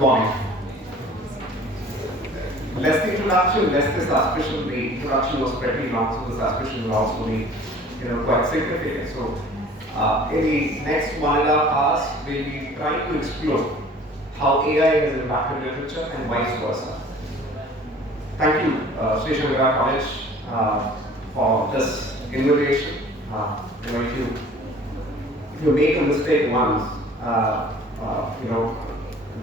Good morning. Less the introduction, less the suspicion. The introduction was pretty long, so the suspicion will also be, quite significant. So, in the next 1.5 hours, we'll be trying to explore how AI has impacted literature and vice versa. Thank you, Sri Shankara College, for this invitation. If you make a mistake once,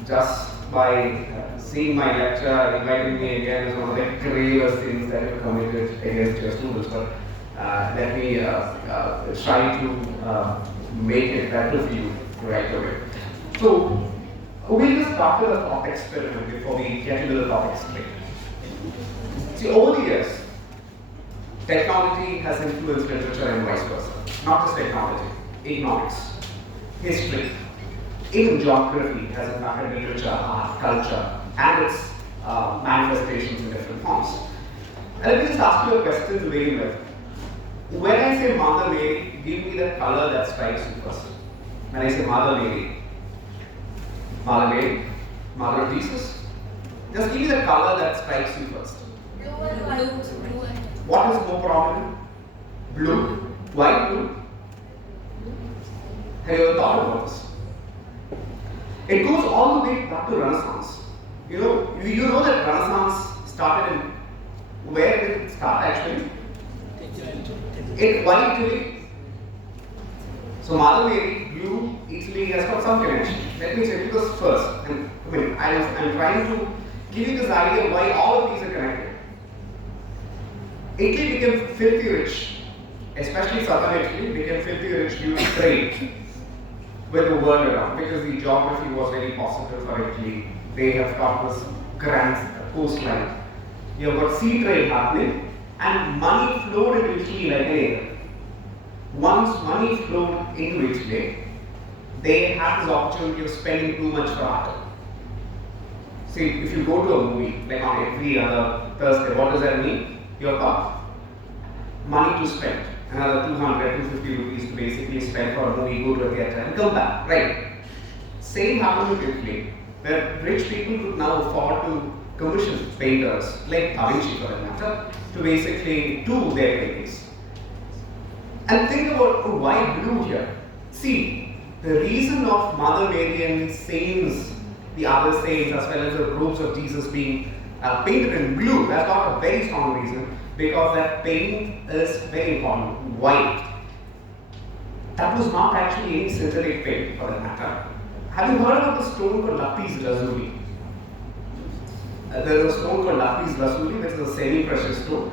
just by seeing my lecture, inviting me again is one of the gravest things that you committed against your students. But let me try to make it better for you right away. So we'll just start with a thought experiment before we get into the topic straight. See, over the years, technology has influenced literature and vice versa. Not just technology, economics, history, even geography has impacted literature, art, culture, and its manifestations in different forms. And let me just ask you a question to begin with. When I say Mother Mary, give me the color that strikes you first. When I say Mother Mary, Mother of Jesus, just give me the color that strikes you first. Blue. What is more prominent? Blue. Why blue? Have you ever thought about this? It goes all the way back to Renaissance. You know that Renaissance started in, where did it start actually? Why Italy? So Mother Mary, blue, Italy has got some connection. Let me say because first, I'm trying to give you this idea of why all of these are connected. Italy became filthy rich, especially southern Italy became filthy rich due to trade with the world around, because the geography was very positive for Italy. They have got this grand coastline. You have got sea trade happening, and money flowed into Italy like anything. Once money flowed into Italy, they had this opportunity of spending too much for art. See, if you go to a movie, like on every other Thursday, what does that mean? You've got money to spend. Another 200, 250 rupees to basically spend for a movie, go to a theatre and come back, right? Same happened with Italy, where rich people could now afford to commission painters, like Da Vinci for that matter, to basically do their paintings. And think about why blue here. See, the reason of Mother Mary and the saints, the other saints, as well as the robes of Jesus being painted in blue, that's got a very strong reason, because that paint is very important. White. That was not actually any synthetic paint for that matter. Have you heard of the stone called lapis lazuli? There is a stone called lapis lazuli, which is a semi-precious stone.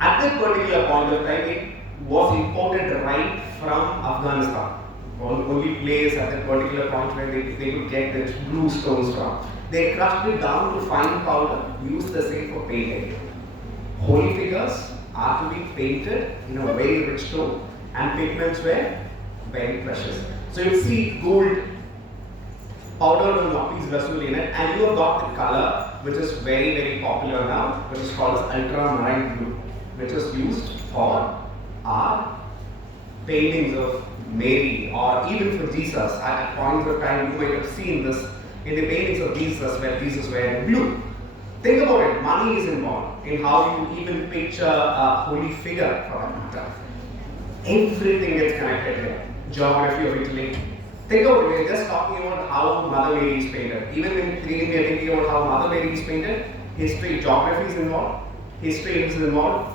At that particular point of time, it was imported right from Afghanistan. Only place at that particular point where they could get the blue stones from. They crushed it down to fine powder, used the same for painting. Holy figures are to be painted in a very rich tone, and pigments were very precious. So you see gold powdered on lapis lazuli in it, and you have got the color which is very, very popular now, which is called as ultramarine blue, which is used for our paintings of Mary, or even for Jesus. At points of time you might have seen this in the paintings of Jesus, where Jesus were in blue. Think about it, money is involved in how you even picture a holy figure for that matter. Everything gets connected here. Geography of Italy. Think about it, we're just talking about how Mother Mary is painted. Even when we are thinking about how Mother Mary is painted, history, geography is involved, history is involved,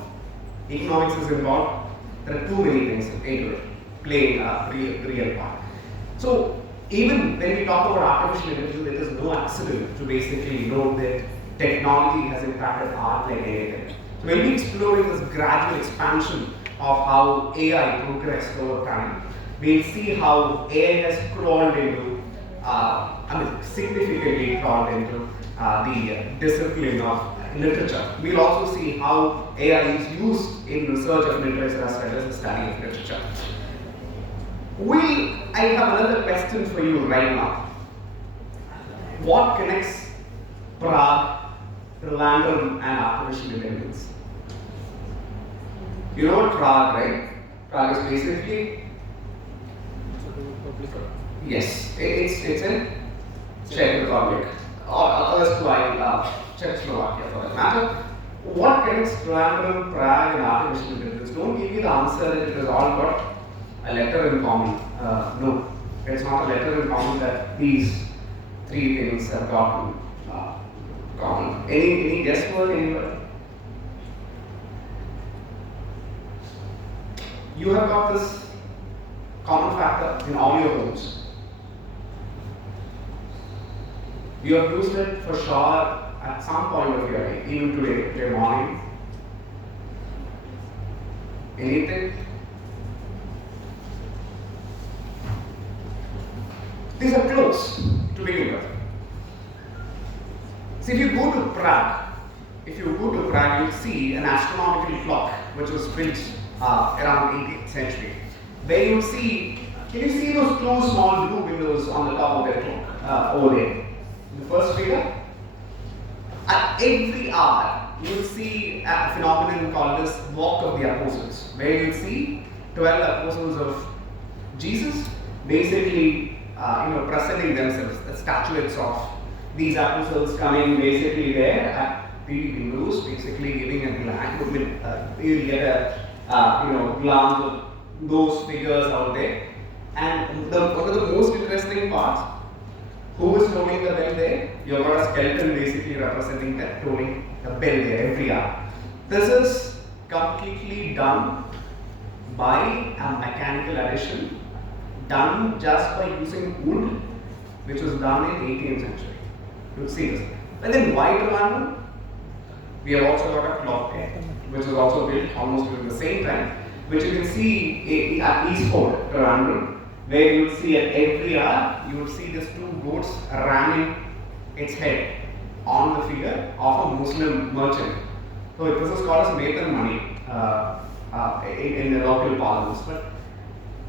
economics is involved. There are too many things into it, playing a real part. So even when we talk about artificial intelligence, it is no accident to basically note that technology has impacted art like anything. So we'll be exploring this gradual expansion of how AI progressed over time. We'll see how AI has crawled into, significantly crawled into the discipline of literature. We'll also see how AI is used in research of literature as well as the study of literature. I have another question for you right now. What connects Prague, Trivandrum, and artificial intelligence? You know what Prague, right? Prague is basically, yes, it's in Czech Republic. or erstwhile Czechoslovakia for that matter. What connects Trivandrum, Prague and artificial intelligence? Don't give me the answer that it has all got a letter in common. No, it's not a letter in common that these three things have gotten common. Any guesswork anybody? You have got this common factor in all your homes. You have used it for sure at some point of your life, even today morning. Anything? These are close to begin with. See, if you go to Prague, you'll see an astronomical clock which was built around 18th century. Where you see, can you see those two small blue windows on the top of the clock over there? The first figure. At every hour, you will see a phenomenon called this Walk of the Apostles, where you will see 12 apostles of Jesus, basically, presenting themselves, the statuettes of these apostles coming basically there at the windows, basically giving a glance. You'll get a glance of those figures out there. And one of the most interesting parts, who is tolling the bell there? You've got a skeleton basically representing that, tolling the bell there every hour. This is completely done by a mechanical addition, done just by using wood, which was done in 18th century. You'll see this. And then why Trivandrum? We have also got a clock there, which was also built almost during the same time, which you can see at Eastport, Trivandrum, where you would see at every hour, you would see these two goats ramming its head on the figure of a Muslim merchant. So this is called as Maitan money in the local parlance. But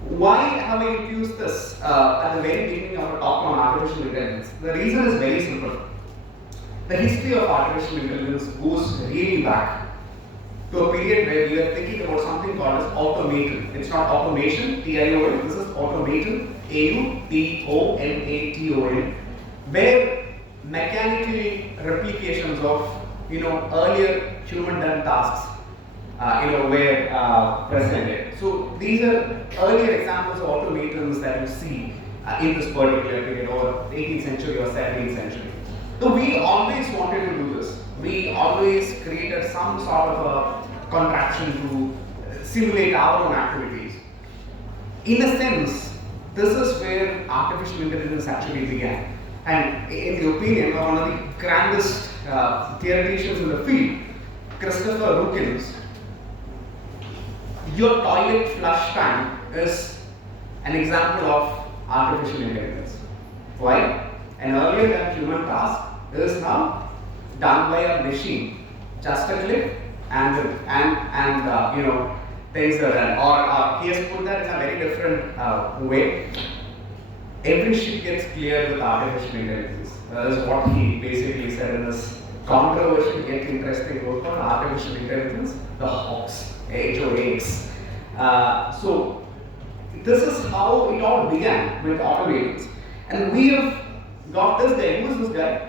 why have I introduced this at the very beginning of a talk on artificial intelligence? The reason is very simple. The history of artificial intelligence goes really back to a period where we are thinking about something called as automaton. It's not automation, T-I-O-N, this is automaton, A-U-T-O-M-A-T-O-N, where mechanical replications of earlier human done tasks were presented. So these are earlier examples of automatons that you see in this particular period, or 18th century or 17th century. So we always wanted to do this. We always created some sort of a contraption to simulate our own activities. In a sense, this is where artificial intelligence actually began. And in the opinion of one of the grandest theoreticians in the field, Christopher Wilkins, your toilet flush tank is an example of artificial intelligence. Why? An earlier than human task is now done by a machine. Just a click and things are done. Or he has put that in a very different way. Every ship gets cleared with artificial intelligence. That is what he basically said in this controversial yet interesting work on artificial intelligence, the HOAX, H-O-A-X. So this is how it all began with automatons. And we have got this guy. Who is this guy?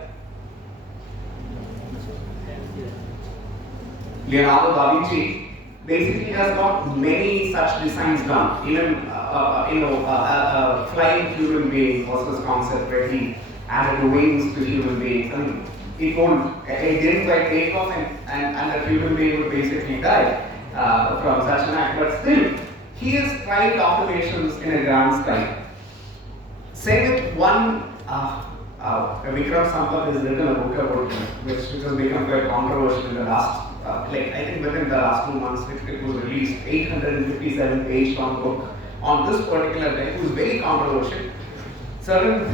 Leonardo da Vinci basically has got many such designs done. Even a flying human being was his concept where he added wings to human beings. I mean, it didn't quite take off, and the human being would basically die from such an act. But still, he has tried automations in a grand style. Same with one. Vikram Sampath has written a book about which has become quite controversial in the last. I think within the last 2 months, it was released, 857 page long book on this particular guy who is very controversial. Certain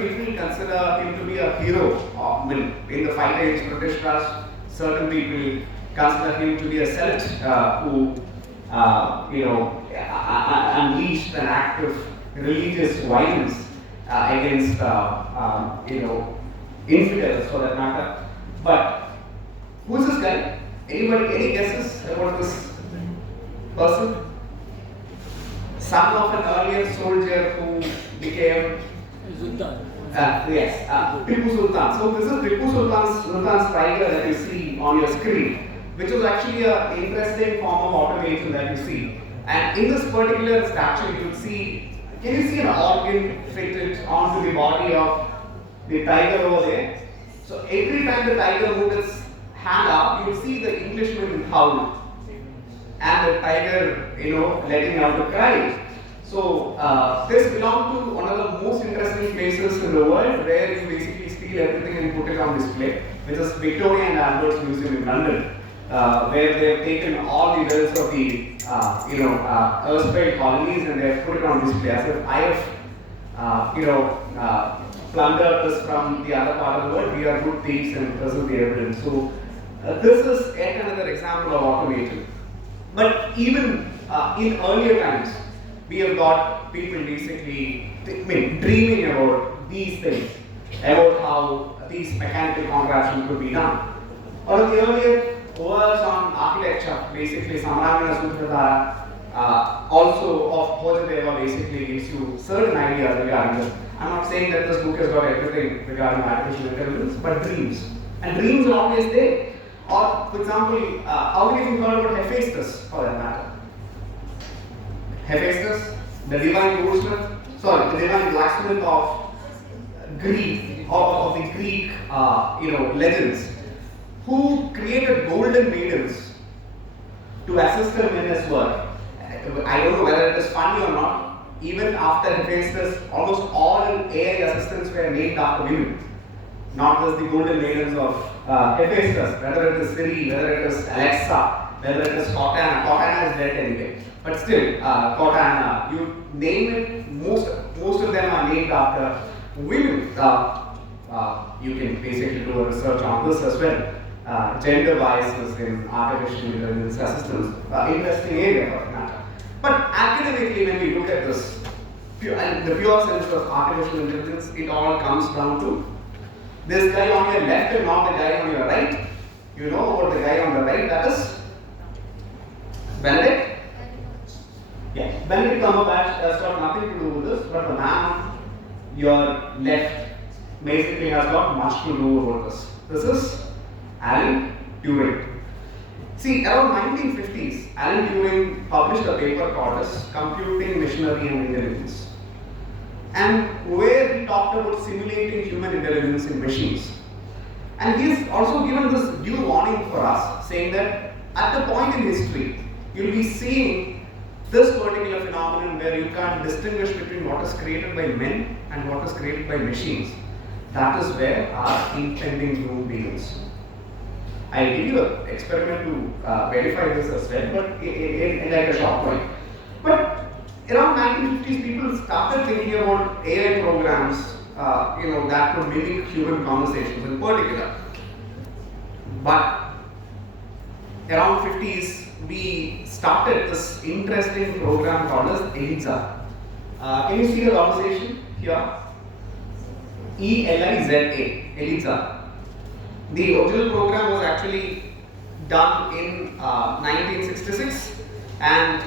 people consider him to be a hero in the fight against British Raj. Certain people consider him to be a Celt who unleashed an act of religious violence against infidels for that matter. But who is this guy? Anybody? Any guesses about this person? Son of an earlier soldier who became Yes, Tipu Sultan. So this is Tipu Sultan's tiger that you see on your screen, which is actually an interesting form of automation that you see. And in this particular statue, you would see, can you see an organ fitted onto the body of the tiger over there? So every time the tiger moved its hand up, you would see the Englishman howl, and the tiger, letting out a cry. So this belongs to one of the most interesting places in the world, where you basically steal everything and put it on display, which is Victoria and Albert's Museum in London, where they have taken all the wells of the erstwhile colonies and they have put it on display as if I have plundered this from the other part of the world. We are good thieves and this is the evidence. So this is yet another example of automation. But even in earlier times, we have got people basically dreaming about these things, about how these mechanical contraptions could be done. One of the earlier works on architecture, basically Samramana Sutradhara, also of Bhojadeva, basically gives you certain ideas regarding this. I'm not saying that this book has got everything regarding artificial intelligence, but dreams. And dreams are always there. Or, for example, how many of you heard about Hephaestus, for that matter? Hephaestus, the divine the divine blacksmith of Greek, of the Greek, legends, who created golden maidens to assist him in his work. I don't know whether it is funny or not. Even after Hephaestus, almost all AI assistants were named after women, not just the golden maidens of Hephaestus. Whether it is Siri, whether it is Alexa, whether it is Cortana. Cortana is dead anyway. But still, Cortana, you name it, most of them are named after women. You can basically do a research on this as well. Gender biases in artificial intelligence assistance, interesting area for that matter. But academically, when we look at this, the pure sense of artificial intelligence, it all comes down to this guy on your left and not the guy on your right. You know about the guy on the right, that is Benedict? Yeah, Benedict Cumberbatch has got nothing to do with this, but the man on your left basically has got much to do about this. This is Alan Turing. See, around 1950s, Alan Turing published a paper called as Computing Machinery and Intelligence, and where he talked about simulating human intelligence in machines. And he has also given this due warning for us, saying that at a point in history, you'll be seeing this particular phenomenon where you can't distinguish between what is created by men and what is created by machines. That is where our impending doom begins. I'll give you an experiment to verify this as well, but in like a short point. But around 1950s, people started thinking about AI programs, that could mimic human conversations in particular. But around 50s, we started this interesting program called as ELIZA. Can you see the conversation here? ELIZA, ELIZA. The original program was actually done in 1966, and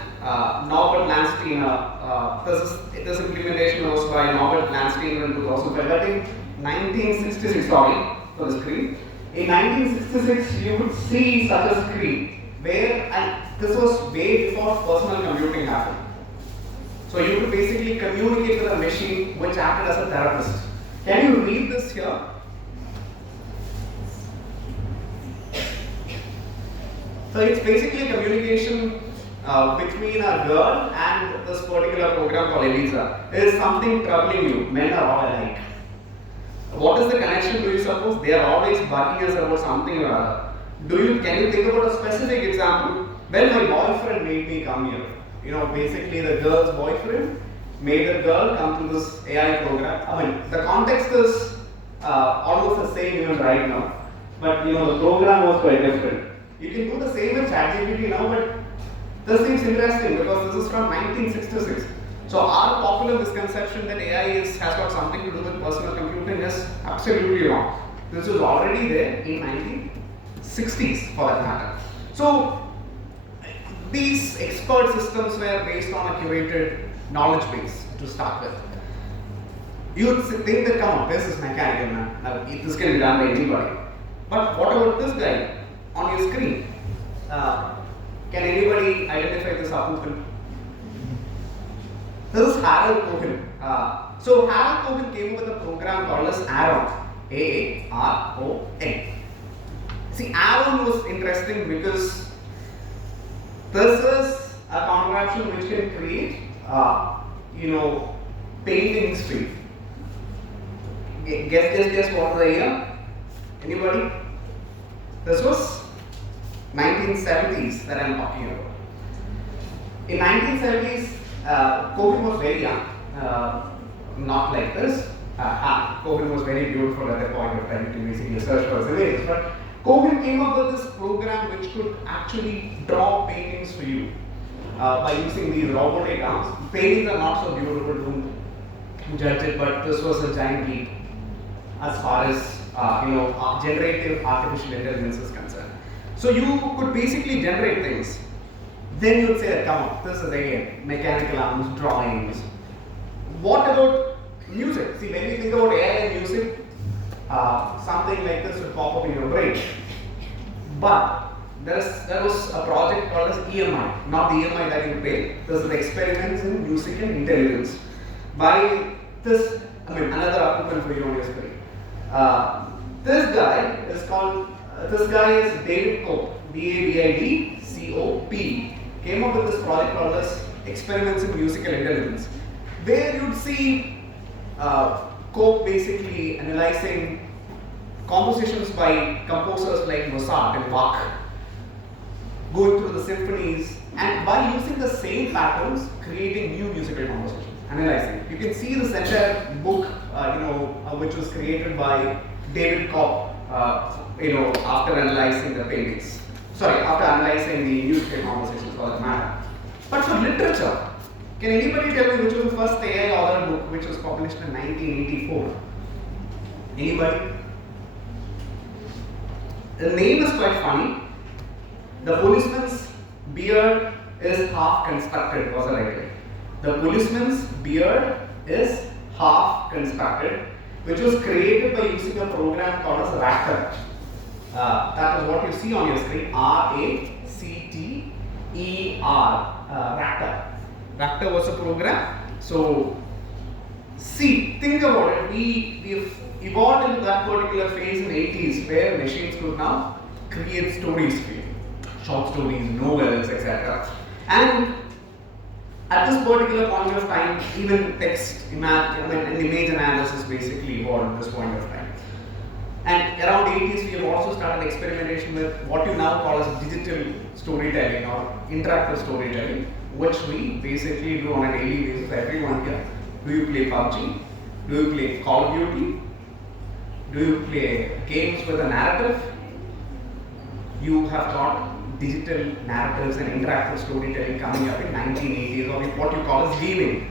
Norbert Landsteiner, this implementation was by Norbert Landsteiner in 2005, but in 1966, sorry for the screen. In 1966, you would see such a screen where, and this was way before personal computing happened. So you could basically communicate with a machine which acted as a therapist. Can you read this here? So it's basically a communication between a girl and this particular program called ELIZA. There is something troubling you. Men are all alike. What is the connection, do you suppose? They are always bugging us about something or other. Can you think about a specific example? Well, my boyfriend made me come here. Basically the girl's boyfriend made the girl come to this AI program. I mean, the context is almost the same even right now. But the program was quite different. You can do the same with ChatGPT now, but this seems interesting because this is from 1966. So our popular misconception that AI has got something to do with personal computing is absolutely wrong. This was already there in 1960s for that matter. So these expert systems were based on a curated knowledge base to start with. You would think that, come on, this is mechanical, man. Now, this can be done by anybody. But what about this guy on your screen? Can anybody identify this Apukan? This is Harold Cohen. So Harold Cohen came up with a program called as Aaron. A-A-R-O-N. See, Aaron was interesting because this is a contraption which can create, painting history. Guess what was the year? Anybody? This was 1970s that I'm talking about. In 1970s, Cohen was very young, not like this. Cohen was very beautiful at that point of time to basically search for surveys. But Cohen came up with this program which could actually draw paintings for you by using these robotic arms. Paintings are not so beautiful to judge it, but this was a giant leap as far as generative artificial intelligence is concerned. So you could basically generate things. Then you would say that, come on, this is again mechanical arms, drawings. What about music? See, when you think about AI and music, something like this would pop up in your brain. But there was a project called as EMI, not the EMI that you pay. This is Experiments in Music and Intelligence. By this, another article for you on your screen. This guy is David Cope, D-A-V-I-D-C-O-P. Came up with this project called as Experiments in Musical Intelligence, where you'd see Cope basically analyzing compositions by composers like Mozart and Bach, going through the symphonies, and by using the same patterns, creating new musical compositions, analyzing. You can see this entire book, which was created by David Cope, after analyzing the paintings. After analyzing the musical compositions for that matter. But for literature, can anybody tell me which was the first AI authored book which was published in 1984? Anybody? The name is quite funny. The Policeman's Beard is Half Constructed, was the right way. The Policeman's Beard is Half Constructed, which was created by using a program called as Racter. That is what you see on your screen, R-A-C-T-E-R, Racter. Racter was a program. So, see, think about it. We've evolved into that particular phase in the 80s where machines could now create stories for you, short stories, novels, etc. And at this particular point of time, even image analysis basically evolved at this point of time. And around the 80s, we have also started experimentation with what you now call as digital storytelling or interactive storytelling, which we basically do on a daily basis. Everyone here. Do you play PUBG? Do you play Call of Duty? Do you play games with a narrative? You have got digital narratives and interactive storytelling coming up in 1980s, or what you call as gaming.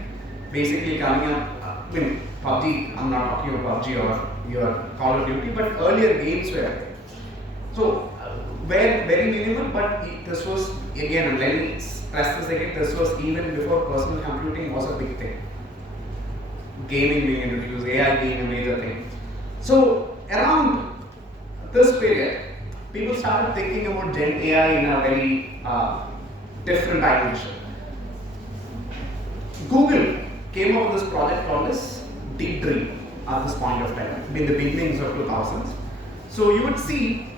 Basically coming up, PUBG, I'm not talking about PUBG or your Call of Duty, but earlier games were. So, were very minimal, but this was, again, let me stress this again, this was even before personal computing was a big thing. Gaming being introduced, AI being a major thing. So, around this period, people started thinking about Gen AI in a very different dimension. Google came up with this project called as Deep Dream at this point of time, in the beginnings of 2000s. So you would see,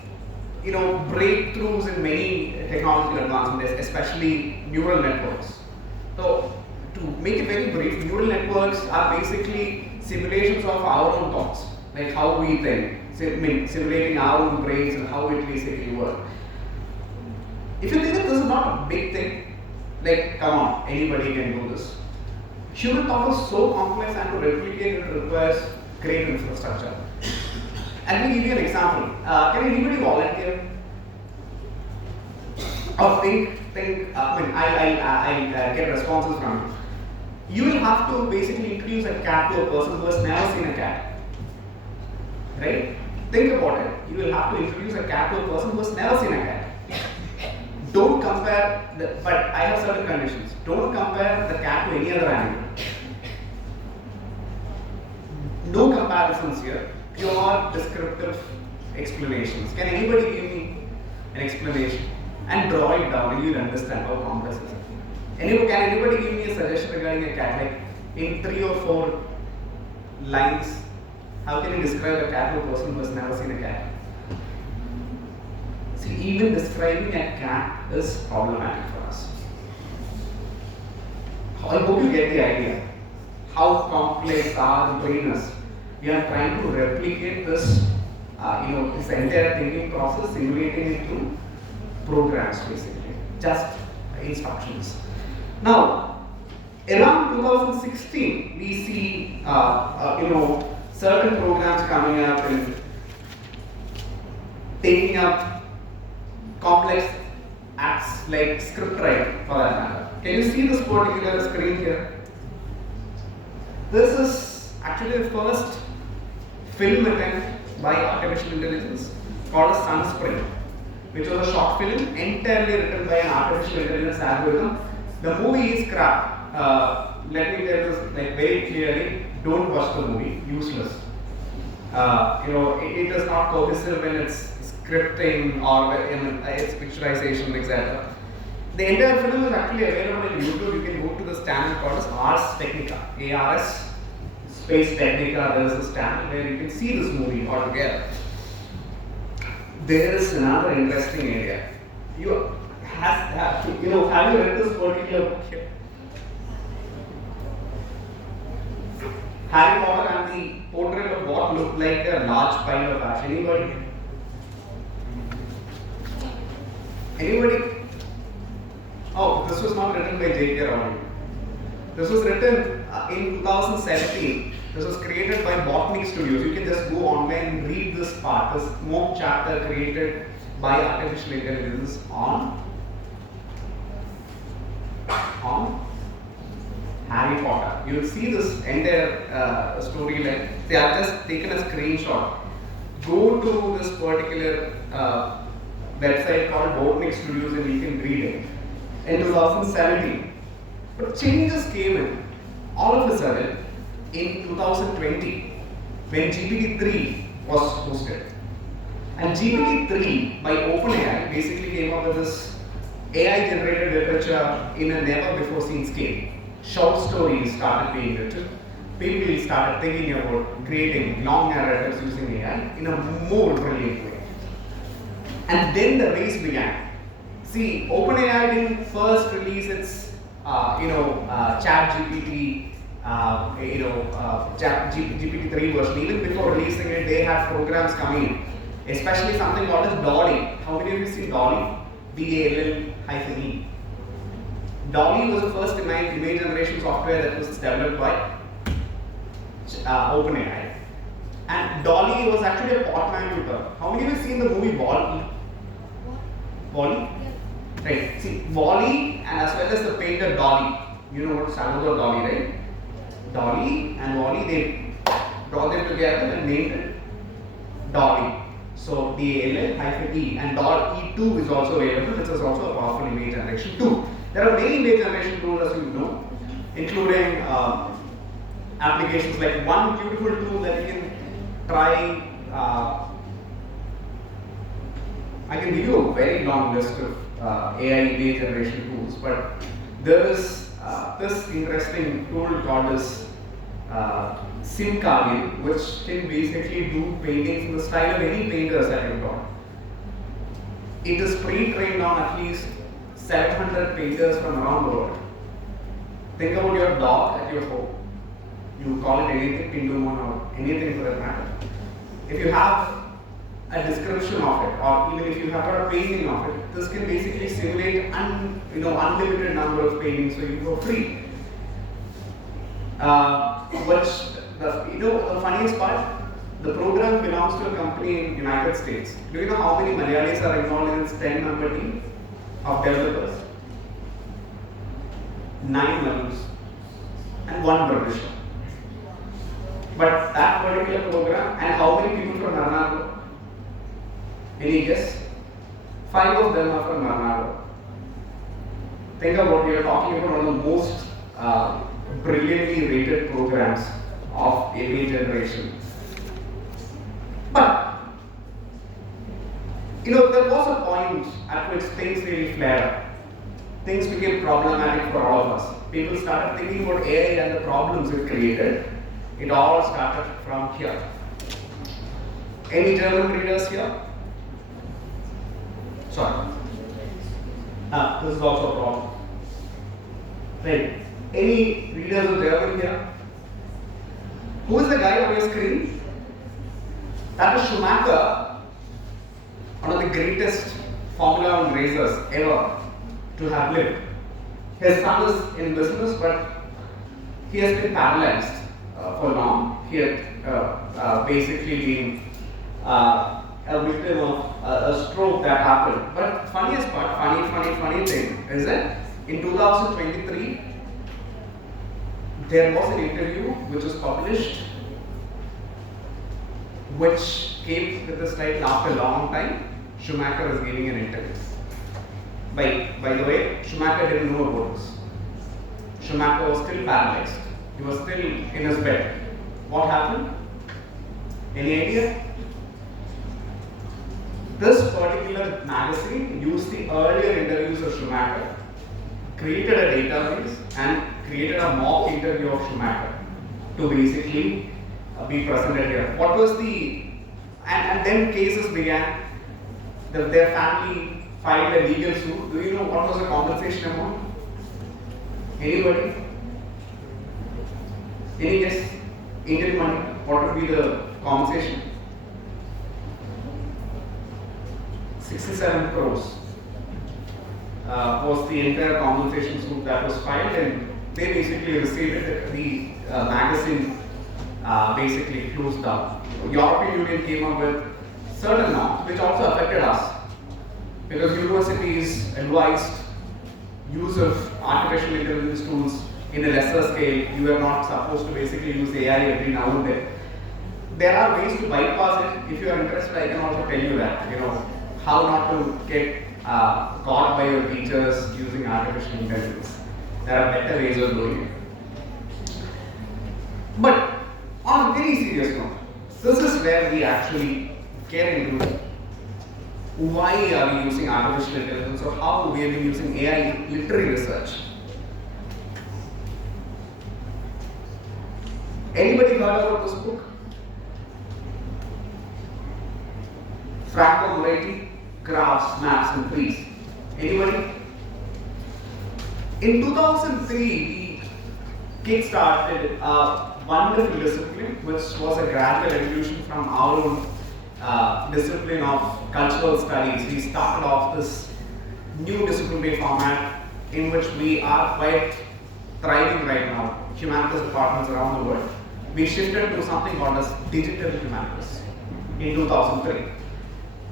breakthroughs in many technological advancements, especially neural networks. So to make it very brief, neural networks are basically simulations of our own thoughts, like how we think, simulating our own brains and how it basically works. If you think that this is not a big thing, like, come on, anybody can do this. Human thought is so complex and to replicate it requires great infrastructure. Let me give you an example. Can anybody volunteer? Or I'll get responses from you. You will have to basically introduce a cat to a person who has never seen a cat. Right? Think about it. You will have to introduce a cat to a person who has never seen a cat. Don't compare, but I have certain conditions. Don't compare the cat to any other animal. No comparisons here, pure descriptive explanations. Can anybody give me an explanation and draw it down and you'll understand how complex it is? Can anybody give me a suggestion regarding a cat? Like in 3 or 4 lines, how can you describe a cat to a person who has never seen a cat? See, even describing a cat is problematic for us. I hope you get the idea. How complex our brain is. We are trying to replicate this, this entire thinking process, simulating it through programs basically, just instructions. Now, around 2016, we see, certain programs coming up and taking up complex acts like script writing for that matter. Can you see this particular screen here? This is actually the first film attempt by artificial intelligence called Sunspring, which was a short film entirely written by an artificial intelligence algorithm. The movie is crap. Let me tell this very clearly. Don't watch the movie. Useless. It is not cohesive when it's scripting or in its picturization, etc. The entire film is actually available on YouTube. You can go to this channel called as Ars Technica, ARS Space Technica. There is this channel where you can see this movie altogether. There is another interesting area. Have you read this particular book here? Harry Potter and the portrait of what looked like a large pile of ash. Anybody? Anybody? Oh, this was not written by J.K. Rowling. This was written in 2017. This was created by Botany Studios. You can just go online and read this part, this mock chapter created by artificial intelligence on Harry Potter. You will see this entire storyline. See, I've just taken a screenshot. Go to this particular website called Botany Studios and you can read it. In 2017. But changes came in all of a sudden in 2020 when GPT-3 was hosted. And GPT-3 by OpenAI basically came up with this AI generated literature in a never before seen scale. Short stories started being written. People started thinking about creating long narratives using AI in a more brilliant way. And then the race began. See, OpenAI didn't first release its, ChatGPT, GPT-3 version. Even before releasing it, they had programs coming in, especially something called as DALL-E. How many of you seen DALL-E? DALL-E. DALL-E was the first image generation software that was developed by OpenAI. And DALL-E was actually a Portmanteau. How many of you seen the movie WALL-E? WALL-E? Right. See, WALL-E and as well as the painter Dalí. You know what Salvador Dalí, right? Dalí and WALL-E, they brought them together and named it DALL-E. So DALL-E and DALL-E 2 is also available. This is also a powerful image generation tool. There are many image generation tools, as you know, including applications like one beautiful tool that you can try. I can give you a very long list of AI image generation tools, but there is this interesting tool called as Simcavian, which can basically do paintings in the style of any painters that you've got. It is pre-trained on at least 700 painters from around the world. Think about your dog at your home. You call it anything, Pindumon or anything for that matter. If you have a description of it, or even if you have got a painting of it, this can basically simulate unlimited number of paintings, so you go free. The funniest part, the program belongs to a company in United States. Do you know how many Malayalis are involved in its 10-member team of developers? 9 Malayalis and 1 British. But that particular program, and how many people from Narnagro? Any guess? 5 of them are from Narnagro. Think about, we are talking about one of the most brilliantly rated programs of every generation. But there was a point at which things really flared up. Things became problematic for all of us. People started thinking about AI and the problems it created. It all started from here. Any German readers here? Sorry. This is also a problem. Right. Any readers of German here? Who is the guy on your screen? That is Schumacher, one of the greatest Formula One racers ever to have lived. His son is in business, but he has been paralyzed for long. He had basically been a victim of a stroke that happened. But funny thing is that in 2023, there was an interview which was published, which came with this title after a long time. Schumacher is giving an interview. By the way, Schumacher didn't know about this. Schumacher was still paralyzed. He was still in his bed. What happened? Any idea? This particular magazine used the earlier interviews of Schumacher, created a database and created a mock interview of Schumacher to basically be presented here. What was and then cases began. Their family filed a legal suit. Do you know what was the compensation amount? Anybody? Any guess? Indian money, what would be the compensation? 67 crores was the entire compensation suit that was filed, and they basically received it. The magazine basically closed down. European Union came up with certain norms which also affected us, because universities advised use of artificial intelligence tools in a lesser scale. You are not supposed to basically use AI every now and then. There are ways to bypass it. If you are interested, I can also tell you that, how not to get caught by your teachers using artificial intelligence. There are better ways of doing it. But on a very serious note, this is where we actually get into why are we using artificial intelligence, or how we have been using AI in literary research. Anybody heard about this book? Franco Moretti, Graphs, Maps and Trees. Anybody? In 2003, we kick-started a wonderful discipline, which was a gradual evolution from our own discipline of cultural studies. We started off this new disciplinary format in which we are quite thriving right now. Humanities departments around the world. We shifted to something called as digital humanities in 2003.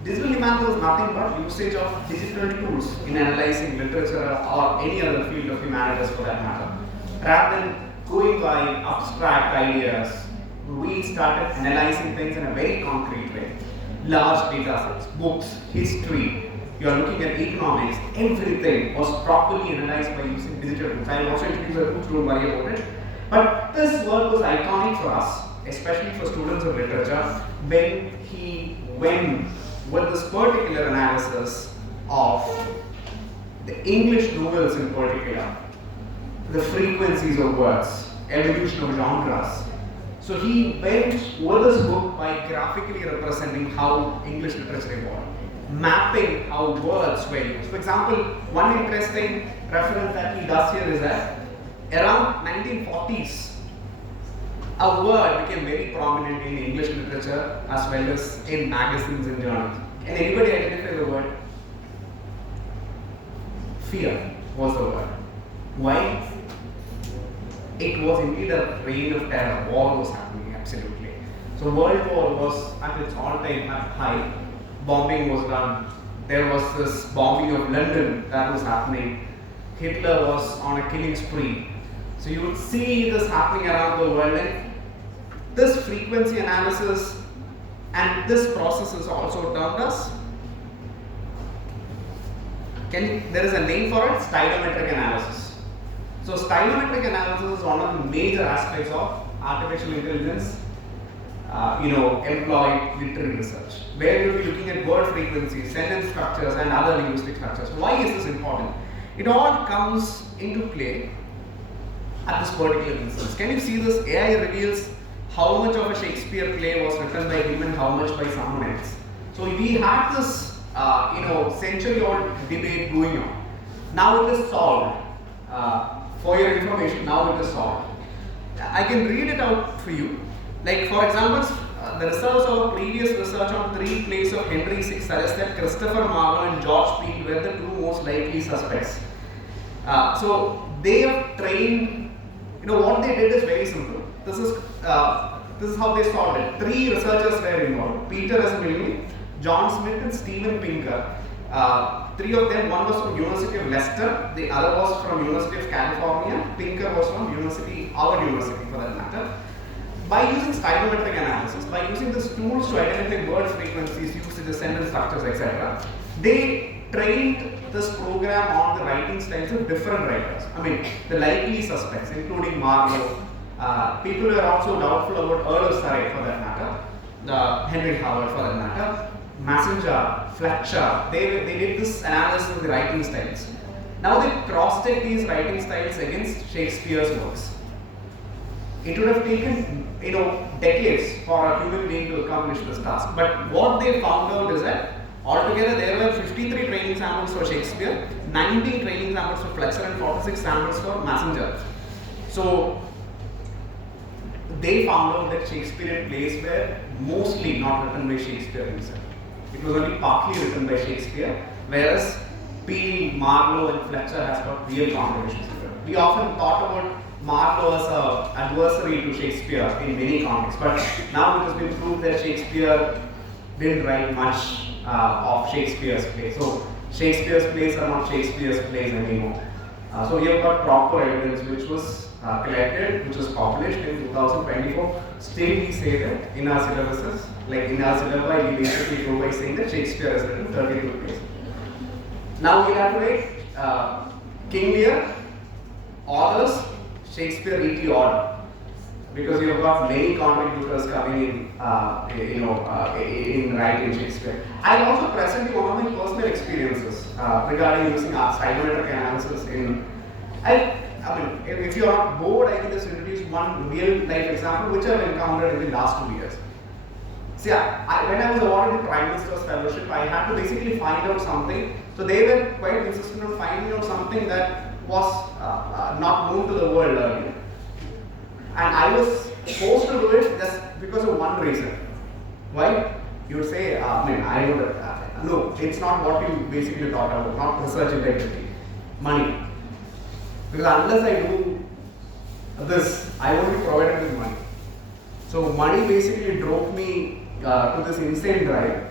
Digital humanities is nothing but usage of digital tools in analyzing literature or any other field of humanities for that matter. Rather than going by abstract ideas, we started analyzing things in a very concrete way. Large data sets, books, history, you are looking at economics, everything was properly analyzed by using digital tools. I will also introduce a tool, don't worry about it. But this work was iconic for us, especially for students of literature, when he went with this particular analysis of the English novels in particular, the frequencies of words, evolution of genres. So he went with this book by graphically representing how English literature evolved, mapping how words were used. For example, one interesting reference that he does here is that around 1940s, a word became very prominent in English literature as well as in magazines and journals. Can anybody identify the word? Fear was the word. Why? It was indeed a reign of terror. War was happening, absolutely. So World War was at its all-time high. Bombing was done. There was this bombing of London that was happening. Hitler was on a killing spree. So you would see this happening around the world, and this frequency analysis and this process is also termed as, there is a name for it, stylometric analysis. So stylometric analysis is one of the major aspects of artificial intelligence, employed literary research, where you'll be looking at word frequencies, sentence structures, and other linguistic structures. Why is this important? It all comes into play at this particular instance. Can you see this? AI reveals how much of a Shakespeare play was written by him and how much by someone else. So we had this, century-old debate going on. Now it is solved. For your information, now it is solved. I can read it out for you. Like, for example, the results of a previous research on 3 plays of Henry VI suggest that Christopher Marlowe and George Peele were the 2 most likely suspects. So they have trained, what they did is very simple. This is how they solved it. 3 researchers were involved: Peter S. Milne, John Smith, and Steven Pinker. 3 of them, one was from University of Leicester, the other was from University of California, Pinker was from our university for that matter. By using stylometric analysis, by using these tools to identify word frequencies, usage, sentence structures, etc., they trained this program on the writing styles of different writers. I mean, the likely suspects, including Marlowe. People were also doubtful about Earl of Surrey for that matter, Henry Howard for that matter, Messenger, Fletcher. They did this analysis of the writing styles. Now they cross-check these writing styles against Shakespeare's works. It would have taken, decades for a human being to accomplish this task. But what they found out is that altogether there were 53 training samples for Shakespeare, 19 training samples for Fletcher, and 46 samples for Messenger. So they found out that Shakespearean plays were mostly not written by Shakespeare himself. It was only partly written by Shakespeare, whereas Peele, Marlowe, and Fletcher has got real contributions. We often thought about Marlowe as an adversary to Shakespeare in many contexts, but now it has been proved that Shakespeare didn't write much of Shakespeare's plays. So Shakespeare's plays are not Shakespeare's plays anymore. So we have got proper evidence which was collected, which was published in 2024. Still we say that in our syllabuses, like in our syllabi, we basically go by saying that Shakespeare has written 32 plays. Now we elaborate King Lear, authors, Shakespeare E.T. order, because you have got many contributors coming in writing Shakespeare. I will also present you one of my personal experiences regarding using stylometric analysis in. If you are not bored, I can just introduce one real life example which I have encountered in the last 2 years. See, when I was awarded the Prime Minister's Fellowship, I had to basically find out something. So they were quite insistent on finding out something that was not known to the world earlier. And I was forced to do it just because of one reason. Why? You would say, no, it's not what you basically thought about, not research integrity, money. Because unless I do this, I won't be provided with money. So money basically drove me to this insane drive,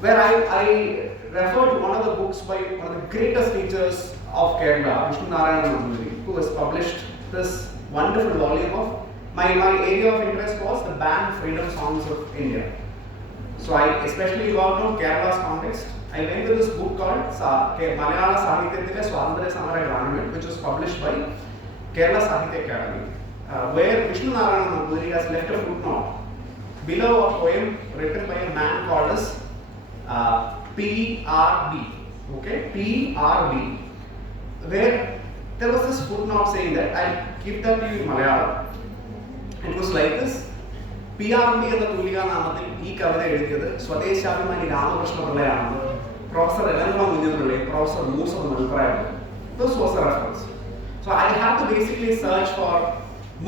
where I referred to one of the books by one of the greatest teachers of Kerala, Vishnu Narayana Namboothiri, who has published this wonderful volume of, my area of interest was the banned freedom songs of India. So I especially got to Kerala's context. I went to this book called Malayala Sahityathile Swatantara Samara Granamam, which was published by Kerala Sahitya Academy, where Vishnu Narayana Namboothiri has left a footnote below a poem written by a man called as P.R.B. Okay, P.R.B. where there was this footnote saying that, I'll give that to you in Malayalam. It was like this: P.R.B. എന്ന തൂലികാ നാമത്തിൽ ഈ കവിത എഴുതിയത് സ്വദേശാഭിമാനി രാമകൃഷ്ണ പിള്ളയാണെന്ന് professor എലങ്ക മുഞ്ഞപിള്ളയെ professor Moosa നൽപ്രായാണ്. This was a reference. So I had to basically search for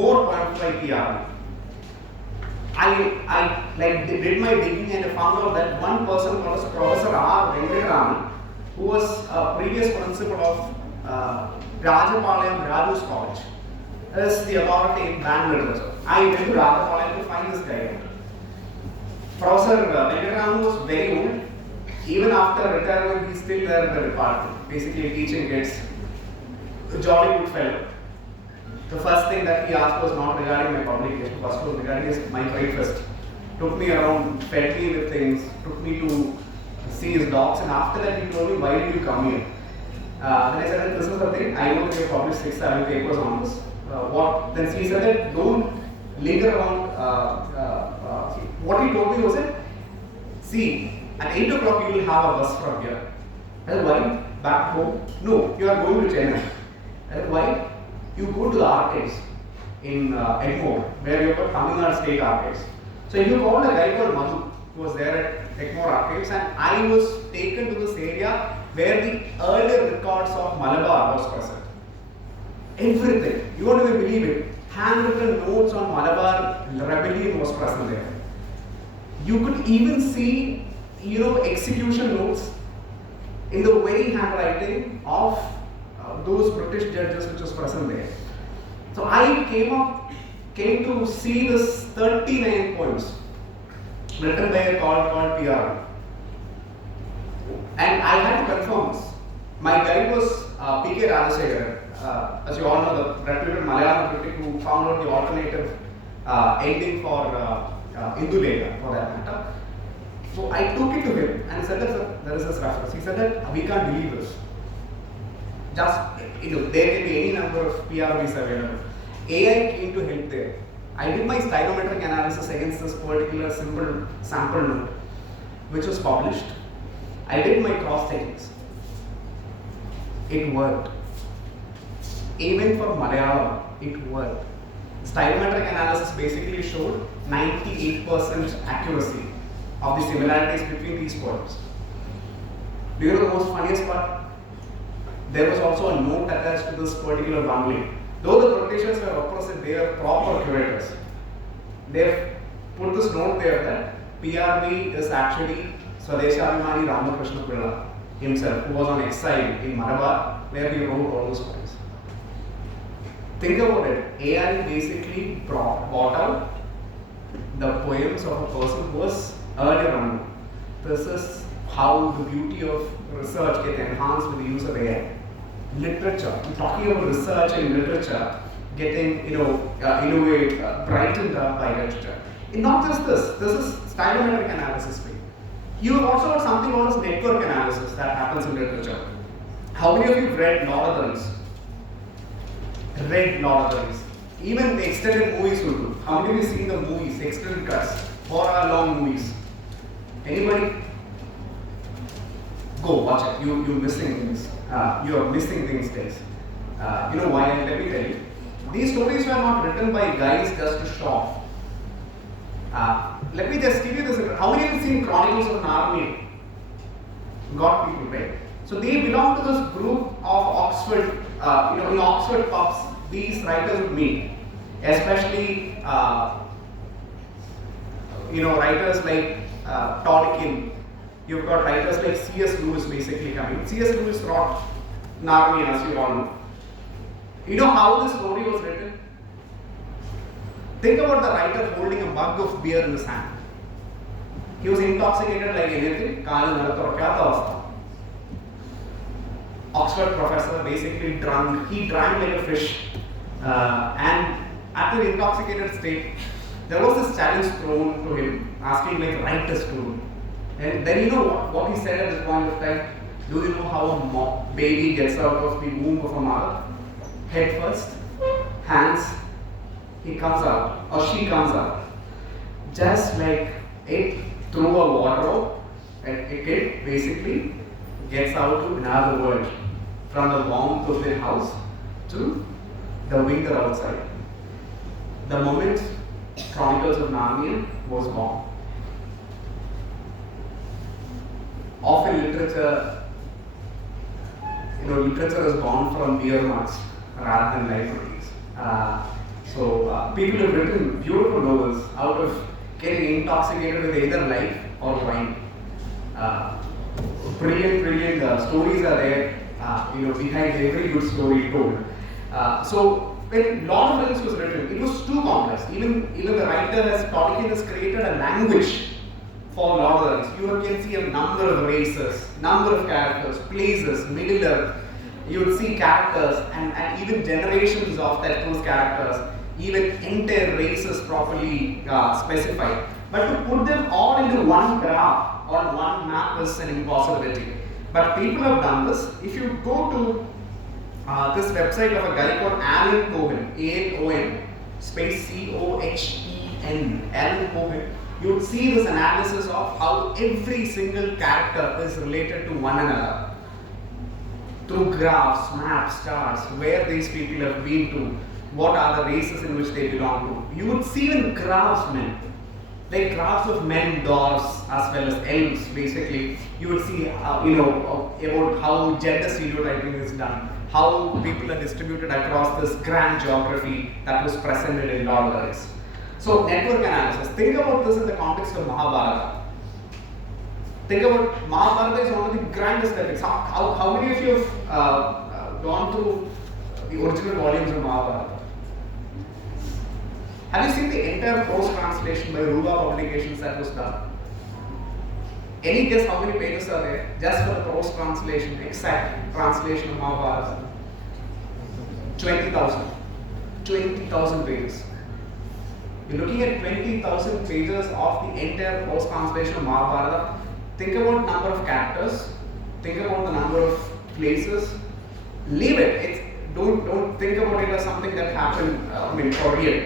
more poems by P.R.B. I did my digging and I found out that one person called Professor R. Venkataraman, who was a previous principal of Rajapalayam Raju's College, is the authority in banned literature. I went to Rajapalayam to find this guy. Professor Venkataraman was very old. Even after retirement, he's still there in the department, basically teaching kids. A jolly good fellow. The first thing that he asked was not regarding my publication, first was regarding my breakfast. Took me around, fed me with things, took me to see his dogs, and after that he told me, why did you come here? Then I said, this is the thing, I know that you have published 6-7 papers on this. Then he said that, don't linger around. What he told me was that, see, at 8 o'clock you will have a bus from here. I said, why? Back home? No, you are going to Chennai. I said, why? You go to the archives in Egmore, where you have got Tamil Nadu State Archives. So you called a guy called Madhu, who was there at Egmore Archives, and I was taken to this area where the earlier records of Malabar was present. Everything, you won't even believe it. Handwritten notes on Malabar rebellion was present there. You could even see, execution notes in the very handwriting of those British judges which was present there. So I came to see this 39 points written by a called PR. And I had to confirm this. My guide was P.K. Rajasekar, as you all know, the reputed Malayalam critic who found out the alternative ending for Indulekha, for that matter. So I took it to him and said that there is this reference. He said that we can't believe this. Just, there can be any number of PRBs available. AI came to help there. I did my stylometric analysis against this particular simple sample note, which was published. I did my cross techniques. It worked. Even for Malayalam, it worked. Stylometric analysis basically showed 98% accuracy of the similarities between these poems. Do you know the most funniest part? There was also a note attached to this particular bungling. Though the Britishers were oppressive, they are proper curators. They have put this note there that PRB is actually Swadeshabhimani Ramakrishna Pilla himself, who was on exile in Malabar, where he wrote all those poems. Think about it. AI basically brought out the poems of a person who was earlier unknown. This is how the beauty of research gets enhanced with the use of AI. Literature. I'm talking about research and literature getting, in a way, brightened up by literature. And not just this. This is stylometric analysis. You have also got something known as network analysis that happens in literature. How many of you have read Lord of the Rings? Read Lord of the Rings. Even the extended movies will do. How many of you have seen the movies, extended cuts, 4 hour long movies? Anybody? Go watch it. You're missing things. You are missing things, guys. You know why? Let me tell you. These stories were not written by guys just to show off. Let me just give you this. How many of you have seen Chronicles of Narnia? Got people, right? So they belong to this group of Oxford, in Oxford pubs, these writers would meet. Especially, writers like Tolkien. You've got writers like C.S. Lewis basically coming. C.S. Lewis wrote Narnia, as you all know. You know how this story was written? Think about the writer holding a mug of beer in his hand. He was intoxicated like anything. Oxford professor, basically drunk. He drank like a fish. And at an intoxicated state, there was this challenge thrown to him, asking write a story. And then what he said at this point of time? Do you know how a baby gets out of the womb of a mother? Head first, hands, he comes out, or she comes out. Just like it through a wardrobe, a kid basically gets out to another world. From the warmth of their house to the winter outside. The moment Chronicles of Narnia was born. Often literature is born from beer mugs rather than libraries. People have written beautiful novels out of getting intoxicated with either life or wine. Brilliant stories are there. Behind every good story told. So when Lord of the Rings was written, it was too complex. Even the writer Tolkien has created a language for Lord of the Rings. You can see a number of races, number of characters, places, Middle Earth. You would see characters and even generations of those characters, even entire races properly specified. But to put them all into one graph or one map is an impossibility. But people have done this. If you go to this website of a guy called Alan Cohen, A-N-O-N, space Cohen, Alan Cohen, you would see this analysis of how every single character is related to one another through graphs, maps, charts, where these people have been to, what are the races in which they belong to. You would see even graphs, men, like graphs of men, dwarfs, as well as elves. Basically, you would see, about how gender stereotyping is done, how people are distributed across this grand geography that was presented in Lord of the Rings. So, network analysis. Think about this in the context of Mahabharata. Think about Mahabharata is one of the grandest epics. How many of you have gone through the original volumes of Mahabharata? Have you seen the entire prose translation by Ruba Publications that was done? Any guess how many pages are there just for the prose translation, exact translation of Mahabharata? 20,000. 20,000 pages. You're looking at 20,000 pages of the entire prose translation of Mahabharata. Think about the number of characters. Think about the number of places. Leave it. Don't think about it as something that happened for real.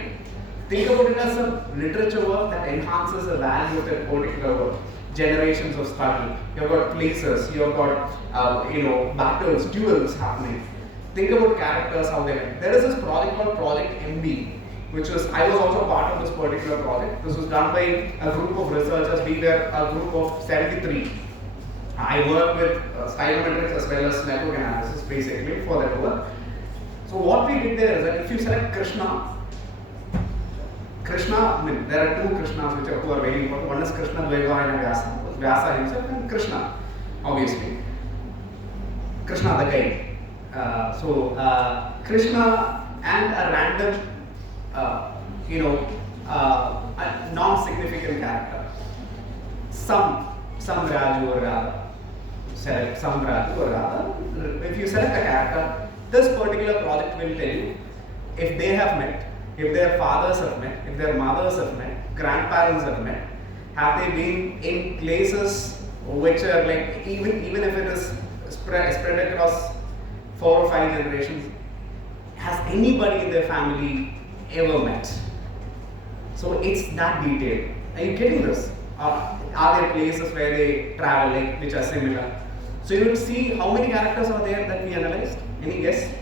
Think about it as a literature work that enhances the value of that particular work. Generations of study. You've got places. You've got battles, duels happening. Think about characters, how they went. There is this project called Project MB, which was, I was also part of this particular project. This was done by a group of researchers. We were a group of 73. I worked with stylometrics as well as network analysis basically for that work. So what we did there is that if you select Krishna, there are two Krishnas who are very important. One is Krishna Dvaivaya and Vyasa. Vyasa himself and Krishna, obviously. Krishna the guide. Krishna and a random a non-significant character. Some Raju or Radha. Select some Raju or Radha. If you select a character, this particular project will tell you if they have met, if their fathers have met, if their mothers have met, grandparents have met, have they been in places which are like, even if it is spread across 4 or 5 generations, has anybody in their family ever met? So it's that detailed. Are you getting this? Are there places where they travel, like, which are similar? So you will see how many characters are there that we analyzed. Any guess?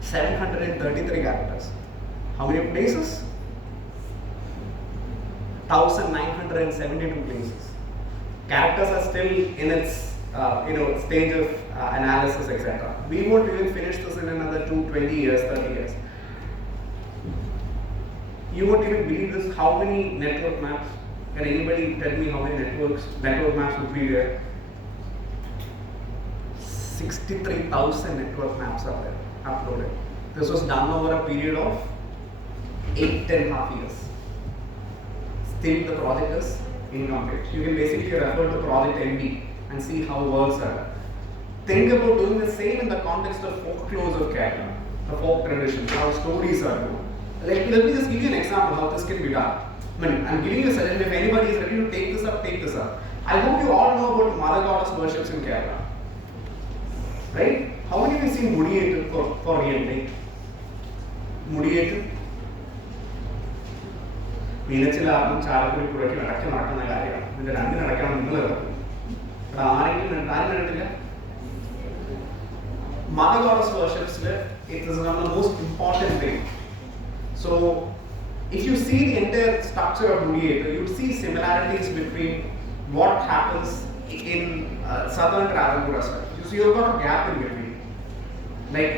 733 characters. How many places? 1972 places. Characters are still in its stage of analysis, etc. We won't even finish this in another 20 years, 30 years. You won't even believe this, how many network maps. Can anybody tell me how many network maps would be there? 63,000 network maps are there, uploaded. This was done over a period of 8.5 years. Still the project is incomplete. You can basically refer to Project MB and see how works are done. Think about doing the same in the context of folklores of Kerala, the folk traditions, how stories are told. Let me just give you an example how this can be done. I'm giving you a suggestion. If anybody is ready to take this up, take this up. I hope you all know about Mother Goddess worships in Kerala. Right? How many of you have seen Mudiyettu for real? Like, Mudiyettu? മീനച്ചിലാർന്നും ചാലക്കുടി പുഴയ്ക്കും ഇടയ്ക്ക് നടക്കുന്ന കാര്യമാണ്. ഇതിന്റെ രണ്ടിനിടയ്ക്കാണ് നിങ്ങൾ കിടക്കുന്നത്. ഇവിടെ ആരും കണ്ടിട്ടില്ല. Mother Goddess worships, it is one of the most important things. So, if you see the entire structure of Mudiyettu, you would see similarities between what happens in southern Travancore as well. You see, you've got a gap in between. Like,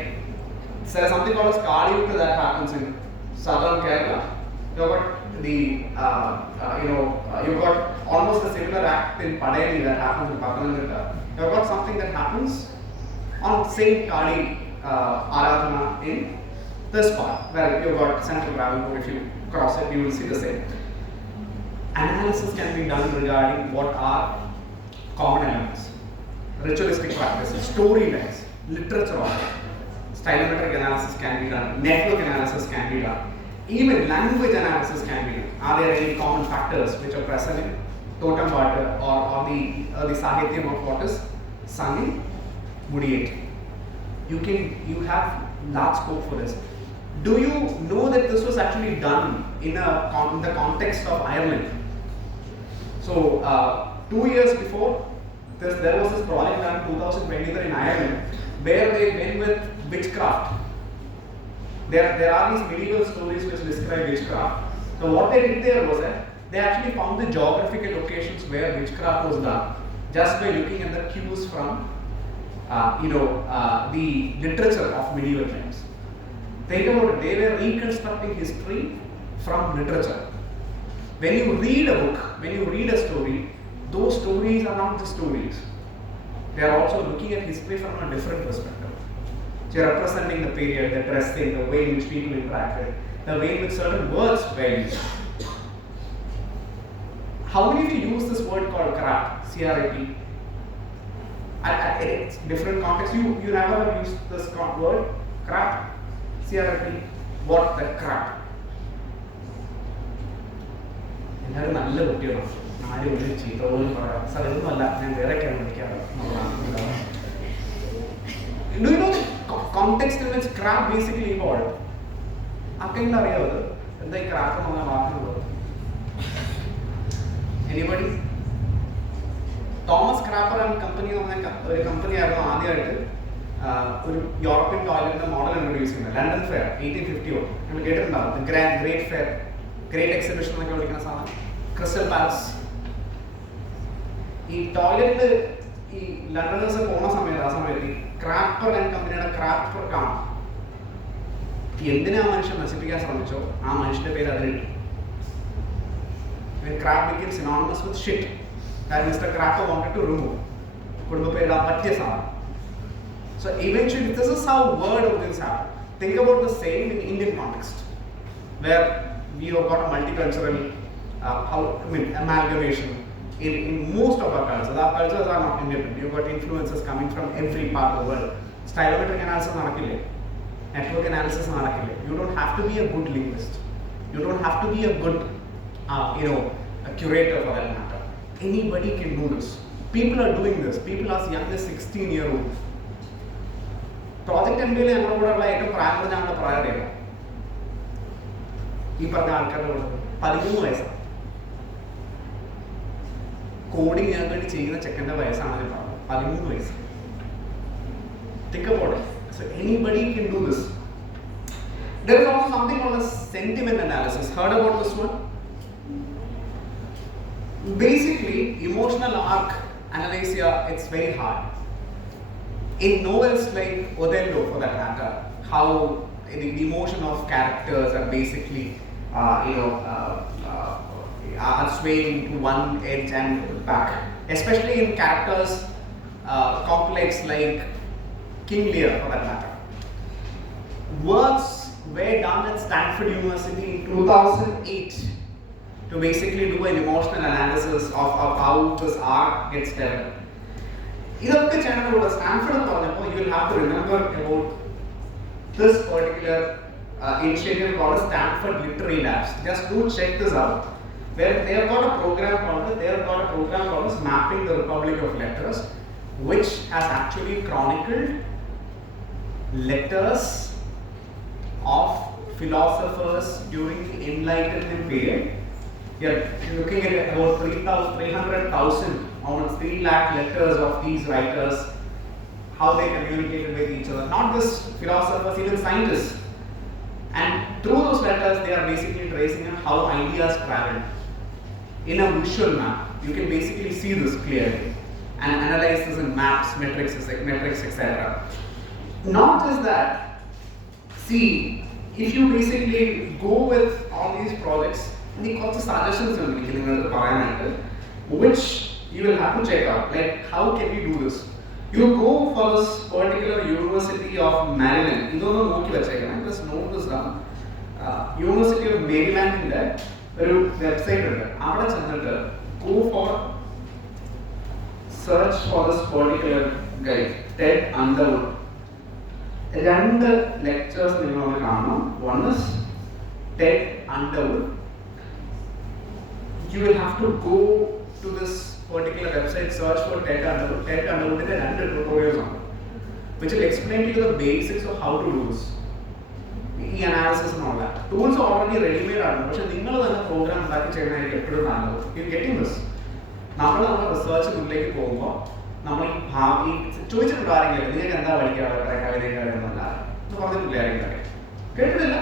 there's something called as Kaliyutta that happens in southern Kerala. You've got you've got almost a similar act in Padeni that happens in Pathanamthitta. You've got something that happens on Saint Kali Aradhana in this part, where you've got central Travancore. If you cross it, you will see the same. Analysis can be done regarding what are common elements, ritualistic practices, storylines, literature of it. Stylometric analysis can be done, network analysis can be done, even language analysis can be done. Are there any common factors which are present in totem water or the sahityam of what is sung in Mudiyettu? You have large scope for this. Do you know that this was actually done in the context of Ireland? So 2 years before, there was this project done in 2023 in Ireland where they went with witchcraft. There are these medieval stories which describe witchcraft. So what they did there was that they actually found the geographical locations where witchcraft was done just by looking at the cues from the literature of medieval times. Think about it, they were reconstructing history from literature. When you read a book, when you read a story, those stories are not just stories. They are also looking at history from a different perspective. So you are representing the period, the dressing, the way in which people interacted, the way in which certain words were used. How many of you use this word called crap? C-R-A-P? It's different context. You never have used this word, crap? C-R-A-P? What the crap? എല്ലാവരും നല്ല കുട്ടികളാണ്. ആരും ഒരു ചീത്ത പോലും പറയാം. സാർ ഇതൊന്നുമല്ല, ഞാൻ വേറെ കാര്യം പഠിക്കാറ്. Do you know the context in which crap basically evolved? ആർക്കെങ്കിലും അറിയാമോ അത്? എന്താ ഈ ക്രാപ്പ് എന്ന് പറഞ്ഞ വാക്കുള്ളത്? Anybody? Thomas crapper and company എന്ന് പറഞ്ഞ ഒരു കമ്പനിയായിരുന്നു ആദ്യമായിട്ട് ഒരു യൂറോപ്യൻ ടോയ്ലറ്റിന്റെ മോഡൽ ഇൻട്രൊഡ്യൂസ് ചെയ്യുന്നത്. ലണ്ടൻ ഫെയർ 1851 നിങ്ങൾ കേട്ടിട്ടുണ്ടാവും. ഗ്രേറ്റ് ഫെയർ, ഗ്രേറ്റ് എക്സിബിഷൻ എന്നൊക്കെ വിളിക്കുന്ന സാധനം. Crystal palace. ഈ ടോയ്ലറ്റിൽ ഈ ലണ്ടനേഴ്സ് പോണ സമയത്ത് ആ സമയത്ത് ക്രാപ്പർ ആൻഡ് കമ്പനിയുടെ ക്രാപ്പർ കാണാം. എന്തിനാ മനുഷ്യൻ നശിപ്പിക്കാൻ ശ്രമിച്ചോ ആ മനുഷ്യന്റെ പേര് അതിലിട്ടു. Crap became synonymous with shit that Mr. Crapper wanted to remove. കുടുംബ പേരിടാൻ പറ്റിയ സാധനം. So eventually this is how word of this happened. Think about the same in Indian context where we have got a multicultural amalgamation in most of our cultures. Our cultures are not independent. You've got influences coming from every part of the world. Stylometric analysis നടക്കില്ലേ? Network analysis നടക്കില്ലേ? You don't have to be a good linguist. You don't have to be a good a curator for that matter. Anybody can do this. People are doing this. People as young as 16-year-old. Project MBA ഞങ്ങളുടെ കൂടെ ഉള്ള ഏറ്റവും പ്രായം കുറഞ്ഞ ഞങ്ങളുടെ പ്രായമാണ് ഈ പറഞ്ഞ ആൾക്കാരുടെ കൂടെ 13 വയസ്സാണ്. കോഡിങ് ഞാൻ വേണ്ടി ചെയ്യുന്ന ചെക്കൻ്റെ വയസ്സാണ് ഞാൻ പറഞ്ഞത്. 13 വയസ്സ്. Think about it. So anybody can do this. There is also something called as sentiment analysis. Heard about this one? Basically, emotional arc analysis, it's very hard. In novels like Othello, for that matter, how the emotion of characters are basically, are swaying to one edge and back. Especially in characters complex like King Lear, for that matter. Works were done at Stanford University in 2008 to basically do an emotional analysis of how this arc gets developed. ഇതൊക്കെ ചെയ്യണമെങ്കിൽ സ്റ്റാൻഫോർഡ് എന്ന് പറഞ്ഞപ്പോൾ you will have to remember about this particular initiative called Stanford Literary Labs. Just do check this out. Where they have got a program called Mapping the Republic of Letters, which has actually chronicled letters of philosophers during the Enlightenment period. You're looking at about 300,000, almost 3 lakh letters of these writers, how they communicated with each other. Not just philosophers, even scientists. And through those letters, they are basically tracing how ideas traveled. In a visual map, you can basically see this clearly and analyze this in maps, metrics, etc. Not just that. See, if you basically go with all these projects, the suggestions which you will have to check out. Like, how can we do this? You go for this particular University of Maryland. You don't know just note this down. University of Maryland in that website. Go for search for this particular guy, Ted Underwood. Two lectures. One is Ted Underwood. You will have to go to this particular website, search for Ted Underwood. Ted Underwood is a tutorials on it, which will explain to you the basics of how to do this. ഈ അനാലിസിസിനുള്ള tools already readymade ആണ്. പക്ഷെ നിങ്ങൾ തന്നെ പ്രോഗ്രാം ഉണ്ടാക്കി ചെയ്യുന്നതായിരിക്കും എപ്പോഴും നല്ലത്. U getting this. നമ്മൾ നമ്മുടെ റിസർച്ച് മുന്നിലേക്ക് പോകുമ്പോൾ നമ്മൾ ഈ ചോദിച്ചിട്ടുണ്ട് ആരെങ്കിലും നിങ്ങൾക്ക് എന്താ പഠിക്കാനുള്ള കുറെ കവിതയും എന്നല്ല എന്ന് പറഞ്ഞിട്ടില്ല ആരെങ്കിലും? കേട്ടിട്ടില്ല.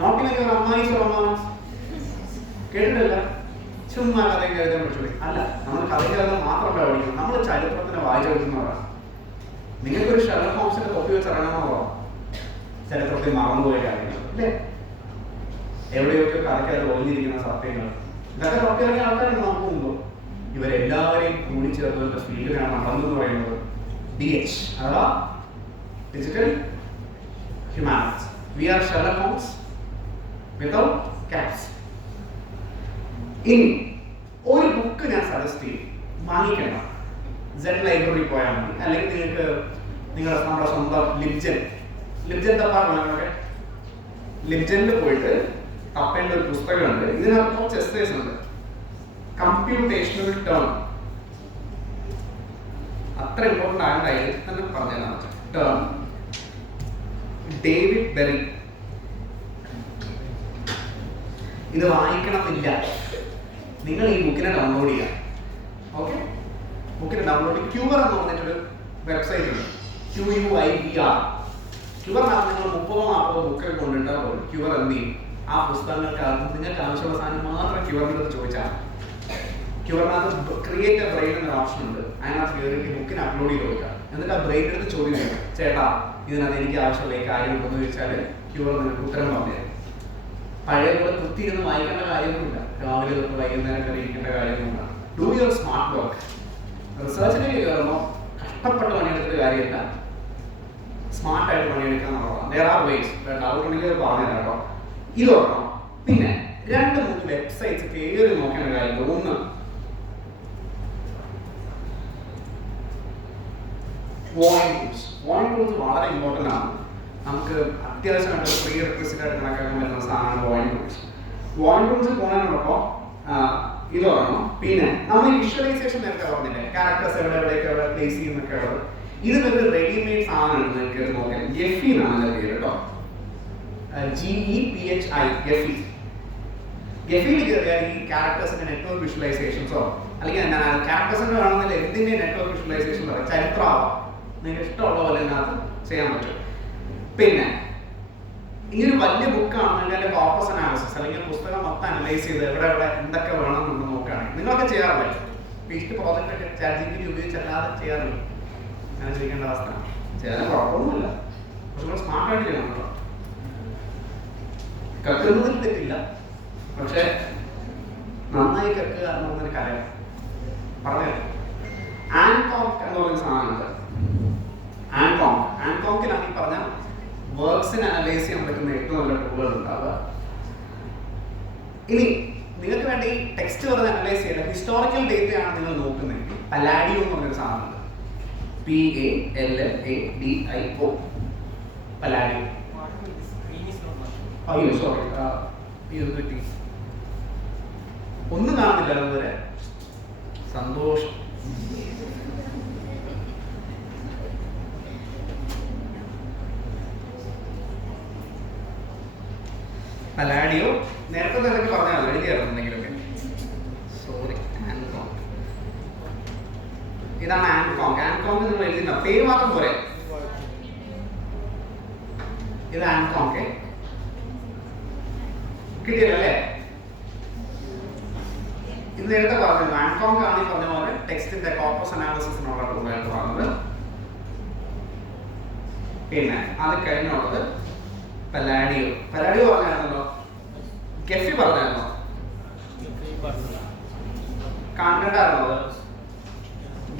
നോട്ട് ലൈക്ക് യുവർ അമ്മായിസ് റൊമാൻസ് കേട്ടിട്ടില്ല. ചുമ്മാ കഥയും കവിതയും പഠിച്ചു. അല്ല, നമ്മൾ കഥയും കവിത മാത്രമല്ല പഠിക്കുന്നത്, നമ്മൾ ചരിത്രത്തിനെ വായിച്ചെടുക്കുന്നവരാണ്. നിങ്ങൾക്കൊരു ഷെർലക് ഹോംസിന്റെ തൊപ്പി വെച്ച് ഇറങ്ങണമെന്നോ ചരിത്രത്തിൽ മറന്നുപോയ കാര്യങ്ങൾ അല്ലേ? എവിടെയൊക്കെ കഥയ്ക്കകത്ത് ഒളിഞ്ഞിരിക്കുന്ന സത്യങ്ങൾ, ഇതൊക്കെ തൊട്ടിറങ്ങിയ ആൾക്കാരുണ്ട് നമുക്ക് മുമ്പ്. ഇവരെല്ലാവരെയും കൂടി ചേർന്ന ഫീൽഡിനാണ് നമ്മളെന്ന് പറയുന്നത് DH അഥവാ digital humanities. We are Sherlock Holmes without caps. ഇനി ഒരു ബുക്ക് ഞാൻ സജസ്റ്റ് ചെയ്യും, വാങ്ങിക്കണം. സെഡ് ലൈബ്രറി പോയാൽ മതി, അല്ലെങ്കിൽ നിങ്ങൾക്ക് നമ്മുടെ സ്വന്തം ലിബ്ജൻ തപ്പാറൊക്കെ ലിബ്ജനിൽ പോയിട്ട് തപ്പേണ്ട ഒരു പുസ്തകമുണ്ട്. ഇതിനകത്ത് കുറച്ച് എസ്സേസ് ഉണ്ട്. കമ്പ്യൂട്ടേഷണൽ ടേം അത്ര ഇമ്പോർട്ടൻ്റ് ആയതായി തന്നെ പറഞ്ഞതാണ്. Term David berry. ഇത് വായിക്കണമെന്നില്ല, നിങ്ങൾ ഈ ബുക്കിനെ ഡൗൺലോഡ് ചെയ്യാം. ഓക്കെ, ബുക്കിനെ ഡൗൺലോഡ് ക്യൂബർ എന്ന് പറഞ്ഞിട്ടൊരു വെബ്സൈറ്റ് ഉണ്ട്. QUIBR. ക്യൂബറിനകത്ത് നിങ്ങൾ 30-40 ബുക്കൊക്കെ കൊണ്ടിട്ടാൽ പോലും ക്യൂബർ എന്ത് ചെയ്യും? ആ പുസ്തകങ്ങൾക്കകത്ത് നിങ്ങൾക്ക് ആവശ്യമുള്ള സാധനം മാത്രം ക്യൂബറിൻ്റെ ചോദിച്ചാൽ ക്യൂബറിനകത്ത് ക്രിയേറ്റ് എ ബ്രെയിൻ എന്നൊരു ഓപ്ഷൻ ഉണ്ട്. അതിനകത്ത് കയറിയിട്ട് ബുക്കിന് അപ്ലോഡ് ചെയ്ത് കൊടുക്കുക. എന്നിട്ട് ആ ബ്രെയിൻ എടുത്ത് ചോദ്യം ചെയ്യും, ചേട്ടാ ഇതിനകത്ത് എനിക്ക് ആവശ്യമുള്ള ഈ കാര്യം ഉണ്ടെന്ന് ചോദിച്ചാൽ ക്യൂബർ നിങ്ങൾക്ക് ഉത്തരം പറഞ്ഞു തരും. പഴയ പോലെ കുത്തിയിരുന്ന് വായിക്കേണ്ട കാര്യമൊന്നുമില്ല. രാവിലെ തൊട്ട് വൈകുന്നേരം വരെ ഇരിക്കേണ്ട കാര്യമൊന്നുമില്ല. Do your smart work. റിസർച്ചിലേക്ക് കയറുമ്പോൾ കഷ്ടപ്പെട്ട് പണിയെടുത്തിട്ട് കാര്യമില്ല, സ്മാർട്ടായിട്ട് പണിയെടുക്കുക എന്നുള്ളതാണ്. There R vase. അതുകൊണ്ടെങ്കിൽ പറഞ്ഞു തരാം കേട്ടോ. ഇത് ഓർക്കണം. പിന്നെ 2-3 വെബ്സൈറ്റ്സ് കയറി നോക്കേണ്ട കാര്യങ്ങൾ. ഒന്ന്, വോയിസ് വളരെ ഇമ്പോർട്ടൻ്റ് ആണ്. നമുക്ക് അത്യാവശ്യമായിട്ട് പ്രീ റിക്വസ്റ്റ് ആയിട്ട് കണക്കാക്കാൻ പറ്റുന്ന സാധനമാണ് വോയിസ് പോകാനുള്ളപ്പോൾ ഇത് പറയണം. പിന്നെ നമ്മൾ ഈ വിഷ്വലൈസേഷൻ നേരത്തെ പറഞ്ഞില്ലേ, ക്യാരക്ടേഴ്സ് എവിടെയൊക്കെ പ്ലേസ് ചെയ്യുന്നൊക്കെ ഉള്ളത്, ഇത് ഒരു റെഡിമെയ്ഡ് സാധനമാണ്. നിങ്ങൾക്ക് നോക്കാം. ഗെഫി എന്നാണ് എൻ്റെ പേര് കേട്ടോ. GEPHI Gephi. ഗെഫിയിൽ കയറിയാൽ ഈ ക്യാരക്ടേഴ്സിന്റെ നെറ്റ്വർക്ക് വിഷ്വലൈസേഷൻസോ അല്ലെങ്കിൽ ക്യാരക്ടേഴ്സിന്റെ വേണമെന്നില്ല എന്തിന്റെ നെറ്റ്വർക്ക് വിഷ്വലൈസേഷൻ പറയാം, ചരിത്രമാവാം, നിങ്ങൾക്ക് ഇഷ്ടമുള്ള പോലെ അതിനകത്ത് ചെയ്യാൻ പറ്റും. പിന്നെ ഈ ഒരു വലിയ ബുക്കാണെന്നുണ്ടെങ്കിൽ അതിന്റെ കോർപ്പസ് അനാലിസിസ് അല്ലെങ്കിൽ പുസ്തകം മൊത്തം അനലൈസ് ചെയ്ത് എവിടെ എന്തൊക്കെ വേണമെന്ന് നോക്കുകയാണെങ്കിൽ നിങ്ങളൊക്കെ ചെയ്യാറില്ലേ? PhD പ്രോജക്റ്റ് ഒക്കെ ChatGPT ഉപയോഗിച്ചല്ലാതെ ചെയ്യാറില്ല. അങ്ങനെ ചെയ്യേണ്ട അവസ്ഥ. ചെയ്യാൻ കുഴപ്പമൊന്നുമില്ല, പക്ഷെ നമ്മൾ സ്മാർട്ടായിട്ട് ചെയ്യണം കേട്ടോ. കക്കുന്നതിൽ തെറ്റില്ല, പക്ഷെ നന്നായി കക്കുക എന്നൊരു കാര്യം പറഞ്ഞു. ആൻകോക്ക് എന്ന് പറയുന്ന സാധനമുണ്ട്. ആൻകോക്കിലാണ് ഈ പറഞ്ഞ വർക്ക്സിനെ അനലൈസ് ചെയ്യാൻ പറ്റുന്ന ഏറ്റവും നല്ല ടൂളുകൾ ഉണ്ടാവുക. ഇനി നിങ്ങൾക്ക് വേണ്ട ഈ ടെക്സ്റ്റ് വെറുതെ അനലൈസ് ചെയ്യേണ്ട ഹിസ്റ്റോറിക്കൽ ഡേറ്റയാണ് നിങ്ങൾ നോക്കുന്നതെങ്കിൽ പലാഡിയോ എന്ന് പറഞ്ഞൊരു സാധനമുണ്ട്. PALLADIO. പലാഡിയോ. അയ്യോ സോറി, ഒന്നും കാണുന്നില്ല അതുവരെ. സന്തോഷം. പലാഡിയോ നേരത്തെ നിനക്ക് പറഞ്ഞാൽ എഴുതിയായിരുന്നു എന്തെങ്കിലുമൊക്കെ. സോറി, ആൻകോക്ക്. ഇതാണ് ആൻകോക്ക്. ആൻകോക്ക് നിങ്ങൾ എഴുതുന്ന പേര് മാത്രം പോരെ. ഇത് ആൻകോക്ക് കിട്ടിയല്ലേ? ഇത് നേരത്തെ പറഞ്ഞിരുന്നു. ആൻകോക്ക് ആണ് ഈ പറഞ്ഞ പോലെ ടെക്സ്റ്റിന്റെ കോർപ്പസ് അനാലിസിസിനുള്ള ടൂളായിട്ട് പറഞ്ഞത്. പിന്നെ അത് കഴിഞ്ഞുള്ളത് പലാഡിയോ പറഞ്ഞായിരുന്നല്ലോ. ഗെഫി പറഞ്ഞായിരുന്നോ? കണ്ടിട്ടായിരുന്നത്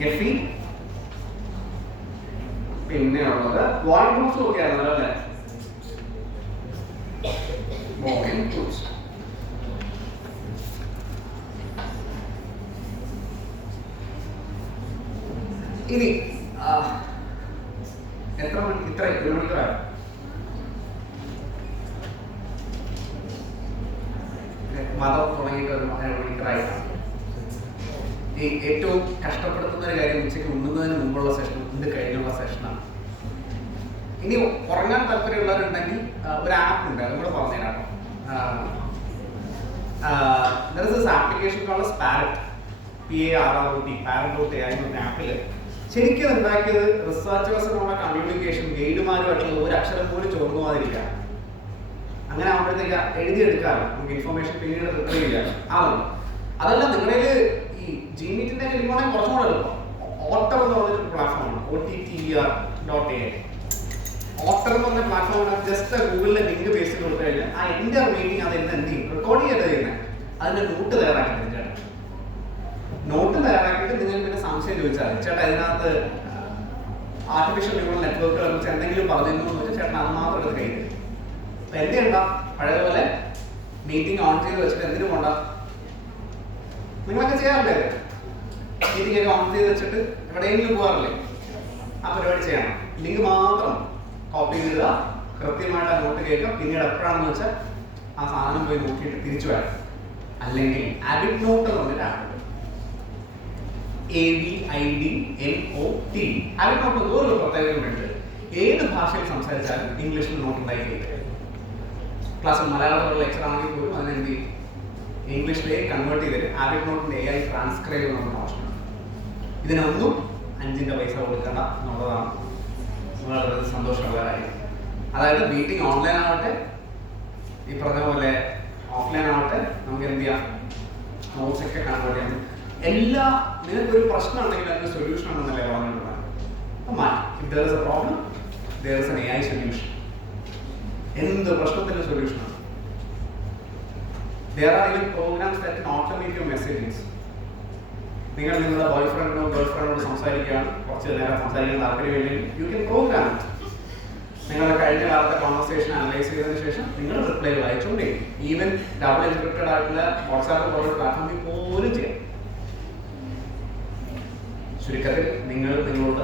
ഗെഫി. പിന്നെ ഉള്ളത് വോയിൻ ടൂൾസ് നോക്കിയായിരുന്നല്ലോ അല്ലേ? വോയിൻ ടൂൾസ്. ഇനി എത്ര മണി? ഇത്ര 1 മണിക്കൂറായോ? മതം തുടങ്ങിയിട്ട് ഒരു 1 മണിക്കൂറായിട്ടാണ്. ഈ ഏറ്റവും കഷ്ടപ്പെടുത്തുന്ന ഒരു കാര്യം ഉച്ചയ്ക്ക് ഉണ്ണുന്നതിന് മുമ്പുള്ള സെഷനും ഇത് കഴിഞ്ഞുള്ള സെഷനാണ്. ഇനി ഉറങ്ങാൻ താല്പര്യമുള്ളവരുണ്ടെങ്കിൽ ഒരു ആപ്പ് ഉണ്ട്, അതും കൂടെ പറഞ്ഞുതരാം. There is this application called as Parrot, PARROT, Parrot.ai എന്ന ആപ്പിൽ ശരിക്കും ഉണ്ടാക്കിയത് റിസർച്ചേഴ്സിനുള്ള കമ്മ്യൂണിക്കേഷൻ ഗൈഡുമാരുമായിട്ടുള്ള ഒരു അക്ഷരം പോലും ചോർന്നു പോകാതിരിക്കാം. അങ്ങനെ ആകുമ്പോഴത്തേക്ക് എഴുതിയെടുക്കാറ് നമുക്ക് ഇൻഫർമേഷൻ പിന്നീട് റിട്രീവ് ചെയ്യാം ആവുന്നു. അതല്ല നിങ്ങളിൽ ഈ ജിമീറ്റിന്റെ ലിങ്കാണെങ്കിൽ കുറച്ചും കൂടെ എളുപ്പം. ഓട്ടർ എന്ന് പറഞ്ഞൊരു പ്ലാറ്റ്ഫോമാണ്, OTTER.ai. ഓട്ടർ എന്ന് പറഞ്ഞ പ്ലാറ്റ്ഫോമിന് ജസ്റ്റ് ഗൂഗിളിലെ ലിങ്ക് ബേസ് ചെയ്ത് കൊടുത്തു കഴിഞ്ഞാൽ ആ എൻ്റെ മീറ്റിംഗ് അത് എന്ത് ചെയ്യും, റെക്കോർഡ് ചെയ്ത് ചെയ്യുന്നത് അതിൻ്റെ നോട്ട് തയ്യാറാക്കി ചേട്ടാ. നോട്ട് തയ്യാറാക്കിയിട്ട് നിങ്ങൾ പിന്നെ സംശയം ചോദിച്ചാൽ ചേട്ടാ ഇതിനകത്ത് ആർട്ടിഫിഷ്യൽ ന്യൂറൽ നെറ്റ്വർക്കുകളെ കുറിച്ച് എന്തെങ്കിലും പറഞ്ഞിരുന്നു എന്ന് വെച്ചാൽ ചേട്ടൻ അത് മാത്രം എടുത്ത് കയ്യിൽ. അപ്പൊ എന്ത് ചെയ്യണ്ട, പഴയതുപോലെ മീറ്റിംഗ് ഓൺ ചെയ്ത് വെച്ചിട്ട് എന്തിനു പോണ്ട, നിങ്ങളൊക്കെ ചെയ്യാറില്ലേ? മീറ്റിംഗ് ഒക്കെ ഓൺ ചെയ്ത് വെച്ചിട്ട് എവിടെയെങ്കിലും പോകാറില്ലേ? ആ പരിപാടി ചെയ്യണം. ലിങ്ക് മാത്രം കോപ്പി ചെയ്യുക, കൃത്യമായിട്ട് ആ നോട്ട് കേൾക്കുക, പിന്നീട് എപ്പോഴാണെന്ന് വെച്ചാൽ ആ സാധനം പോയി നോക്കിയിട്ട് തിരിച്ചു വരാം. അല്ലെങ്കിൽ ആബിറ്റ് നോട്ട് എന്ന് പറഞ്ഞൊരു ആപ്പ്, ABIDNOT. ആബിറ്റ് നോട്ട് ഒരു പ്രത്യേകതയുണ്ട്, ഏത് ഭാഷയിൽ സംസാരിച്ചാലും ഇംഗ്ലീഷിൽ നോട്ട് ഉണ്ടാക്കി തരും. ക്ലാസ്സിൽ മലയാളത്തിലുള്ള ലെക്ചർ ആണെങ്കിൽ പോലും അതിനെ എന്ത് ചെയ്യും, ഇംഗ്ലീഷിലേക്ക് കൺവേർട്ട് ചെയ്ത് ആബിറ്റ് നോട്ടിന്റെ AI ട്രാൻസ്ക്രൈബ് എന്നുള്ള ഓപ്ഷൻ. ഇതിനൊന്നും 5 പൈസ കൊടുക്കണ്ട എന്നുള്ളതാണ് വളരെ സന്തോഷമുള്ള കാര്യം. അതായത് മീറ്റിംഗ് ഓൺലൈൻ ആവട്ടെ, ഈ പറഞ്ഞ പോലെ ഓഫ്ലൈൻ ആവട്ടെ, നമുക്ക് എന്ത് ചെയ്യാം, നോട്ട്സ് ഒക്കെ കൺവേർട്ട് ചെയ്യാം. എല്ലാ നിങ്ങൾക്കൊരു പ്രശ്നം ഉണ്ടെങ്കിൽ അതിന് സൊല്യൂഷൻ ഉണ്ടെന്നല്ലേ പറഞ്ഞിട്ടുള്ളത്. If there is a problem, there is an AI solution. എന്ത് പ്രശ്നത്തിന്റെ സൊല്യൂഷനാണ്. There are even programs that can automate your messages. നിങ്ങൾ നിങ്ങളുടെ ബോയ്ഫ്രണ്ടിനോ ഗേൾഫ്രണ്ടിനോട് സംസാരിക്കുകയാണ്, കുറച്ച് നേരം സംസാരിക്കാൻ താല്പര്യമില്ലെങ്കിൽ യു ക്യാൻ പ്രോഗ്രാം. നിങ്ങളുടെ കഴിഞ്ഞ കാലത്തെ കോൺവെർസേഷൻ അനലൈസ് ചെയ്തതിനു ശേഷം നിങ്ങൾ റിപ്ലൈകൾ അയച്ചുകൊണ്ടേയും ഈവൻ ഡബിൾ എൻക്രിപ്റ്റഡ് ആയിട്ടുള്ള വാട്സാപ്പ് പോലുള്ള പ്ലാറ്റ്ഫോമിൽ പോലും ചെയ്യാം. ചുരുക്കത്തിൽ നിങ്ങൾ നിങ്ങളോട്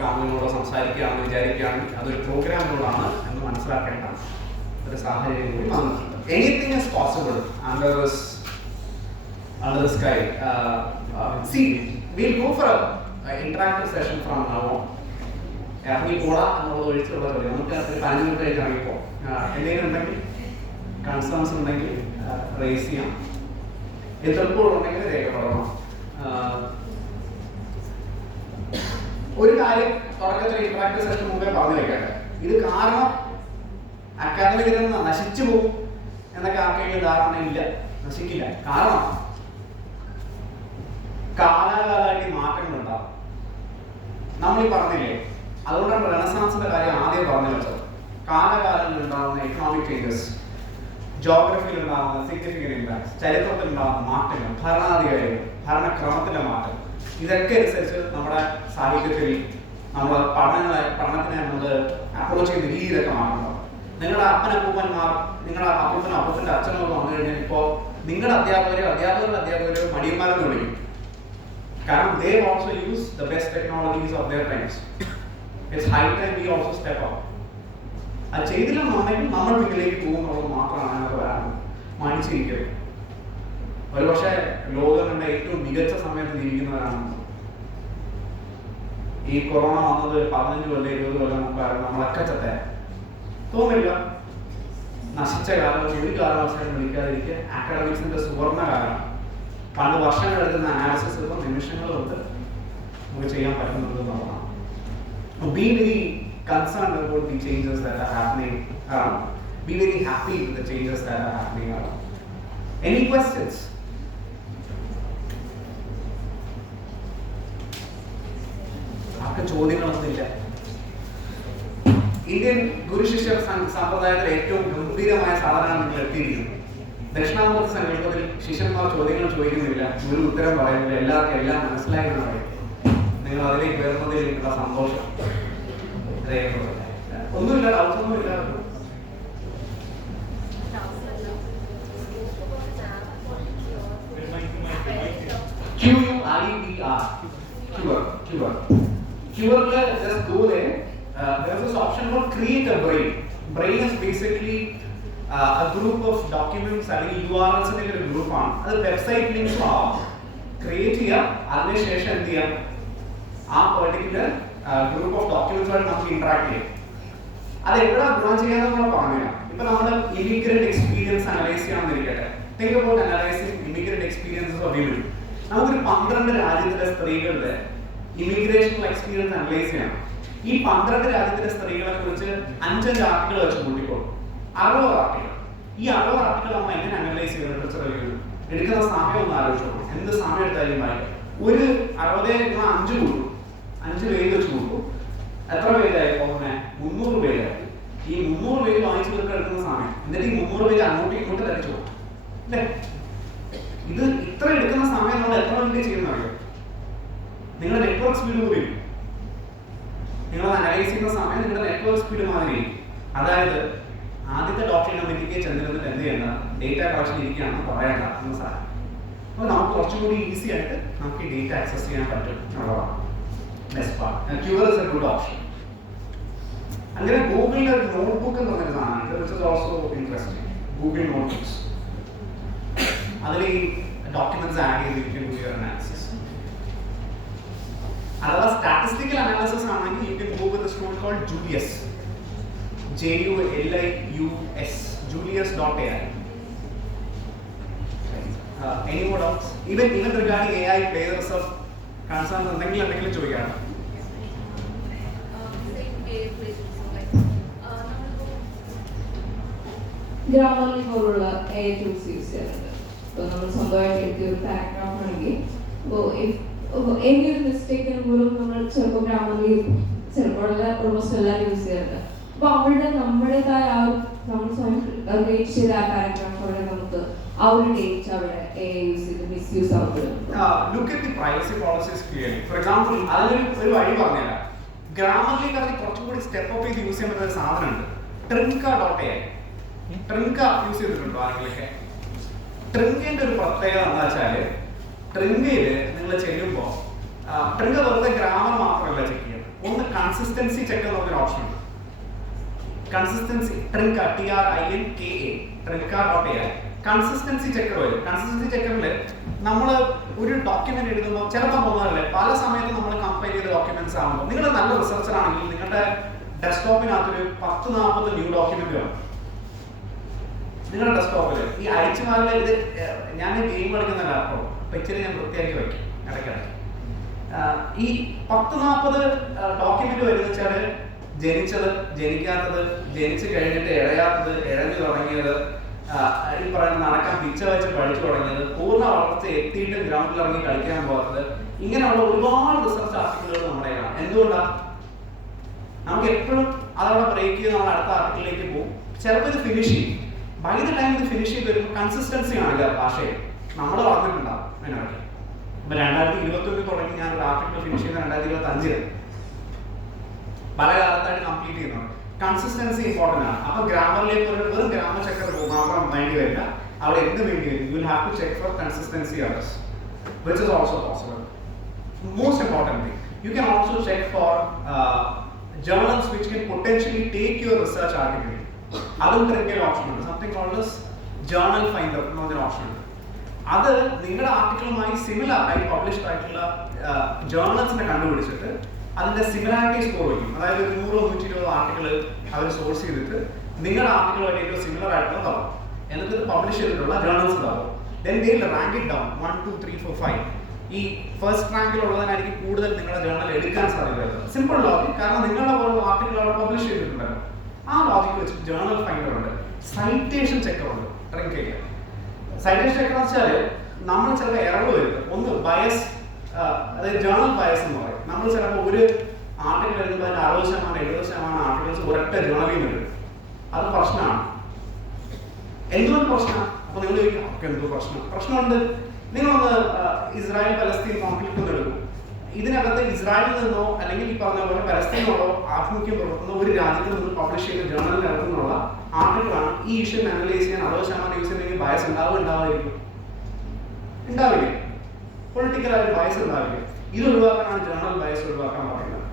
കാമുകിയോടോ സംസാരിക്കുകയാണെന്ന് വിചാരിക്കുകയാണെങ്കിൽ അതൊരു പ്രോഗ്രാമിനോടാണ് എന്ന് മനസ്സിലാക്കേണ്ട ഒരു സാഹചര്യം കൂടി വന്നിട്ടുണ്ട്. Anything is possible under the sky. See, we'll go for a interactive session from now on. ഇറങ്ങി പോടാ എന്നുള്ള ഒഴിച്ചുള്ള കാര്യം നമുക്ക് 15 മിനിറ്റ് കഴിഞ്ഞ് ഇറങ്ങിപ്പോ. എന്തെങ്കിലും ഉണ്ടെങ്കിൽ കൺസേൺസ് ഉണ്ടെങ്കിൽ റേസ് ചെയ്യാം, എതിർപ്പുകളുണ്ടെങ്കിൽ രേഖപ്പെടണം. ഒരു കാര്യം തുടക്കത്തിൽ ഇന്ററാക്റ്റീവ് സെഷൻ മുമ്പേ പറഞ്ഞു വെക്കട്ടെ, ഇത് കാരണം അക്കാദമിക് രംഗം നശിച്ചു പോകും എന്നൊക്കെ ആർക്കെങ്കിലും ധാരണയില്ല, നശിക്കില്ല. കാരണം കാലാകാലമായിട്ട് മാറ്റങ്ങളുണ്ടാവും. നമ്മൾ ഈ പറഞ്ഞില്ലേ, അതുകൊണ്ടാണ് റെനസാൻസിന്റെ കാര്യം ആദ്യം പറഞ്ഞു വെച്ചത്. കാലകാലങ്ങളിൽ ഉണ്ടാകുന്ന എക്കണോമിക് ചേഞ്ചസ്, ജോഗ്രഫിയിൽ ഉണ്ടാകുന്ന സിഗ്നിഫിക്കന്റ് ഇമ്പാക്ട്സ്, ചരിത്രത്തിൽ ഉണ്ടാകുന്ന മാറ്റങ്ങൾ, ഭരണാധികാരികൾ, ഭരണക്രമത്തിന്റെ മാറ്റം, ഇതൊക്കെ അനുസരിച്ച് നമ്മുടെ സാഹിത്യത്തിൽ നമ്മുടെ പഠനത്തിനെ നമ്മൾ അപ്രോച്ച് ചെയ്യുന്ന രീതിയിലൊക്കെ മാറുന്നുണ്ടാവും. നിങ്ങളുടെ അപ്പനപ്പൂപ്പന്മാർ, നിങ്ങളുടെ അപ്പൂപ്പന്റെ അച്ഛനൊക്കെ വന്നു കഴിഞ്ഞാൽ ഇപ്പോൾ നിങ്ങളുടെ അധ്യാപകരോ മടിയന്മാരെന്ന് വിളിക്കും. കാരണം they also use the best technologies of their times. It's high time we also step up. അത് ചെയ്തില്ലെന്നുണ്ടെങ്കിൽ നമ്മൾ പിന്നിലേക്ക് പോകുന്നുള്ളത് മാത്രമാണ് അതിനകത്ത് വരാൻ മാനിച്ചിരിക്കുന്നത്. ഒരുപക്ഷെ ലോകം കണ്ട ഏറ്റവും മികച്ച സമയത്ത് ജീവിക്കുന്നവരാണ്. ഈ കൊറോണ വന്നത് 15 കൊല്ലം 20 കൊല്ലം മുമ്പായിരുന്നു. നമ്മളൊക്കെ ചത്തേ തോന്നില്ല. നശിച്ച കാലം ഒരു കാരണവശാലും വിളിക്കാതിരിക്കുക അക്കാഡമിക്സിന്റെ സുവർണ്ണ കാലമാണ്. പണ്ട് വർഷങ്ങൾ എടുക്കുന്ന അനാലിസിസ് ഇപ്പം നിമിഷങ്ങൾ കൊണ്ട് നമുക്ക് ചെയ്യാൻ പറ്റുന്നത് എന്നുള്ളതാണ്. Be very concerned about the changes that are happening around. Be very happy with the changes that are happening around. Any questions? ആർക്കും ചോദ്യങ്ങളൊന്നുമില്ല. ഇന്ത്യൻ ഗുരുശിഷ്യ സമ്പ്രദായത്തിൽ ഏറ്റവും ഗംഭീരമായ സാധനമാണ് നിങ്ങൾ എത്തിയിരിക്കുന്നത്. ദക്ഷിണാമൂർത്തി സങ്കല്പത്തിൽ ശിഷ്യന്മാർ ചോദ്യങ്ങൾ ചോദിക്കുന്നില്ല, ഗുരു ഉത്തരം പറയുന്നില്ല, എല്ലാവർക്കും എല്ലാം മനസ്സിലായി എന്ന് പറയും. നിങ്ങൾ അതിലേക്ക് വരുന്നതിൽ എനിക്കുള്ള സന്തോഷം ഒന്നുമില്ല, ഡൗട്ട്സ് ഒന്നുമില്ല. Cure, just go there. There's this option called create a brain. Brain is basically a group of documents അല്ലെങ്കിൽ URLs ന്റെ ഒരു ഗ്രൂപ്പാണ്. അത് വെബ്സൈറ്റ് ലിങ്ക്സ് ക്രിയേറ്റ് ചെയ്യാം, അതിനുശേഷം എന്ത് ചെയ്യാം, ആ പെർട്ടിക്കുലർ ഗ്രൂപ്പ് ഓഫ് ഡോക്യുമെന്റ്സുമായിട്ട് നമുക്ക് ഇന്ററാക്ട് ചെയ്യാം. അത് എവിടെ ഗുണം ചെയ്യാന്ന് നമ്മൾ പറഞ്ഞുതരാം. ഇപ്പൊ നമ്മൾ ഇമിഗ്രന്റ് എക്സ്പീരിയൻസ് അനലൈസ് ചെയ്യാമെന്നിരിക്കട്ടെ. Think about analysing immigrant experiences of women. നമുക്കൊരു 12 രാജ്യത്തിലെ സ്ത്രീകളുടെ ഇമിഗ്രേഷൻ എക്സ്പീരിയൻസ് അനലൈസ് ചെയ്യണം. ഈ 12 രാജ്യത്തിലെ സ്ത്രീകളെ കുറിച്ച് 5 ആർട്ടിക്കിൾ വെച്ച് കൂട്ടിക്കോളും. 60 ആർട്ടിക്കിൾ. ഈ 60 ആർട്ടിക്കിൾ നമ്മൾ എങ്ങനെ അനലൈസ് ചെയ്ത് ലിറ്ററേച്ചർ റിവ്യൂ എടുക്കുന്ന സമയം ഒന്ന് ആലോചിച്ചോളൂ. എന്ത് സമയം എടുത്താലും വായിക്കാം. ഒരു 60 5 കൂട്ടും, 5 പേജ് വെച്ച് കൂട്ടും. എത്ര പേജായി പോകുന്നത്? 300 പേജായി. ഈ 300 പേജ് വായിച്ചു തീർക്കാൻ എടുക്കുന്ന സമയം, എന്നിട്ട് ഈ 300 പേജ് അങ്ങോട്ടും ഇങ്ങോട്ടും തരച്ചു പോകും അല്ലേ? ഇത് ഇത്ര എടുക്കുന്ന സമയം നമ്മൾ എത്ര മിനിറ്റ് ചെയ്യുന്നറിയോ? നിങ്ങളുടെ നെറ്റ്വർക്ക് സ്പീഡ് കൂടിയും നിങ്ങൾ അനലൈസ് ചെയ്യുന്ന സമയം നിങ്ങളുടെ നെറ്റ്വർക്ക് സ്പീഡ് മാറി. അതായത് ആദ്യത്തെ ഡോക്ടറിനെ മെഡിക്കൽ ചെന്നിരുന്നിട്ട് എന്ത് ചെയ്യണ്ട, ഡേറ്റ കളക്ഷൻ ഇരിക്കുകയാണെന്ന് പറയണ്ട എന്ന സാധനം. അപ്പോൾ നമുക്ക് കുറച്ചും കൂടി ഈസി ആയിട്ട് നമുക്ക് ഈ ഡേറ്റ ആക്സസ് ചെയ്യാൻ പറ്റും എന്നുള്ളതാണ് best part. Cure is a good option. അങ്ങനെ ഗൂഗിളിൽ ഒരു നോട്ട്ബുക്ക് എന്ന് പറഞ്ഞൊരു സാധനമുണ്ട്, which is also interesting. Google notebooks. അതിൽ ഈ ഡോക്യുമെന്റ്സ് ആഡ് ചെയ്തിരിക്കും അനാലിസിസ്. അഥവാ സ്റ്റാറ്റിസ്റ്റിക്കൽ അനാലിസിസ് ആണെങ്കിൽ you can go with a tool called Julius. JULIUS. Julius.ai. Any more doubts? Even regarding AI players of concerns എന്തെങ്കിലും ചോദിക്കാണ്. ഗ്രാമറിൽ പോലുള്ള AI tools യൂസ് ചെയ്യാറുണ്ട്. ഇപ്പോൾ നമ്മൾ സ്വന്തമായിട്ട് എഴുതിയ ഒരു പാരഗ്രാഫ് ആണെങ്കിൽ ഇപ്പോൾ എന്തൊരു മിസ്റ്റേക്കിന് പോലും നമ്മൾ ചിലപ്പോൾ ഗ്രാമറിൽ ചിലപ്പോൾ ഓൾമോസ്റ്റ് എല്ലാവരും യൂസ് ചെയ്യാറുണ്ട്. അപ്പോൾ അവിടെ നമ്മുടേതായ ആ ഒരു നമ്മൾ സ്വയം ക്രിയേറ്റ് ചെയ്ത ആ പാരഗ്രാഫ് അവിടെ നമുക്ക് ആ ഒരു ഡേറ്റ് അവിടെ AI യൂസ് ചെയ്ത് മിസ്യൂസ് ആവുന്നുണ്ട്. Look at the privacy policies clearly. For example, അതിനൊരു വഴി പറഞ്ഞുതരാം. ഗ്രാമറിലേക്ക് അതിൽ കുറച്ചും കൂടി സ്റ്റെപ്പ് അപ്പ് ചെയ്ത് യൂസ് ചെയ്യാൻ പറ്റുന്ന ഒരു സാധനമുണ്ട്, Trinka.ai. Trinka യൂസ് ചെയ്തിട്ടുണ്ടോ ആരെങ്കിലൊക്കെ? ട്രിങ്കയുടെ ഒരു പ്രത്യേകത എന്താ വെച്ചാൽ, ട്രിങ്കയിൽ നിങ്ങൾ ചെല്ലുമ്പോൾ ട്രിങ്ക വെറുതെ ഗ്രാമർ മാത്രമല്ല ചെക്ക് ചെയ്യുന്നത്, ഒന്ന് കൺസിസ്റ്റൻസി ചെക്ക് എന്ന് പറഞ്ഞൊരു ഓപ്ഷൻ ഉണ്ട്. Consistency Trinka TRINKA Trinka.ai consistency checker വരും. കൺസിസ്റ്റൻസി ചെക്കറിൽ നമ്മൾ ഒരു ഡോക്യുമെന്റ് എഴുതുമ്പോൾ ചിലപ്പോൾ തോന്നാറില്ലേ, പല സമയത്തും നമ്മൾ കമ്പയർ ചെയ്ത ഡോക്യുമെന്റ്സ് ആകുമ്പോൾ, നിങ്ങൾ നല്ല റിസർച്ചർ ആണെങ്കിൽ നിങ്ങളുടെ ഡെസ്ക്ടോപ്പിനകത്തൊരു 10-40 ന്യൂ ഡോക്യുമെന്റ് വേണം. നിങ്ങളുടെ ഡെസ്ക്ടോപ്പിൽ ഈ അയച്ചുമാരുടെ ഇത് ഞാൻ ഗെയിം കളിക്കുന്ന ലാപ്ടോപ്പ് പിക്ചറിൽ ഞാൻ വൃത്തിയാക്കി വയ്ക്കും ഇടയ്ക്കിടയ്ക്ക്. ഈ 10-40 ഡോക്യുമെന്റ് വരുന്ന വെച്ചാൽ ജനിച്ചത്, ജനിക്കാത്തത്, ജനിച്ചു കഴിഞ്ഞിട്ട് ഇഴയാത്തത്, ഇഴഞ്ഞു തുടങ്ങിയത്, ഈ പറയുന്ന നടക്കാൻ പിച്ച വെച്ച് പഠിച്ചു തുടങ്ങിയത്, പൂർണ്ണ വളർച്ച എത്തിയിട്ട് ഗ്രൗണ്ടിൽ ഇറങ്ങി കളിക്കാൻ പോകാത്തത്, ഇങ്ങനെയുള്ള ഒരുപാട് റിസർച്ച് ആർട്ടിക്കിളുകൾ നമ്മുടെ കാണാം. എന്തുകൊണ്ടാണ്? നമുക്ക് എപ്പോഴും അതവിടെ ബ്രേക്ക് ചെയ്ത് നമ്മൾ അടുത്ത ആർട്ടിക്കിളിലേക്ക് പോകും. ചിലപ്പോൾ ഇത് ഫിനിഷ് ചെയ്യും. ബൈ ദ ടൈം ഇത് ഫിനിഷ് ചെയ്ത് വരുമ്പോൾ കൺസിസ്റ്റൻസി ആണില്ല ഭാഷയിൽ. നമ്മൾ വളർന്നിട്ടുണ്ടാവും അതിനൊക്കെ. ഇപ്പൊ 2021 തുടങ്ങി ഞാൻ ഒരു ആർട്ടിക്കിൾ ഫിനിഷ് ചെയ്യുന്ന 2025 പല കാലത്തായിട്ട് കംപ്ലീറ്റ് ചെയ്യുന്നുണ്ട്. കൺസിസ്റ്റൻസി ഇമ്പോർട്ടൻ്റ് ആണ്. അപ്പൊ ഗ്രാമറിലേക്ക് വെറും ഗ്രാമർ ചെക്കർ മാത്രം വേണ്ടി വരില്ല, അവിടെ എന്ത് വേണ്ടി വരും? You will have to check for consistency others, which is also possible. Most importantly, you can also check for journals which can potentially take your research article. അതും ട്രിങ്കയിൽ ഓപ്ഷൻ ഉണ്ട്. Something called as journal finder എന്ന് പറഞ്ഞൊരു option ഉണ്ട്. അത് നിങ്ങളുടെ ആർട്ടിക്കിളുമായി സിമിലർ ആയി പബ്ലിഷ്ഡ് ആയിട്ടുള്ള ജേർണൽസിനെ കണ്ടുപിടിച്ചിട്ട് അതിന്റെ സിമിലാരിറ്റി സ്കോർ വയ്ക്കും. അതായത് 100-120 ആർട്ടിക്കിൾ അവർ സോഴ്സ് ചെയ്തിട്ട് നിങ്ങളുടെ ആർട്ടിക്കിളുമായിട്ട് ഏറ്റവും സിമിലർ ആയിട്ടുള്ള തരും. എന്നിട്ട് ഇത് പബ്ലിഷ് ചെയ്തിട്ടുള്ള ജേർണൽസ് തരും. Then they will rank it down 1, 2, 3, 4, 5. ഈ ഫസ്റ്റ് റാങ്കിലുള്ളതിനായിരിക്കും കൂടുതൽ നിങ്ങളുടെ ജേർണൽ എടുക്കാൻ സാധ്യതയുള്ളത്. Simple logic. കാരണം നിങ്ങളുടെ പോലുള്ള ആർട്ടിക്കിൾ അവിടെ പബ്ലിഷ് ചെയ്തിട്ടുണ്ടല്ലോ. ആ ലോജിക് വെച്ച് ജേർണൽ ഫൈൻഡർ ഉണ്ട്, സൈറ്റേഷൻ ചെക്കർ ഉണ്ട് ട്രിങ്കയിൽ. സൈറ്റേഷൻ ചെക്കർ എന്ന് വെച്ചാൽ നമ്മൾ ചിലപ്പോൾ എറർ വരുന്നത് ഒന്ന് ബയസ്, അതായത് ജേർണൽ ബയസ് എന്ന് പറയും. നമ്മൾ ചിലപ്പോൾ ഒരു ആർട്ടിക്കിൾ എഴുതുമ്പോൾ അതിന് 60%-70% ആർട്ടിക്കിൾസ് ഒരൊറ്റ ജേർണലിൽ നിന്ന് വരും. അത് പ്രശ്നമാണ്. എന്തുകൊണ്ട് പ്രശ്നമാണ്? അപ്പോൾ നിങ്ങൾ ചോദിക്കും ഒക്കെ എന്തോ പ്രശ്നമുണ്ട്. നിങ്ങളൊന്ന് ഇസ്രായേൽ പലസ്തീൻ കോൺഫ്ലിക്റ്റ് ഒന്ന് എടുക്കും. ഇതിനകത്ത് ഇസ്രായേലിൽ നിന്നോ അല്ലെങ്കിൽ ഈ പറഞ്ഞ പോലെ പലസ്തീനോടോ ആഭിമുഖ്യം പുലർത്തുന്ന ഒരു രാജ്യത്തിൽ നിന്ന് പബ്ലിഷ് ചെയ്ത ജേർണലിനകത്തുനിന്നുള്ള ആർട്ടിക്കിളാണ്. ഈ ഇഷ്യൂ അനലൈസ് ചെയ്യാൻ 60% യൂസ് ചെയ്യുന്നെങ്കിൽ ബയസ് ഉണ്ടാവുമായിരിക്കും. പൊളിറ്റിക്കലായ ബയസ് ഉണ്ടാവില്ല. ഇത് ഒഴിവാക്കാനാണ് ജേർണൽ ബയസ് ഒഴിവാക്കാൻ പറയുന്നത്.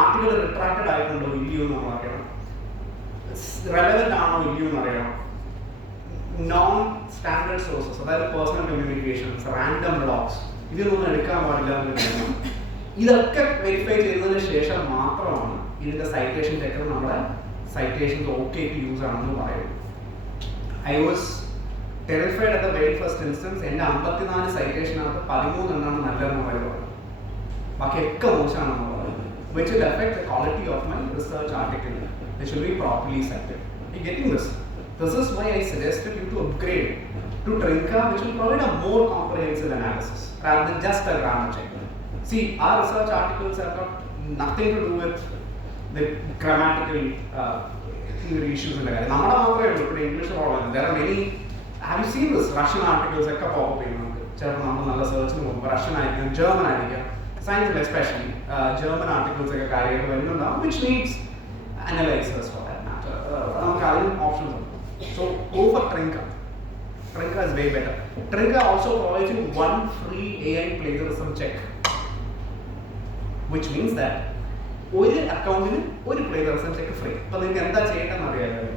ആർട്ടിക്കിൾ റിട്രാക്റ്റഡ് ആയിട്ടുണ്ടോ ഇല്ലയോ എന്ന് നമ്മൾ അറിയണം. റെലവന്റ് ആണോ ഇല്ലയോ എന്ന് അറിയണം. നോൺ സ്റ്റാൻഡേർഡ് സോഴ്സസ്, അതായത് പേഴ്സണൽ കമ്മ്യൂണിക്കേഷൻസ്, റാൻഡം ബ്ലോഗ്സ്, ഇതിനൊന്നും എടുക്കാൻ പാടില്ല എന്ന് തോന്നുന്നു. ഇതൊക്കെ വെരിഫൈ ചെയ്തതിന് ശേഷം മാത്രമാണ് ഇതിന്റെ സൈറ്റേഷൻ ചെക്കർ നമ്മുടെ citations okay to use ആണെന്ന് പറയുന്നു. I was terrified at the very first instance. എൻ്റെ 54 സൈറ്റേഷനകത്ത് 13 എണ്ണമാണ് നല്ലതെന്ന് പറയുന്നത്, ബാക്കിയൊക്കെ മോശമാണെന്ന് പറയുന്നത്, which will affect the quality of my research article. It should be properly cited. Are you getting this? This is why I suggested you to upgrade to Trinka, which will provide a more comprehensive analysis rather than just a grammar check. See, our research articles have got nothing to do with the grammatical issues in the guy. Namada matre ullu English problem. There are many. Have you seen this? Russian articles ekka pop up cheyyunnundu. Cheppo nammal nalla search nu Russian aayikkum, German aayikkum, science especially German articles ekka kariyattu varunnunndu, which needs analysis for that matter. Namukku adinu options undu. So go for Trinka. Trinka is way better. Trinka also provides you one free AI plagiarism check, which means that ഒരു അക്കൗണ്ടിന് ഒരു plagiarism check free. അപ്പൊ നിങ്ങൾക്ക് എന്താ ചെയ്യേണ്ടതെന്ന് അറിയാമല്ലോ.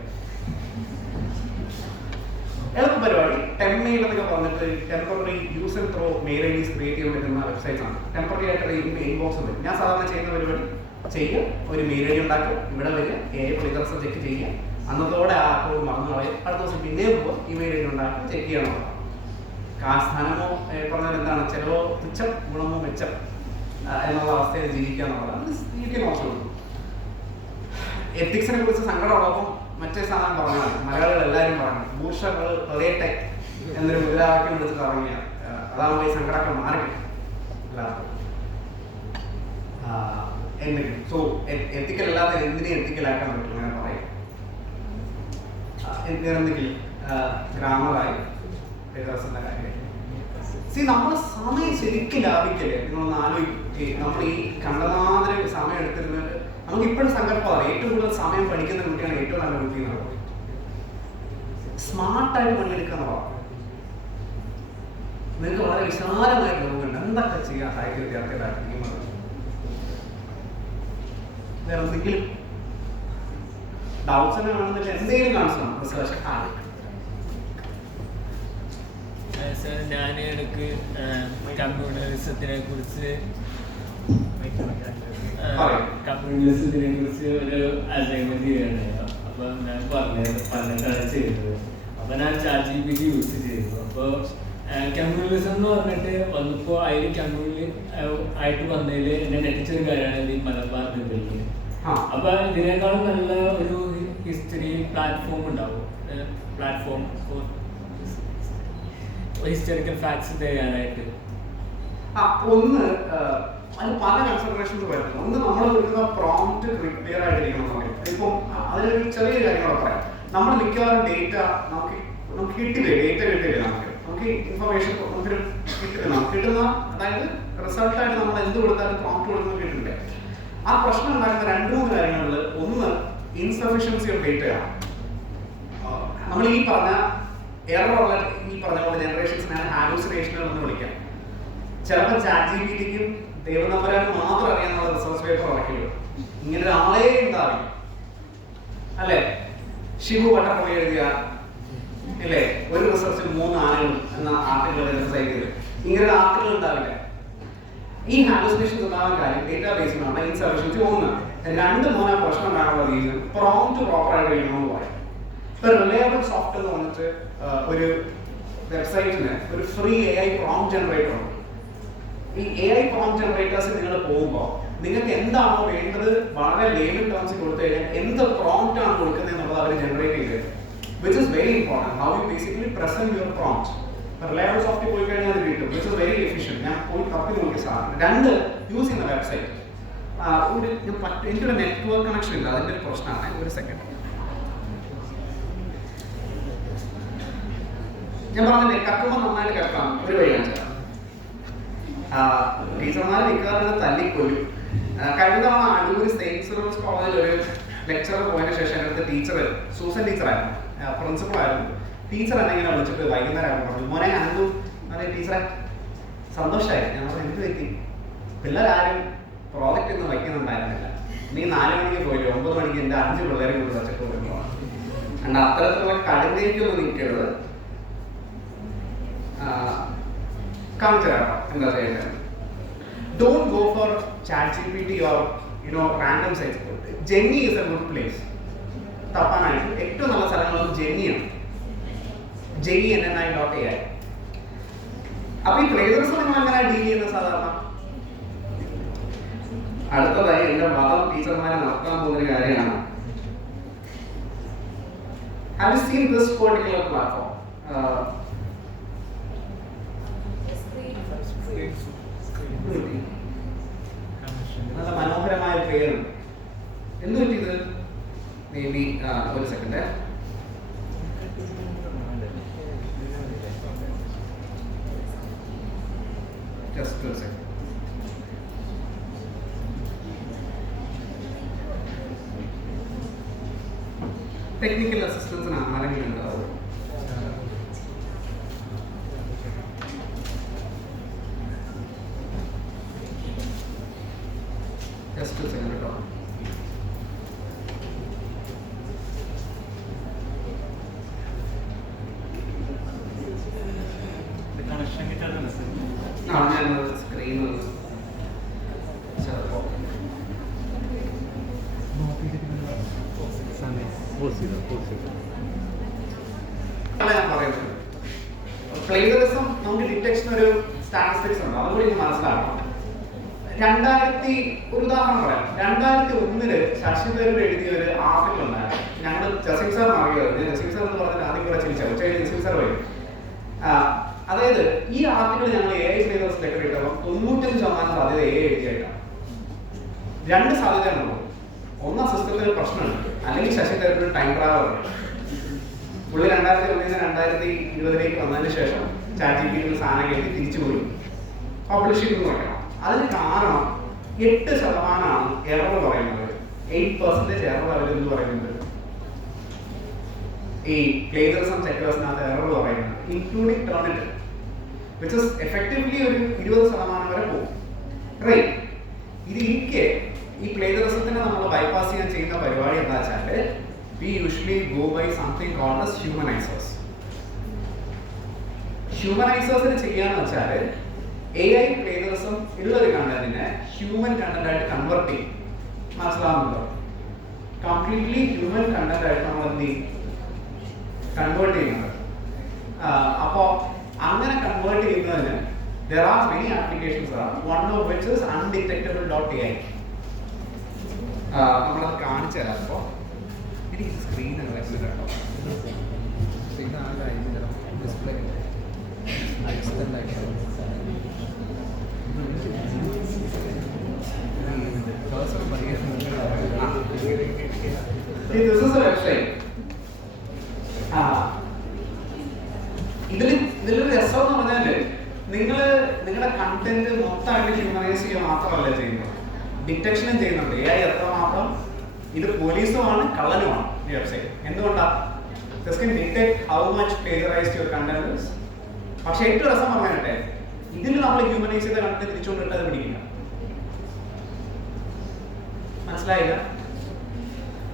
എളുപ്പ പരിപാടി. ടെംമെയിൽ എന്നൊക്കെ പറഞ്ഞിട്ട് temporary use and throw mail IDs create ചെയ്യാൻ പറ്റുന്ന വെബ്സൈറ്റ്സ് ആണ്. ടെമ്പററി ആയിട്ട് ഇൻബോക്സ് ഉണ്ട്. ഞാൻ സാധാരണ ചെയ്യുന്ന പരിപാടി ചെയ്യുക, ഒരു മെയിൽ ഐ ഡി ഉണ്ടാക്കുക, ഇവിടെ വരിക, AI പ്ലേഗറിസം ചെക്ക് ചെയ്യുക, അന്നത്തോടെ ആ അക്കൗണ്ട് മറന്നു കളയും, അടുത്ത ദിവസം പിന്നെയും പോവുക, ഇമെയിൽ ഐ ഡി ഉണ്ടാക്കി ചെക്ക് ചെയ്യണമെന്നുള്ളതാണ്. സ്ഥാനമോ പറഞ്ഞാൽ എന്താണ്, ചിലവോ തുച്ഛം ഗുണമോ മെച്ചം എന്നുള്ള അവസ്ഥയിൽ ജീവിക്കുക എന്നുള്ളതാണ്. എത്തിക്സിനെ കുറിച്ച് സങ്കടമുള്ളപ്പം മറ്റേ സാധനം പറഞ്ഞാൽ മലയാളികൾ എല്ലാവരും പറഞ്ഞു, ഭൂഷകൾ പറയട്ടെ എന്നൊരു മുദ്രാവാക്യം വിളിച്ച് തുടങ്ങിയ അതാകുമ്പോൾ ഈ സങ്കടമൊക്കെ മാറിക്കിട്ടും എല്ലാവർക്കും. എന്തെങ്കിലും സോ എത്തിക്കൽ അല്ലാത്ത എന്തിനും എത്തിക്കലാക്കാൻ പറ്റും അങ്ങനെ പറയും. എന്തെങ്കിലും ഗ്രാമറായി വികാസത്തിന്റെ കാര്യം. നമ്മൾ സമയം ശരിക്കും ലാഭിക്കല്ലേ? നിങ്ങളൊന്ന് ആലോചിക്കുക. നമ്മൾ ഈ കണ്ടമാതിരി സമയം എടുത്തിരുന്നത് നമുക്ക് ഇപ്പോഴും സങ്കല്പമാണ്, ഏറ്റവും കൂടുതൽ സമയം പഠിക്കുന്ന കുട്ടിയാണ് ഏറ്റവും നല്ല കുട്ടി എന്നുള്ളത്. സ്മാർട്ടായിട്ട് പണിയെടുക്കുക എന്നുള്ളതാണ്. നിങ്ങൾക്ക് വളരെ വിശാലമായ ലോകമുണ്ട്, എന്തൊക്കെ ചെയ്യാൻ സാഹിത്യ വിദ്യാർത്ഥികളായിരിക്കും. വേറെ എന്തെങ്കിലും ഡൗട്ട്സ് തന്നെ വേണമെന്നില്ല, എന്തെങ്കിലും കാണിച്ചോ റിസർച്ച് ആണ്. ഞാൻ ഇടയ്ക്ക് കമ്മ്യൂണലിസത്തിനെ കുറിച്ച് ഒരു അസൈൻമെന്റ് ചെയ്യണ്ടായിരുന്നു. അപ്പൊ ഞാൻ പറഞ്ഞിട്ടാണ് ചെയ്തത്. അപ്പൊ ഞാൻ ChatGPT യൂസ് ചെയ്തു. അപ്പോൾ കമ്മ്യൂണലിസം എന്ന് പറഞ്ഞിട്ട് വന്നപ്പോൾ അതിൽ കമ്മ്യൂണൽ ആയിട്ട് വന്നതിൽ എന്നെ ഞെട്ടിച്ചൊരു കാര്യമാണ് ഈ മലബാർ റിബല്ലിയൻ. അപ്പൊ ഇതിനേക്കാളും നല്ല ഒരു ഹിസ്റ്ററി പ്ലാറ്റ്ഫോം ഉണ്ടാവും, പ്ലാറ്റ്ഫോം ഫോർ ഹിസ്റ്റോറിക്കൽ ഫാക്ട്സ് ചെയ്യാനായിട്ട്. ഒന്ന് അതിന് പല കൺസിഡറേഷൻസ് വരുന്നു. ഒന്ന് നമ്മൾ കൊടുക്കുന്ന പ്രോംപ്റ്റ് ക്ലിയർ ആയിട്ടിരിക്കണം. ഇപ്പം അതിലൊരു ചെറിയ കാര്യങ്ങളൊക്കെ പറയാം. നമ്മൾ മിക്കവാറും ഡേറ്റ നമുക്ക് കിട്ടില്ലേ, ഡേറ്റ കിട്ടില്ലേ, നമുക്ക് ഇൻഫർമേഷൻ നമുക്കൊരു കിട്ടില്ല. നമുക്ക് കിട്ടുന്ന അതായത് റിസൾട്ടായിട്ട് നമ്മൾ എന്ത് കൊടുത്താലും പ്രോംപ്റ്റ് കൊടുക്കുന്നത് കിട്ടില്ലേ. ആ പ്രശ്നം ഉണ്ടാക്കുന്ന 2-3 കാര്യങ്ങളിൽ ഒന്ന് ഇൻസഫിഷ്യൻസി ഓഫ് ഡേറ്റയാണ്. നമ്മൾ ഈ പറഞ്ഞ എററുള്ള ഈ പറഞ്ഞ പോലെ ജനറേഷൻസിനാണ് ഹാലൂസിനേഷനുകൾ എന്ന് വിളിക്കാം. ചിലപ്പോൾ ChatGPTക്കും ദൈവനമ്പരാനും മാത്രം അറിയാനുള്ള റിസർച്ച് പേപ്പർ ഇറക്കിയോ, ഇങ്ങനെ ഒരാളെ ഉണ്ടാവില്ല അല്ലേ? ഷിബു വട്ടപ്പള്ളി എഴുതിയ അല്ലേ ഒരു റിസർച്ചിൽ 3 ആളുകൾ എന്ന ആർട്ടിക്കിൾ സൈറ്റ് ചെയ്ത് ഇങ്ങനെ ഒരു ആർട്ടിക്കിൾ ഉണ്ടാവില്ല. ഈ ഹാലൂസിനേഷൻസ് ഉണ്ടാവാൻ കാര്യം ഡേറ്റാബേസിനാണ് ഇൻസഫിഷ്യൻസി. 1 2 3 പ്രശ്നം ഉണ്ടാകാനുള്ള റീസൺ പ്രോംപ്റ്റ് പ്രോപ്പറായിട്ട് കഴിയണമെന്ന് പറയും. ഇപ്പൊ റിലയബിൾ സോഫ്റ്റ് എന്ന് പറഞ്ഞിട്ട് ഒരു വെബ്സൈറ്റിന് ഒരു ഫ്രീ AI പ്രോംപ്റ്റ് ജനറേറ്റർ ഉണ്ട്. ഈ AI പ്രോംപ്റ്റ് ജനറേറ്റേഴ്സ് നിങ്ങൾ പോകുമ്പോൾ നിങ്ങൾക്ക് എന്താണോ വേണ്ടത് വളരെ ലേമൻ ടേംസിൽ കൊടുത്തു കഴിഞ്ഞാൽ എന്ത് പ്രോംപ്റ്റ് ആണ് കൊടുക്കുന്നത് എന്നുള്ളത് അവർ ജനറേറ്റ് ചെയ്തത്, which is very important. How you basically present your prompt. Reliable soft പോയി കഴിഞ്ഞാൽ അത് കിട്ടും, വിച്ച് ഇസ് വെരി എഫിഷ്യൻറ്റ്. ഞാൻ പോയി തപ്പി നോക്കിയ സാധനം. 2 യൂസ് ചെയ്യുന്ന വെബ്സൈറ്റ് എനിക്കൊരു നെറ്റ്വർക്ക് കണക്ഷൻ ഇല്ല, അതിൻ്റെ ഒരു പ്രശ്നമാണ്. ഒരു സെക്കൻഡ് ഞാൻ പറഞ്ഞില്ലേ, കക്കുമ്പോൾ നന്നായിട്ട് കേൾക്കാം. ഒരു വഴി കാണിച്ചാൽ ടീച്ചർമാർ മിക്കവാറും തല്ലിക്കൊല്ലും. കഴിഞ്ഞ തവണ അടൂർ സെയിൻറ്റ് സിറോസ് കോളേജിൽ ഒരു ലെക്ചർ പോയതിനു ശേഷം എൻ്റെ അടുത്ത് ടീച്ചർ, സൂസൻ ടീച്ചറായിരുന്നു, പ്രിൻസിപ്പൾ ആയിരുന്നു. ടീച്ചർ എന്നെ ഇങ്ങനെ വിളിച്ചിട്ട് വൈകുന്നേരം പറഞ്ഞു, മോനെ അനന്തു അതെ ടീച്ചറെ സന്തോഷമായി. ഞാൻ പറഞ്ഞു എന്ത് പറ്റി? പിള്ളേരാരും പ്രോജക്റ്റ് ഒന്നും വയ്ക്കുന്നുണ്ടായിരുന്നില്ല, നീ 4 മണിക്ക് പോയില്ലേ, 9 മണിക്ക് എൻ്റെ 5 പിള്ളേരെ കൊണ്ട് വെച്ചിട്ട് വരുമ്പോൾ and അത്തരത്തിലുള്ള കടുന്നേക്കൊന്നും നിൽക്കരുത്. കാണിച്ചു തരാം എന്താ ചെയ്യേണ്ടത്. Don't go for ChatGPT or random sites. Gemini is a good place. തപ്പാനായിട്ട് ഏറ്റവും നല്ല സ്ഥലങ്ങൾ ജെനിയാണ്. JENNI.AI. അപ്പൊ ഈ പ്ലേജറിസം നിങ്ങൾ എങ്ങനെ ഡീൽ ചെയ്യുന്ന സാധാരണ? അടുത്തതായി എന്റെ മതം ടീച്ചർമാരെ നടത്താൻ പോകുന്ന കാര്യമാണ്. Have you seen this particular platform? നല്ല മനോഹരമായ പേരുണ്ട്. എന്ത് പറ്റിയത്? മേ ബി ഒരു second. Just a second. Technical അസിസ്റ്റൻസിന് ആരെങ്കിലും ഉണ്ടാവും? ജസ്റ്റ് ഒരു സെക്കൻഡ് കേട്ടോ. ഞാൻ സ്ക്രീൻ ഞാൻ പറയുന്നത് പ്ലേജറിസം നമുക്ക് ഡിറ്റക്ഷൻ ഒരു സ്റ്റാറ്റിസ്റ്റിക്സ് ഉണ്ട്, അതുകൂടി നിങ്ങൾ മനസ്സിലാക്കണം. ഒരു ഉദാഹരണം പറയാം. 2001 ശശി തരൂർ എഴുതിയ ഒരു ആർട്ടിക്കിൾ ഉണ്ടായിരുന്നു. ഞങ്ങൾ ജസീം സാർ അറിയാറ്, ജസീം സാർ എന്ന് പറഞ്ഞാൽ ആദ്യം കൂടെ ചിരിച്ചു ജസീം സാർ വരും. അതായത് ഈ ആർട്ടിക്കിൾ ഞങ്ങൾ AI ഫ്ലേവേഴ്സ് ലെറ്റർ ഇട്ടപ്പോൾ 95% സാധ്യത AI എഴുതിയായിട്ടാണ്. 2 സാധ്യതയാണുള്ളത്. ഒന്ന് സിസ്റ്റത്തിൽ പ്രശ്നമുണ്ട്, അല്ലെങ്കിൽ ശശി തരൂർ ടൈം ട്രാവലർ. പുള്ളി 2001 2020 വന്നതിന് ശേഷം ChatGPT സാധനം കേട്ടി തിരിച്ചു പോയി പബ്ലിഷ് ചെയ്ത് നോക്കണം. അതിന് കാരണം 8% എറർ പറയുന്നത്. 8% എറർ അവരെന്ന് പറയുന്നത് ഈ പ്ലേജറിസം ചെക്കേഴ്സിനകത്ത് എറർ പറയുന്നത്, ഇൻക്ലൂഡിംഗ് ടേണിറ്റ്, വിച്ച് ഇസ് എഫക്റ്റീവ്ലി ഒരു 20% വരെ പോകും. റൈറ്റ്. ഇതിരിക്കെ ഈ പ്ലേജറിസത്തിനെ നമ്മൾ ബൈപ്പാസ് ചെയ്യാൻ ചെയ്യുന്ന പരിപാടി എന്താ വെച്ചാൽ we usually go by something called as humanizers. ഹ്യൂമനൈസേഴ്സിന് ചെയ്യാന്ന് വെച്ചാൽ AI പ്ലേജറിസം ഉള്ളൊരു കണ്ടന്റിനെ ഹ്യൂമൻ കണ്ടന്റ് ആയിട്ട് കൺവേർട്ട് ചെയ്യും. മനസ്സിലാവുന്നുണ്ടോ? കംപ്ലീറ്റ്ലി ഹ്യൂമൻ കണ്ടന്റ് ആയിട്ട് നമ്മൾ എന്ത് ചെയ്യും? കൺവേർട്ട് ചെയ്യുന്നത്. അപ്പോൾ അങ്ങനെ കൺവേർട്ട് ചെയ്യുന്നതിന് there are many applications, one of which is undetectable.ai. നമ്മളത് കാണിച്ചു തരാം. അപ്പോൾ എനിക്ക് സ്ക്രീൻ കേട്ടോ, display this is a website. ഇതിലൊരു രസം എന്ന് പറഞ്ഞാല് നിങ്ങളുടെ കണ്ടന്റ് മൊത്തമായിട്ട് ഹ്യൂമനൈസ് ചെയ്യുക മാത്രമല്ല ചെയ്യുന്നത്, ഡിറ്റക്ഷനും ചെയ്യുന്നുണ്ട്. AI എത്രമാത്രം ഇത് പോലീസുമാണ് കള്ളനുമാണ് ഈ വെബ്സൈറ്റ്. എന്തുകൊണ്ടാണ്? This can detect how much plagiarized your content is. പക്ഷെ ഏറ്റവും രസം പറഞ്ഞിട്ടെ, ഇതിൽ നമ്മൾ ഹ്യൂമനൈസ് ചെയ്ത കണ്ടന്റ് തിരിച്ചുകൊണ്ടിട്ട് അത് പിടിക്കില്ല. മനസ്സിലായില്ല?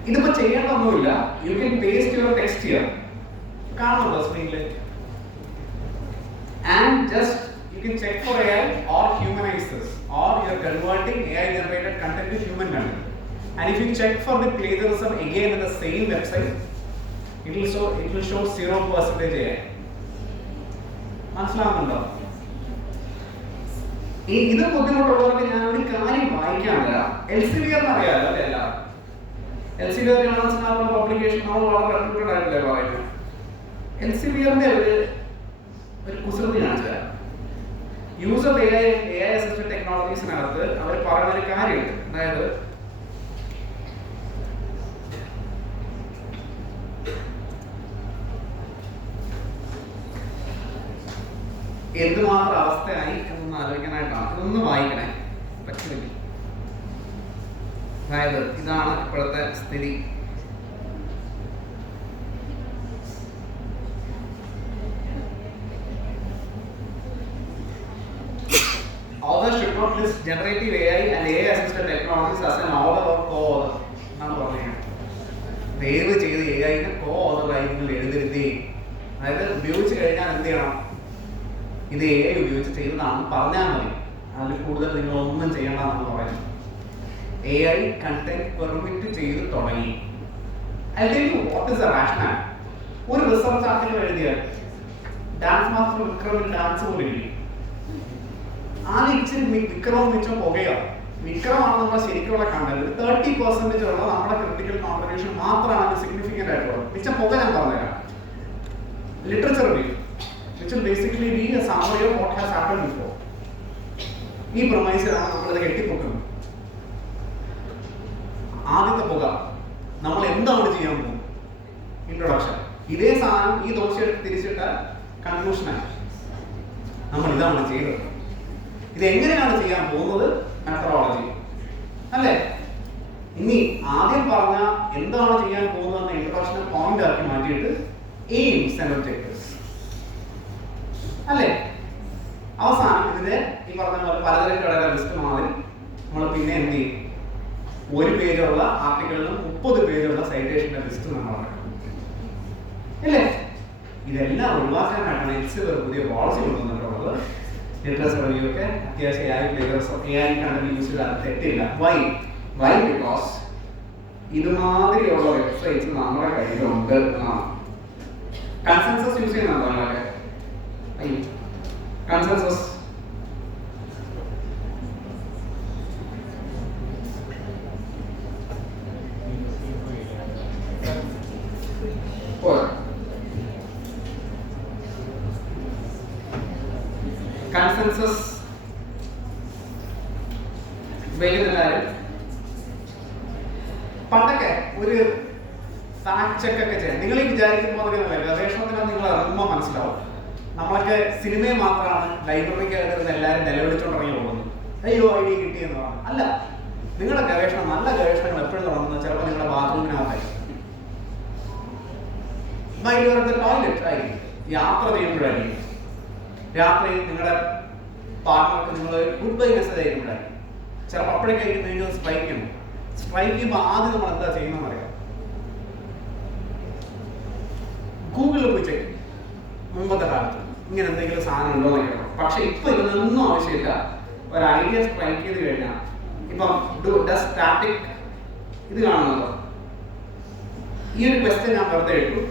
ഇതിപ്പോ ചെയ്യേണ്ടൊന്നുമില്ല. You can paste your text here, കാണുന്നുണ്ടോ സ്ക്രീനിൽ? And just you can check for AI or humanize this, or you are converting AI generated content to human content. And if you check for the plagiarism again in the same website, it will show 0% AI. മനസ്സിലാവുന്നുണ്ടോ? ഇത് ബുദ്ധിമുട്ടുള്ളവർക്ക് ഞാൻ ഒരു കാര്യം വായിക്കാൻ തരാം. Elsevier എന്നറിയാലോ അല്ലേ? എല്ലാവരും Elsevier പബ്ലിക്കേഷൻ നമ്മൾ വളരെ റെപ്യൂട്ടഡ് ആയിട്ടല്ലേ പറയുന്നത്. Elsevierന്റെ ഒരു കുസൃതി കാണിച്ചു തരാം. യൂസ് ഓഫ് AI അസിസ്റ്റഡ് ടെക്നോളജീസിനകത്ത് അവർ പറയുന്നൊരു കാര്യമുണ്ട്. അതായത് എന്തുമാത്രം അവസ്ഥയായി എന്നൊന്ന് ആലോചിക്കാനായിട്ടാണ്. ഇതൊന്ന് വായിക്കണേ, പറ്റില്ല. അതായത് ഇതാണ് ഇപ്പോഴത്തെ സ്ഥിതി. Authors should not list generative AI and AI assisted technologies as an author or co-author. എന്നാണ് പറഞ്ഞത്. ദയവ് ചെയ്ത് AI-നെ co-author ആയി നിങ്ങൾ എഴുതരുതേ. അതായത് ഉപയോഗിച്ച് കഴിഞ്ഞാൽ എന്ത് ചെയ്യണം? ഇത് AI ഉപയോഗിച്ച് ചെയ്യുന്നതാണ് പറഞ്ഞാൽ മതി. അതിൽ കൂടുതൽ നിങ്ങൾ ഒന്നും ചെയ്യണമെന്നാണ് പറയുന്നത്. AI കണ്ടന്റ് പെർമിറ്റ് ചെയ്ത് തുടങ്ങി. I'll tell you what is the rationale. ഒരു റിസർച്ച് ആർട്ടിക്കിൾ എഴുതിയാൽ ഡാൻസ് മാസ്റ്റർ വിക്രമിൽ ഡാൻസ് പോലും ഇല്ല. ആദ്യം ഇച്ചിരി വിക്രമം വെച്ചോ പുകയോ വിക്രമാണ് നമ്മുടെ ശരിക്കുള്ള കണ്ടന്റ്. 30% ഉള്ള നമ്മുടെ ക്രിട്ടിക്കൽ കോൺട്രിബ്യൂഷൻ മാത്രമാണ് സിഗ്നിഫിക്കന്റ് ആയിട്ടുള്ളത്. മിച്ച പുക ഞാൻ പറഞ്ഞുതരാം. Literature review which will basically be a summary of what has happened before. ഈ പ്രൊമൈസിലാണ് നമ്മളിത് കെട്ടിപ്പൊക്കുന്നത്. ആദ്യത്തെ പുക നമ്മൾ എന്താണ് ചെയ്യാൻ പോകും? ഇൻട്രൊഡക്ഷൻ. ഇതേ സാധനം ഈ ദോശ തിരിച്ചിട്ട കൺക്ലൂഷനാണ്. നമ്മൾ ഇതാണ് ചെയ്തത്. ഇത് എങ്ങനെയാണ് ചെയ്യാൻ പോകുന്നത്? മെത്തഡോളജി അല്ലേ? ഇനി ആദ്യം പറഞ്ഞ എന്താണ് ചെയ്യാൻ പോകുന്നതെന്ന് ഇൻട്രൊഡക്ഷനെ പോയിന്റ് ആക്കി മാറ്റിയിട്ട് എയിംസ് ആൻഡ് ഒബ്ജക്റ്റീവ്സ് അല്ലേ? അവസാനം ഇതിന്റെ ഈ പറഞ്ഞ പോലെ പലതരത്തിലുള്ള ലിസ്റ്റ് മാതിരി നമ്മൾ പിന്നെ എന്ത് ചെയ്യും? ഒരു പേജുള്ള ആർട്ടിക്കിളിലും 30 പേജുള്ള സൈറ്റേഷന്റെ ലിസ്റ്റ് നമ്മൾ അല്ലേ? ഇതെല്ലാം ഒഴിവാക്കാനായിട്ടാണ് എക്സിൽ ഒരു പുതിയ പോളിസി കൊണ്ടുവന്നിട്ടുള്ളത്. ലിറ്ററേച്ചർ റിവ്യൂ ഒക്കെ അത്യാവശ്യം AI കണ്ടന്റ് യൂസ് ചെയ്താൽ തെറ്റില്ല. വൈ ബിക്കോസ് ഇതുമാതിരിയുള്ള വെബ്സൈറ്റ്സ് നമ്മുടെ കയ്യിലുണ്ട് എന്നാണ്. കൺസെൻസസ് യൂസ് ചെയ്യുന്നുണ്ടോ നമ്മളൊക്കെ? കൺസെൻസസ് കൺസെൻസസ് ഉപയോഗിക്കുന്നെല്ലാവരും. പണ്ടൊക്കെ ഒരു ഫാക്ട് ചെക്ക് ഒക്കെ ചെയ്യാം. നിങ്ങൾ ഈ വിചാരിക്കുമ്പോൾ ഗവേഷണത്തിനകത്ത് നിങ്ങൾ ഇറങ്ങുമ്പോൾ മനസ്സിലാവും. നമ്മളൊക്കെ സിനിമയെ മാത്രമാണ് ലൈബ്രറിക്കായിട്ട് എല്ലാവരും നിലവിളിച്ചോണ്ടിറങ്ങി പോകുന്നത്. അയ്യോ ഐഡിയ കിട്ടിയെന്ന് പറഞ്ഞു. അല്ല, നിങ്ങളുടെ ഗവേഷണം, നല്ല ഗവേഷണങ്ങൾ എപ്പോഴും തുടങ്ങുന്നത് ചിലപ്പോൾ നിങ്ങളുടെ ബാത്റൂമിനകത്തായിരിക്കും, ടോയ്ലറ്റ് ആയിരിക്കും, യാത്ര ചെയ്യുമ്പോഴായിരിക്കും, രാത്രി നിങ്ങളുടെ പാർട്ട്ണർക്ക് നിങ്ങൾ ഗുഡ് ബൈ മെസ്സേജ് ആയിരിക്കുമ്പോഴായിരിക്കും. ചിലപ്പോൾ അപ്പോഴേക്കായിരിക്കും നിങ്ങൾക്ക് സ്ട്രൈക്ക് ചെയ്യണം. സ്ട്രൈക്ക് ചെയ്യുമ്പോൾ ആദ്യം നമ്മൾ എന്താ ചെയ്യുന്നതെന്ന് അറിയാം. ഗൂഗിളിൽ പോയി ചെക്ക്. മുമ്പത്തെ കാലത്ത് ഇങ്ങനെ എന്തെങ്കിലും സാധനം ഉണ്ടോ എന്ന് നോക്കണം. പക്ഷെ ഇപ്പൊ ഇതിനൊന്നും ആവശ്യമില്ല. ഒരു ഐഡിയ സ്ട്രൈക്ക് ചെയ്ത് കഴിഞ്ഞാൽ ഇപ്പം സ്റ്റാറ്റിക് ഇത് കാണുന്നുണ്ടോ? ഈ ഒരു ക്വസ്റ്റ്യൻ ഞാൻ വെറുതെ എടുത്തു.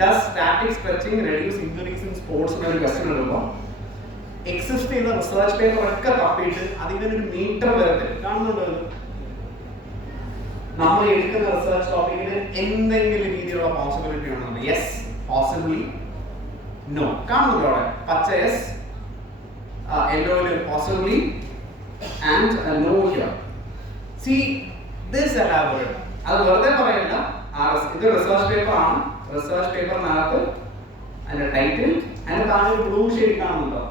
Does static stretching reduce injuries in sports എന്നൊരു ക്വസ്റ്റ്യൻ എടുക്കുമ്പോൾ എക്സിസ്റ്റ് ചെയ്യുന്ന റിസർച്ച് പേപ്പർ ഒക്കെ തപ്പിയിട്ട് അതിൻ്റെ ഒരു മീറ്റർ വരത്തില്ല. കാണുന്നുണ്ടോ? നമ്മൾ എടുക്കുന്ന റിസർച്ച് ടോപ്പിക്കിന് എന്തെങ്കിലും രീതിയിലുള്ള പോസിബിലിറ്റി ഉണ്ടോ? Yes, possibly, no. കാണുന്നുണ്ടോ അവിടെ? പച്ച യെസ്, യെല്ലോയില് possibly and no here. See this elaborate. അത് വെറുതെ പറയില്ല. ഇത് റിസർച്ച് പേപ്പർ ആണ്. റിസർച്ച് പേപ്പറിനകത്ത് അതിന്റെ ടൈറ്റിൽ, അതിന്റെ താഴെ ബ്ലൂ ഷെയ്ഡ് കാണുന്നുണ്ടോ?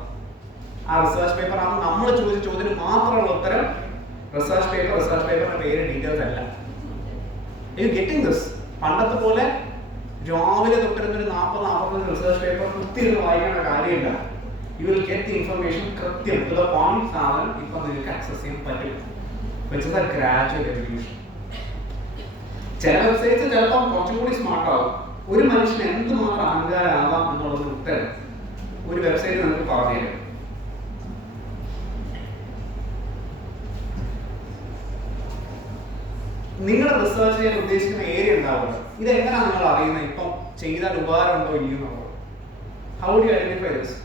ആ റിസർച്ച് പേപ്പറാണ്. നമ്മൾ ചോദിച്ച ചോദ്യത്തിന് മാത്രമുള്ള ഉത്തരം റിസർച്ച് പേപ്പറിന്റെ പേര് ഡീറ്റെയിൽസ് അല്ല. U getting this? പണ്ടത്തെ പോലെ രാവിലെ തൊട്ടിരുന്നൊരു 40-45 റിസർച്ച് പേപ്പർ കുത്തിയിരുന്ന് വായിക്കേണ്ട കാര്യമില്ല. You will get the information കൃത്യം ടു ദ പോയിന്റ്. സാധനം ഇപ്പൊ നിങ്ങൾക്ക് ആക്സസ് ചെയ്യാൻ പറ്റും. Which is A gradual evolution. ചില വെബ്സൈറ്റ്സ് ചിലപ്പോൾ കുറച്ചും കൂടി സ്മാർട്ട് ആവും. ഒരു മനുഷ്യന് എന്തുമാത്രം അഹങ്കാരമാവാം എന്നുള്ളത് ഉത്തരം ഒരു വെബ്സൈറ്റ് നിങ്ങൾക്ക് പറഞ്ഞു തരും. നിങ്ങൾ റിസർച്ച് ചെയ്യാൻ ഉദ്ദേശിക്കുന്ന ഏരിയ ഉണ്ടാവുക. ഇതെങ്ങനെയാണ് നിങ്ങൾ അറിയുന്നത് ഇപ്പം ചെയ്താൽ ഉപകാരം ഉണ്ടോ ഇല്ലയോ? How do identify this?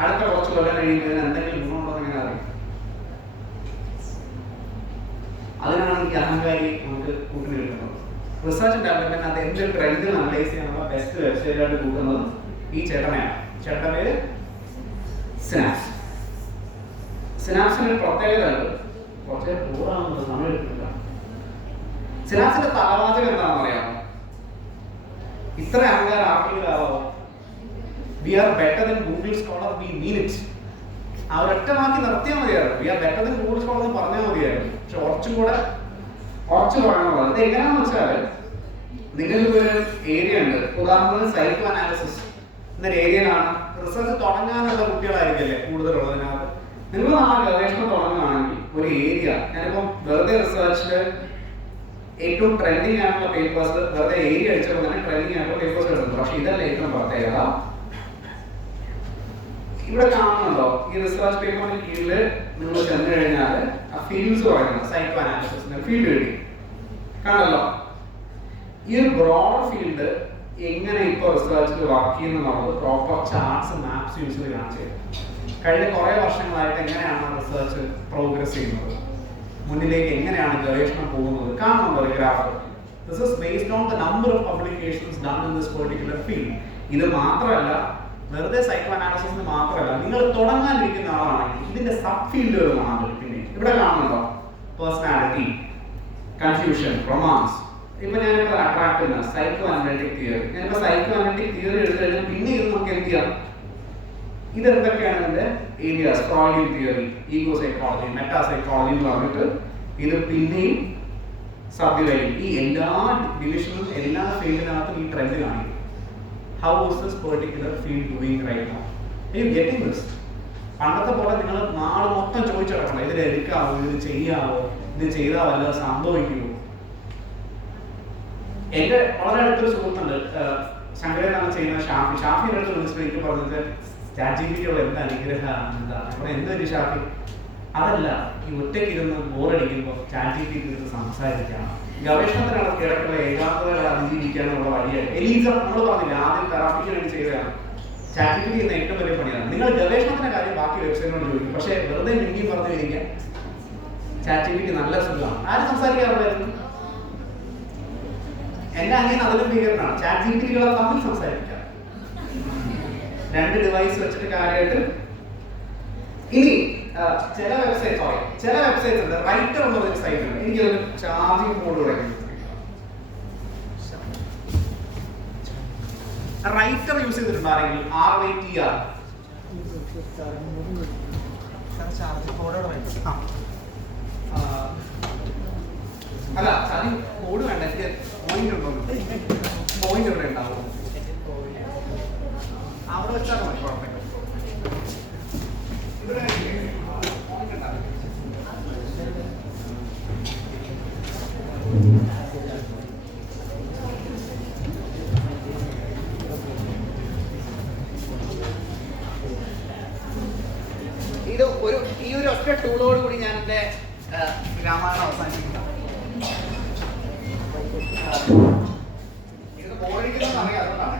അടുത്ത കുറച്ച് കൊല്ലം കഴിയുന്നതിന് എന്തെങ്കിലും ഗുണമുണ്ടോ എന്ന് എങ്ങനെ അറിയാം? അതിനാണ് ഈ അഹങ്കാരി നമുക്ക് കൂട്ടിന് കിട്ടുന്നത്. റിസർച്ച് ഡെവലപ്മെന്റ് അത് എന്ത് ട്രെൻഡ് അനലൈസ് ചെയ്യാനുള്ള ബെസ്റ്റ് വെബ്സൈറ്റ് ആയിട്ട് കൂട്ടുന്നത് ഈ ചേട്ടനെയാണ്. ചേട്ടൻ്റെ പേര് സിനാപ്സ്. സിനാപ്സിന് ഒരു പ്രത്യേകത ഉണ്ട്. കുറച്ച് പൂർണ്ണ സമയം എടുത്തില്ല. സിനാപ്സിന്റെ തലവാചകം എന്താണെന്ന് അറിയാമോ? ഇത്ര അഹങ്കാരം ആർക്കെങ്കിലാവോ? We are better than Google scholar, we mean it. ആ ഒരൊറ്റ വാക്കി നിർത്തിയാൽ മതിയായിരുന്നു. We are better than Google scholar എന്ന് പറഞ്ഞാൽ മതിയായിരുന്നു. പക്ഷെ കുറച്ച് പറയണുള്ളത് ഇത് എങ്ങനെയാണെന്ന് വെച്ചാൽ, നിങ്ങൾക്ക് ഒരു ഏരിയ ഉണ്ട്. ഉദാഹരണത്തിന് സൈക്കോ അനാലിസിസ് എന്നൊരു ഏരിയയിലാണ് റിസർച്ച് തുടങ്ങാനുള്ള കുട്ടികളായിരിക്കല്ലേ കൂടുതലുള്ളതിനകത്ത്. നിങ്ങൾ ആ ഗവേഷണം തുടങ്ങുകയാണെങ്കിൽ ഒരു ഏരിയ, ഞാനിപ്പം വെറുതെ റിസർച്ചിൽ ഏറ്റവും ട്രെൻഡിങ് ആയിട്ടുള്ള പേപ്പേഴ്സ് വെറുതെ ഏരിയ അടിച്ചപ്പോൾ തന്നെ ട്രെൻഡിങ് ആയിട്ടുള്ള പേപ്പേഴ്സ് എടുക്കുന്നു. പക്ഷെ ഇതല്ല ഏറ്റവും പ്രത്യേകത. ഇവിടെ കാണുന്നുണ്ടോ? ഈ റിസർച്ച് പേപ്പറിന് കീഴിൽ നിങ്ങൾ ചെന്ന് കഴിഞ്ഞാൽ ആ ഫീൽഡ്സ് പറയുന്നത് സൈക്കോ അനാലിസിസ് ഫീൽഡ് എഴുതി കാണല്ലോ. ഈ ഒരു ബ്രോഡ് ഫീൽഡ് എങ്ങനെ ഇപ്പോൾ റിസർച്ചിൽ വർക്ക് ചെയ്യുന്നുള്ളത് പ്രോപ്പർ ചാർട്ട്സ് മാപ്സ് യൂസ് ചെയ്ത് കാണിച്ചു തരും. കഴിഞ്ഞ കുറേ വർഷങ്ങളായിട്ട് എങ്ങനെയാണ് റിസർച്ച് പ്രോഗ്രസ് ചെയ്യുന്നത്, മുന്നിലേക്ക് എങ്ങനെയാണ് ഗവേഷണം പോകുന്നത് കാണുന്നുണ്ട് ഒരു graph. This is based on the number of publications done in this particular field. ഇത് മാത്രമല്ല, വെറുതെ സൈക്കോ അനാലിസിസിന് മാത്രമല്ല, നിങ്ങൾ തുടങ്ങാനിരിക്കുന്ന ആളാണെങ്കിൽ ഇതിന്റെ സബ് ഫീൽഡുകൾ കാണാൻ പറ്റും. പിന്നെ ഇവിടെ കാണുന്നുണ്ടോ പേഴ്സണാലിറ്റി, കൺഫ്യൂഷൻ, റൊമാൻസ്. ഇപ്പൊ ഞാനിപ്പോ അട്രാക്റ്റീവ്നെസ്, സൈക്കോ അനലിറ്റിക് തിയറി. ഞാനിപ്പോ സൈക്കോ അനലിറ്റിക് തിയറി എടുത്തു കഴിഞ്ഞാൽ പിന്നെ ഇത് നമുക്ക് എന്ത് ചെയ്യാം, ഇതെന്തൊക്കെയാണ് ഇതിന്റെ areas? Freudian theory, ego psychology, meta psychology എന്ന് പറഞ്ഞിട്ട് ഇത് പിന്നെയും സബ്ഡിവൈഡ്. ഈ എല്ലാ ഡിവിഷനും എല്ലാ ഫീൽഡിനകത്തും ഈ ട്രെൻഡ് കാണിക്കും. How is this particular field doing right now? You getting this? പണ്ടത്തെ പോലെ നിങ്ങൾ നാളെ മൊത്തം ചോദിച്ചെടുക്കണം, ഇതിൽ എടുക്കാവോ, ഇത് ചെയ്യാവോ, ഇത് ചെയ്താൽ വല്ലതും സംഭവിക്കുമോ? എന്റെ വളരെ അടുത്തൊരു സുഹൃത്തുണ്ട്, ശങ്കരനാണ് ചെയ്യുന്ന ഷാഫിയുടെ അടുത്ത് വിളിച്ചിട്ട് എനിക്ക് പറഞ്ഞത് ChatGPT എന്താ അനുഗ്രഹം, എന്തൊരു ഷാഫി, അതല്ല, ഈ ഒറ്റയ്ക്കിരുന്ന് ബോറടിക്കുമ്പോൾ ChatGPT ഇരുന്ന് സംസാരിക്കാം, ഗവേഷണത്തിനാണ് കിടക്കുള്ള ഏകാന്തതകളെ അതിജീവിക്കാനുള്ള വഴിയായി. എലീസ നമ്മൾ പറഞ്ഞില്ല, ആദ്യം തെറാപ്പിക്ക് വേണ്ടി ചെയ്തതാണ്. ChatGPT എന്ന ഏറ്റവും വലിയ പണിയാണ്. നിങ്ങൾ ഗവേഷണത്തിന്റെ കാര്യം ബാക്കി വെബ്സൈറ്റിനോട് ചോദിക്കും, പക്ഷേ വെറുതെ എനിക്ക് പറഞ്ഞു കഴിഞ്ഞാൽ ChatGPT നല്ല സുഖമാണ്. ആരും സംസാരിക്കാറുണ്ടായിരുന്നു? എന്റെ അനിയൻ അതിലും ഭീകരനാണ്. ChatGPT-കളെ തമ്മിൽ സംസാരിക്കാം, 2 ഡിവൈസ് വെച്ചിട്ട് കാര്യമായിട്ട്. ഇനി ചില വെബ്സൈറ്റ്സ് ഉണ്ട്, റൈറ്റർ എന്ന് പറഞ്ഞ സൈറ്റ് ഉണ്ട്. എനിക്കൊരു ചാർജിങ് ബോർഡ് തുടങ്ങി. റൈറ്റർ യൂസ് ചെയ്തിട്ടുണ്ടാണെങ്കിൽ RYTR അല്ല, ചാർജിങ് ബോർഡ് വേണ്ട, എനിക്ക് പോയിന്റ് ഉണ്ടോ? പോയിന്റ് ഇവിടെ ഉണ്ടാവും, അവിടെ വെച്ചാൽ മതി, കുഴപ്പമില്ല. ഇവിടെ പോയിന്റ് ഉണ്ടാവും. ഈ ഒരു ഒറ്റ ടൂളോട് കൂടി ഞാൻ എന്റെ രാമായണം അവസാനിപ്പിക്കുന്നു. ഇത് ബോറടിക്കുന്നതെന്ന് അറിയാം, അതുകൊണ്ടാണ്.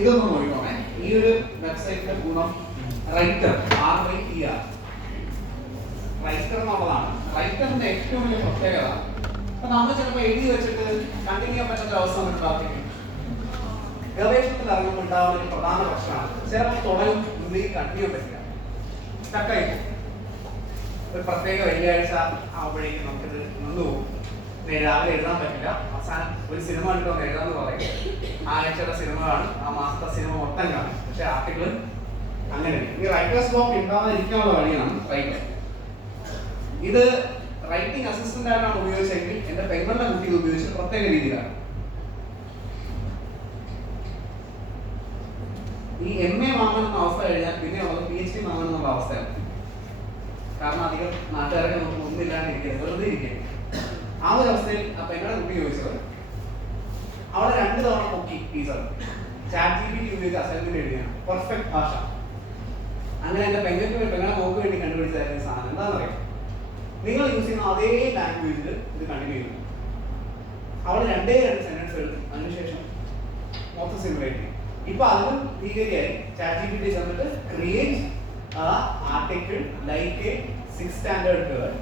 ഇതൊന്നും നോക്കിക്കോണേ. ഈ ഒരു വെബ്സൈറ്റിന്റെ ഗുണം റൈറ്റർ, RYTR, റൈറ്റർ എന്നുള്ളതാണ്. റൈറ്ററിന്റെ ഏറ്റവും വലിയ പ്രത്യേകത, അപ്പൊ നമ്മൾ ചിലപ്പോൾ എഴുതി വെച്ചിട്ട് കണ്ടിന്യൂ ചെയ്യാൻ പറ്റുന്ന അവസ്ഥ ഉണ്ടാകും. ഗവേഷണത്തിൽ ഇറങ്ങുമ്പോൾ ഉണ്ടാവുന്ന ഒരു പ്രധാന പ്രശ്നമാണ്, ചിലപ്പോൾ തുടരും കണ്ടിന്യൂ പറ്റില്ല, സ്റ്റക്കായി പോകും. ഒരു പ്രത്യേക വെള്ളിയാഴ്ച ആവുമ്പോഴേക്കും നമുക്കിത് നിന്നുപോകും. രാവിലെ എഴുതാൻ പറ്റില്ല, അവസാനം ഒരു സിനിമ കണ്ടിട്ട് എഴുതാന്ന് പറയും. ആഴ്ചയുടെ സിനിമ കാണും, ആ മാസത്തെ സിനിമ മൊത്തം കാണും, പക്ഷെ ആർട്ടിക്കിൾ അങ്ങനെ. ഈ റൈറ്റേഴ്സ് ബ്ലോക്ക് ഉണ്ടാകാതിരിക്കാനുള്ള വഴിയാണ് റൈറ്റർ. ഇത് റൈറ്റിംഗ് അസിസ്റ്റന്റ് ആയിട്ടാണ് ഉപയോഗിച്ചെങ്കിൽ എന്റെ പെങ്ങളുടെ കുട്ടി ഇത് ഉപയോഗിച്ചത് പ്രത്യേക രീതിയിലാണ്. ഈ MA വാങ്ങണമെന്ന അവസ്ഥ കഴിഞ്ഞാൽ പിന്നെ ഉള്ളത് PhD വാങ്ങണമെന്നുള്ള അവസ്ഥയാണ്. കാരണം അധികം നാട്ടുകാരൊക്കെ നമുക്ക് ഒന്നില്ലാണ്ടിരിക്കുക, വെറുതെ ഇരിക്കുക. ആ ഒരു അവസ്ഥയിൽ ആ പെങ്ങളുടെ കുട്ടി ചോദിച്ചത് അവിടെ 2 തവണ പൊക്കി ടീച്ചർ ChatGPT ഉപയോഗിച്ച് അസൈൻമെന്റ് എഴുതിയാണ്, പെർഫെക്റ്റ് ഭാഷ. അങ്ങനെ എന്റെ പെങ്ങളെ നോക്ക് വേണ്ടി കണ്ടുപിടിച്ചായിരുന്ന സാധനം എന്താണെന്ന് അറിയാം. നിങ്ങൾ യൂസ് ചെയ്യുന്ന അതേ ലാംഗ്വേജിൽ ഇത് കണ്ടിന്യൂ ചെയ്യുന്നു. അവിടെ 2 സെന്റൻസ് എഴുതും, അതിനുശേഷം മൊത്തം സിമുലേറ്റ് ചെയ്യും. ഇപ്പൊ അതിനും ഭീകരിയായി ChatGPT ചെന്നിട്ട് create article like A 6th standard girl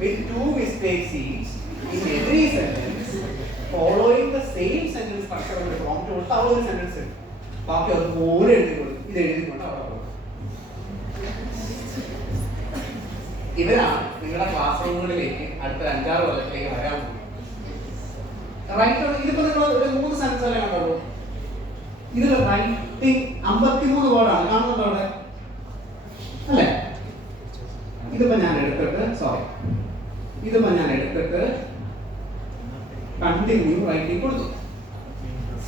with 2 mistakes each in every sentence following the same sentence structure of the prompt കൊടുത്ത് അവിടെ ഒരു സെന്റൻസ് ഉണ്ട്, ബാക്കി അതുപോലെ എഴുതി കൊടുക്കും. ഇത് എഴുതിക്കൊണ്ട് അവിടെ കൊടുക്കും. ഇവരാണ് നിങ്ങളുടെ ക്ലാസ് റൂമുകളിലേക്ക് അടുത്ത 5-6 കൊല്ലത്തിലേക്ക് വരാൻ പോകുന്നത്. റൈറ്റർ ഇതിപ്പോ നിങ്ങൾ ഒരു 3 സെന്റൻസ് അല്ലേ കണ്ടുള്ളൂ. ഇതിൽ റൈറ്റിംഗ് 53 വേർഡാണ് കാണുന്നുണ്ടോ അവിടെ അല്ലേ? ഇതിപ്പോ ഞാൻ എടുത്തിട്ട് കണ്ടിന്യൂ റൈറ്റിംഗ് കൊടുത്തു.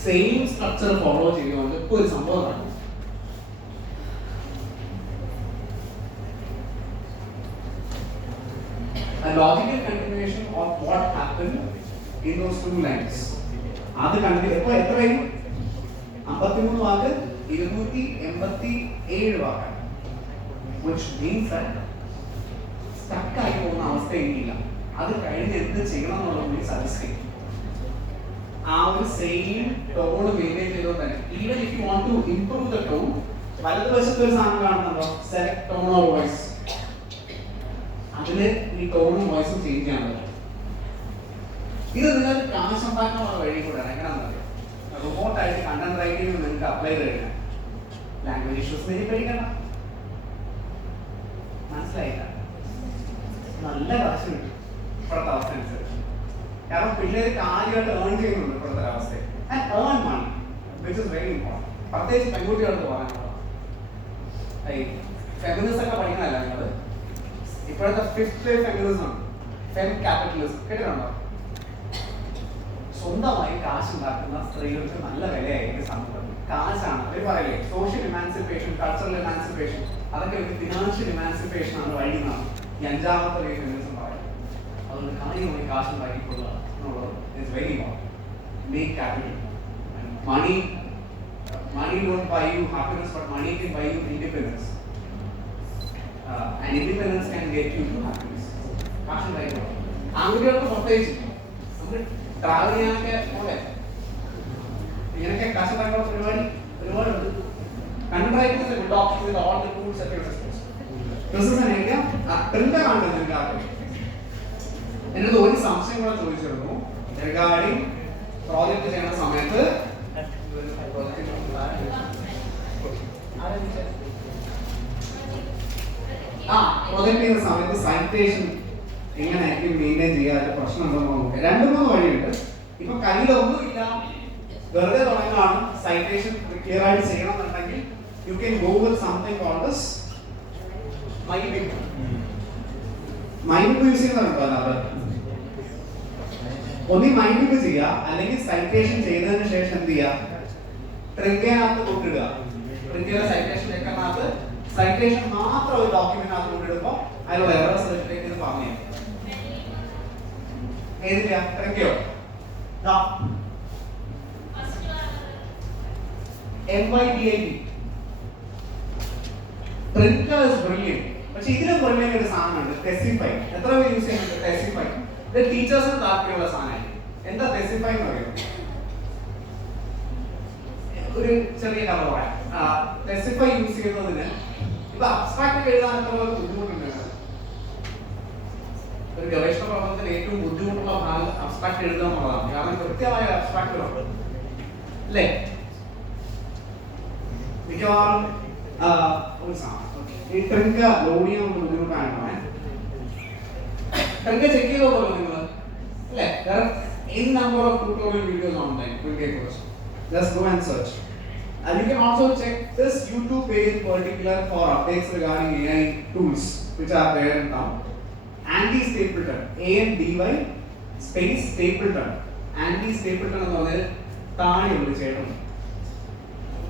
സെയിം സ്ട്രക്ചർ ഫോളോ ചെയ്യുകൊണ്ട് ഇപ്പൊ ഒരു സംഭവം കാണും. A logical continuation of what happened in those two lines. അത് കണ്ടിന്യൂ ഇപ്പൊ എത്രയും 53 വാക്ക് 287 വാക്കാണ്. which means that stuck ആയി പോകുന്ന അവസ്ഥയില്ല. അത് കഴിഞ്ഞ് എന്ത് ചെയ്യണം എന്നുള്ളത് സജസ്റ്റ് ചെയ്യും. ആ ഒരു സെയിം ടോൺ മെയിൻറ്റെയിൻ ചെയ്തോ തന്നെ even if you want to improve the tone വലതുവശത്ത് ഒരു സാധനം കാണുന്നുണ്ടോ സെലക്ട് ടോൺ ഓർ വോയിസ് അതില് ഈ ടോണും വോയിസും ചേഞ്ച് ചെയ്യാൻ പറ്റും. ഇത് നിങ്ങൾക്ക് കാശ് ഉണ്ടാക്കാനുള്ള വഴി കൂടെയാണ്. എങ്ങനെയാണെന്ന് അറിയാം റിമോട്ടായിട്ട് കണ്ടന്റ് റൈറ്റിംഗ് നിങ്ങൾക്ക് അപ്ലൈ ചെയ്ത് കഴിഞ്ഞാൽ ലാംഗ്വേജ് ഇഷ്യൂസ് പേടിക്കണ്ട. മനസ്സിലായില്ല നല്ല കാശ് കിട്ടും ഇപ്പോഴത്തെ അവസ്ഥ അനുസരിച്ച്. കാരണം പിള്ളേർ കാര്യമായിട്ട് ഏൺ ചെയ്യുന്നുണ്ട് ഇപ്പോഴത്തെ അവസ്ഥ and earn money which is very important. പ്രത്യേകിച്ച് പെൺകുട്ടികൾക്ക് പറയാനുള്ളത് ഈ ഫെമിനിസം ഒക്കെ പഠിക്കണമല്ല നിങ്ങൾ ഇപ്പോഴത്തെ 5th wave ഫെമിനിസം ഫെം ക്യാപിറ്റലിസം കേട്ടിട്ടുണ്ടോ? സ്വന്തമായി കാശുണ്ടാക്കുന്ന സ്ത്രീകൾക്ക് നല്ല വിലയായിരിക്കും സമൂഹം. കാശാണ് അവർ പറയില്ലേ സോഷ്യൽ ഇമാൻസിപ്പേഷൻ കൾച്ചറൽ ഇമാൻസിപ്പേഷൻ അതൊക്കെ ഒരു ഫിനാൻഷ്യൽ ഇമാൻസിപ്പേഷൻ ആണ് വഴി എന്നാണ് ഈ 5ാമത്തെ wave ഫെമിനിസം പറയുന്നത്. അതുകൊണ്ട് കാര്യമായി കാശുണ്ടാക്കിക്കൊള്ളുക എന്നുള്ളത് it's very important. Make capital. Money don't buy you happiness, but money can buy you independence. And independence can get you to happiness. കാശുണ്ടായിക്കോളും. ആൺകുട്ടികൾക്ക് പ്രത്യേകിച്ച് നമുക്ക് ട്രാവൽ ചെയ്യാനൊക്കെ പോലെ ഇങ്ങനെയൊക്കെ കാശുണ്ടാക്കാനുള്ള ഒരുപാടുണ്ട്. Content writing is a good option with all the tools at your disposal. This is an area print ആണ് നിങ്ങൾക്ക് ആർക്കും. എന്നോട് ഒരു സംശയം കൂടെ ചോദിച്ചിരുന്നു റിഗാർഡിംഗ് പ്രോജക്റ്റ് ചെയ്യുന്ന സമയത്ത് പ്രോജക്ട് ചെയ്യുന്ന സമയത്ത് സൈറ്റേഷൻ എങ്ങനെയായിരിക്കും മെയിൻറ്റെയിൻ ചെയ്യാൻ പ്രശ്നം ഉണ്ടോ നോക്കുക. 2-3 വഴിയുണ്ട്. ഇപ്പൊ കയ്യിലൊന്നുമില്ല വെറുതെ തുടങ്ങാണ് സൈറ്റേഷൻ ക്ലിയർ ആയിട്ട് ചെയ്യണം എന്നുണ്ടെങ്കിൽ you can go with something called this MyBib. MyBib use ചെയ്യുന്നുണ്ടോ? അത് ഒന്നി മൈബിബ് ചെയ്യുക അല്ലെങ്കിൽ സൈറ്റേഷൻ ചെയ്തതിന് ശേഷം എന്ത് ചെയ്യുക ട്രിങ്കേനകത്ത് കൊണ്ടിടുക. ട്രിങ്കയുടെ സൈറ്റേഷൻ വെക്കുന്നതിനകത്ത് സൈറ്റേഷൻ മാത്രം ഒരു ഡോക്യുമെന്റിനകത്ത് കൊണ്ടിടുമ്പോൾ അതിലുള്ള എറേഴ്സ് ഇത് പറഞ്ഞു ഏതില്ല ട്രിങ്കയോ MYDIB ട്രിങ്കർ ഇസ് ബ്രില്യന്റ്. പക്ഷെ ഇതിലും ബ്രില്യന്റ് ഒരു സാധനമുണ്ട് ടെസിഫൈ. എത്ര പേര് യൂസ് ചെയ്യുന്നുണ്ട് ടെസിഫൈ? ഇത് ടീച്ചേഴ്സിന് താല്പര്യമുള്ള സാധനമാണ്. എന്താ ടെസിഫൈ എന്ന് പറയുന്നത്? ഒരു ചെറിയ കഥ പറയാം. ടെസിഫൈ യൂസ് ചെയ്യുന്നതിന് ഇപ്പൊ അബ്സ്ട്രാക്ട് എഴുതാൻ എത്ര പേർക്ക് ബുദ്ധിമുട്ടുണ്ട്? ഒരു ഗവേഷണ പ്രബന്ധത്തിൽ ഏറ്റവും ബുദ്ധിമുട്ടുള്ള ഭാഗം അബ്സ്ട്രാക്ട് എഴുതുക എന്നുള്ളതാണ്. കാരണം കൃത്യമായ അബ്സ്ട്രാക്റ്റുകളുണ്ട് അല്ലേ? മിക്കവാറും ഒരു സാധനം ഈ ട്രിങ്ക ലോഡ് ചെയ്യാൻ ബുദ്ധിമുട്ടാണ്. ട്രിങ്ക ചെക്ക് ചെയ്തോളൂ നിങ്ങൾ അല്ലേ? in number of tutorial videos online will get course. Just go and search. And you can also check this YouTube page in particular for updates regarding AI tools which are there now. Andy Stapleton, ANDY space Stapleton. Andy Stapleton എന്ന് പറഞ്ഞാൽ താഴെയുള്ള ചേട്ടൻ.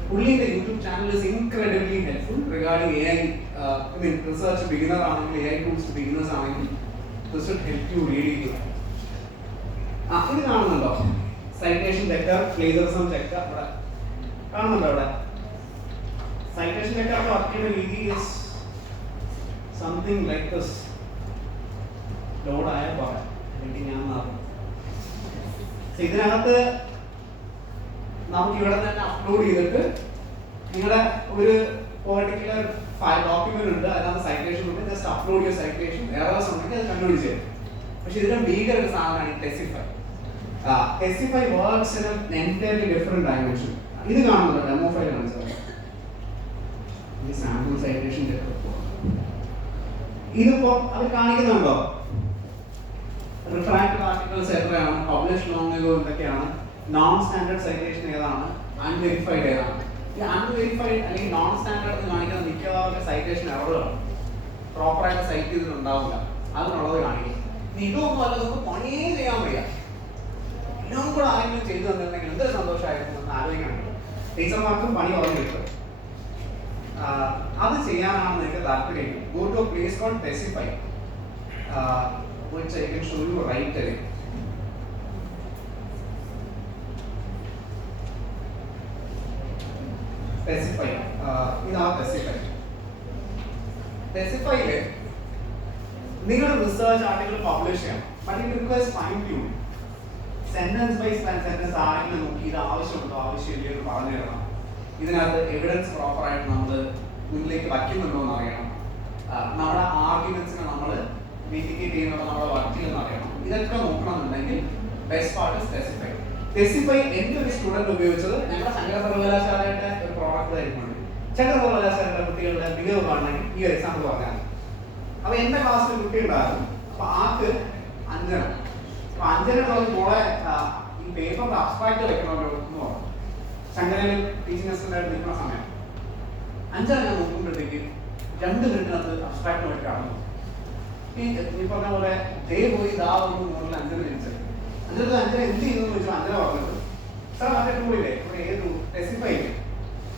പുള്ളിയുടെ YouTube channel is incredibly helpful regarding AI. I mean research beginner ആണെങ്കിൽ AI tools beginners ആണെങ്കിൽ this will help you really good. ഇത് കാണുന്നുണ്ടോ? Citation checker plagiarism checker ഇവിടെ കാണുന്നുണ്ടോ? ഇവിടെ സൈറ്റേഷൻ ചെക്കർ വർക്ക് ചെയ്യുന്ന രീതി is something like this. Load ആയ പോലെ ഞാൻ മാറും. ഇതിനകത്ത് നമുക്ക് ഇവിടെ തന്നെ അപ്ലോഡ് ചെയ്തിട്ട് നിങ്ങളുടെ ഒരു പെർട്ടിക്കുലർ ഫയൽ ഡോക്യുമെന്റ് ഉണ്ട്, അതിനകത്ത് സൈറ്റേഷൻ ഉണ്ട്. ജസ്റ്റ് അപ്ലോഡ് ചെയ്ത സൈറ്റേഷൻ എറേഴ്സ് ഉണ്ടെങ്കിൽ അത് കണ്ടുപിടിച്ച് തരും. പക്ഷെ ഇതിന്റെ ഭീകര ഒരു സാധനമാണ് Thesify. Thesify works in an entirely different dimension. ഇത് കാണുന്നുണ്ടോ? ഡെമോ ഫയൽ കാണിച്ചത് ഈ സാമ്പിൾ സൈറ്റേഷൻ ഇതിപ്പോ അത് കാണിക്കുന്നുണ്ടോ? റിഫ്രാക്റ്റഡ് ആർട്ടിക്കിൾസ് എത്രയാണ്, പബ്ലിഷ് ലോങ് എന്തൊക്കെയാണ്, നോൺ സ്റ്റാൻഡേർഡ് സൈറ്റേഷൻ ഏതാണ്, അൺവെരിഫൈഡ് ഏതാണ്. ഈ അൺവെരിഫൈഡ് അല്ലെങ്കിൽ നോൺ സ്റ്റാൻഡേർഡ് എന്ന് കാണിക്കുന്ന മിക്കവാറും സൈറ്റേഷൻ എററുകളാണ്. പ്രോപ്പറായിട്ട് സൈറ്റ് ചെയ്തിട്ടുണ്ടാവില്ല, അതിനുള്ളത് കാണിക്കും. ഇതൊന്നും അല്ല, നമുക്ക് പണിയേ ചെയ്യാൻ വയ്യ. എല്ലാം കൂടെ ആരെങ്കിലും ചെയ്തു തന്നിരുന്നെങ്കിൽ എന്തൊരു സന്തോഷമായിരുന്നു എന്ന് ആലോചിക്കണം. ടീച്ചർമാർക്കും പണി പറഞ്ഞു കിട്ടും. അത് ചെയ്യാനാണെന്ന് എനിക്ക് താല്പര്യം. Go to place called Specify, which I can show you right away. Specify. ഇതാ സ്പെസിഫൈ. സ്പെസിഫൈയില് നിങ്ങളുടെ റിസർച്ച് ആർട്ടിക്കിൾ പബ്ലിഷ് ചെയ്യണം. But it requires fine tune. Sentence by sentence ആരെങ്കിലും നോക്കി ഇത് ആവശ്യമുണ്ടോ ആവശ്യമില്ലയോ എന്ന് പറഞ്ഞു തരണം. ഇതിനകത്ത് എവിഡൻസ് പ്രോപ്പറായിട്ട് നമ്മൾ മുന്നിലേക്ക് വയ്ക്കുന്നുണ്ടോ എന്ന് അറിയണം. നമ്മുടെ ആർഗ്യുമെന്റ്സിനെ നമ്മൾ മിറ്റിഗേറ്റ് ചെയ്യുന്നുണ്ടോ, നമ്മുടെ വർക്കിലെന്ന് അറിയണം. ഇതൊക്കെ നോക്കണമെന്നുണ്ടെങ്കിൽ ബെസ്റ്റ് പാർട്ട് സ്പെസിഫൈ. സ്പെസിഫൈ എന്തൊരു സ്റ്റുഡന്റ് ഉപയോഗിച്ചത് ഞങ്ങളുടെ ശങ്കര സർവകലാശാലയുടെ ഒരു പ്രോഡക്റ്റ് ആയിരുന്നു. ശങ്കര സർവകലാശാലയുടെ കുട്ടികളുടെ മികവ് കാണണമെങ്കിൽ ഈ ഒരു എക്സാമ്പിൾ പറഞ്ഞാൽ, അപ്പൊ എന്റെ ക്ലാസ്സിൽ കുട്ടി ഉണ്ടായിരുന്നു. അപ്പൊ ആക്ക് അഞ്ജന, അപ്പൊ അഞ്ജന മോളെ ഈ പേപ്പറിന്റെ അബ്സ്ട്രാക്ട് വെക്കണമല്ലോ എന്ന് പറഞ്ഞു. ശങ്കരയിൽ ടീച്ചിങ് അസിസ്റ്റന്റ് ആയിട്ട് നിൽക്കുന്ന സമയം അഞ്ജന ഞാൻ നോക്കുമ്പോഴത്തേക്ക് 2 മിനിറ്റിനകത്ത് അബ്സ്ട്രാക്ട് വെച്ച് കാണുന്നു. ഈ പറഞ്ഞ പോലെ ദേ പോയി ദാ ഒന്ന് മുകളിൽ അഞ്ജന ജനിച്ചത്. അഞ്ജന എന്ത് ചെയ്യുന്നു എന്ന് ചോദിച്ചാൽ അഞ്ജന പറഞ്ഞത്, സാർ മറ്റേ ടൂളില്ലേ ഏത് സ്പെസിഫൈ ഇല്ലേ,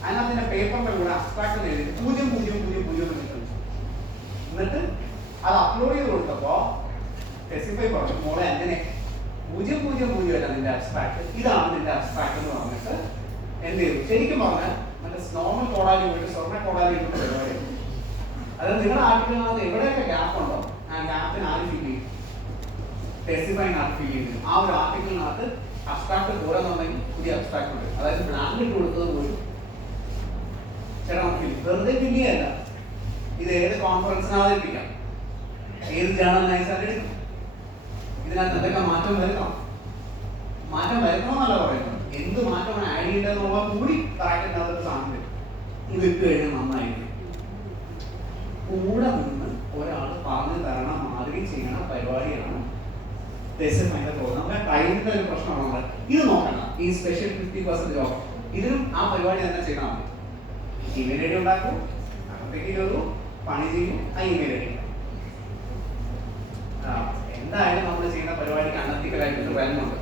അതിനകത്തിന്റെ പേപ്പറിന്റെ കൂടെ അബ്സ്ട്രാക്ട് എഴുതി 0000 കിട്ടുന്നു. എന്നിട്ട് അത് അപ്ലോഡ് ചെയ്ത് കൊടുത്തപ്പോ സ്പെസിഫൈ പറഞ്ഞു, മോളെ അഞ്ജനെ 000 അല്ല നിന്റെ അബ്സ്ട്രാക്ട്, ഇതാണ് നിന്റെ അബ്സ്ട്രാക്ട് എന്ന് പറഞ്ഞിട്ട് എന്ത് ചെയ്തു. ശരിക്കും പറഞ്ഞാൽ മറ്റേ നോർമൽ കോടാലി പോയിട്ട് സ്വർണ്ണ കോടാലി ഇട്ട് പരിപാടി. അതായത് നിങ്ങളുടെ ആർട്ടിക്കിളിനകത്ത് എവിടെയൊക്കെ ഗ്യാപ്പ് ഉണ്ടോ ആ ഗ്യാപ്പിന് ആര് ഫീൽ ചെയ്യും, സ്പെസിഫൈങ് ആർട്ട് ഫീൽ ചെയ്യുന്നത്. ആ ഒരു ആർട്ടിക്കിളിനകത്ത് അബ്സ്ട്രാക്ട് പോരെന്നുണ്ടെങ്കിൽ പുതിയ അബ്സ്ട്രാക്ട് ഉണ്ട്. അതായത് ബ്ലാങ്ക് ഇട്ട് കൊടുത്തത് പോലും ചേട്ടാ വെറുതെ ഫില്ല് ചെയ്യല്ല. ഇത് ഏത് കോൺഫറൻസിന് അവതരിപ്പിക്കാം, ഏത് ജേണൽ നൈസായിട്ട് എടുക്കും. ഇതിനകത്ത് എന്തൊക്കെ മാറ്റം വരുത്തണം, മാറ്റം വരുത്തണമെന്നല്ല പറയുന്നത്, എന്ത് മാറ്റമാണ് ആഡ് ചെയ്യേണ്ടതെന്നുള്ള കൂടി ബ്രാക്കറ്റിനകത്ത് സാധനം ഇത് ഇട്ട് കഴിഞ്ഞാൽ നന്നായിരിക്കും. കൂടെ നിന്ന് ഒരാൾ പറഞ്ഞു തരണ മാതിരി ചെയ്യണ പരിപാടിയാണ് സ്പെസിഫൈ പ്രോഗ്രാം. നമ്മുടെ ടൈമിന്റെ ഒരു പ്രശ്നമാണ്. നമ്മൾ ഇത് നോക്കണ്ട, ഈ സ്പെഷ്യൽ 50% ജോബ് ഇതിനും ആ പരിപാടി തന്നെ ചെയ്താൽ മതി. ഇമെയിൽ ഐ ഡി ഉണ്ടാക്കും, അകത്തേക്ക് കയറൂ, പണി ചെയ്യും, ആ ഇമെയിൽ ഐ ഡി എന്തായാലും നമ്മൾ ചെയ്യുന്ന പരിപാടിക്ക് അനധികമായിട്ടൊരു വാല്യുണ്ട്,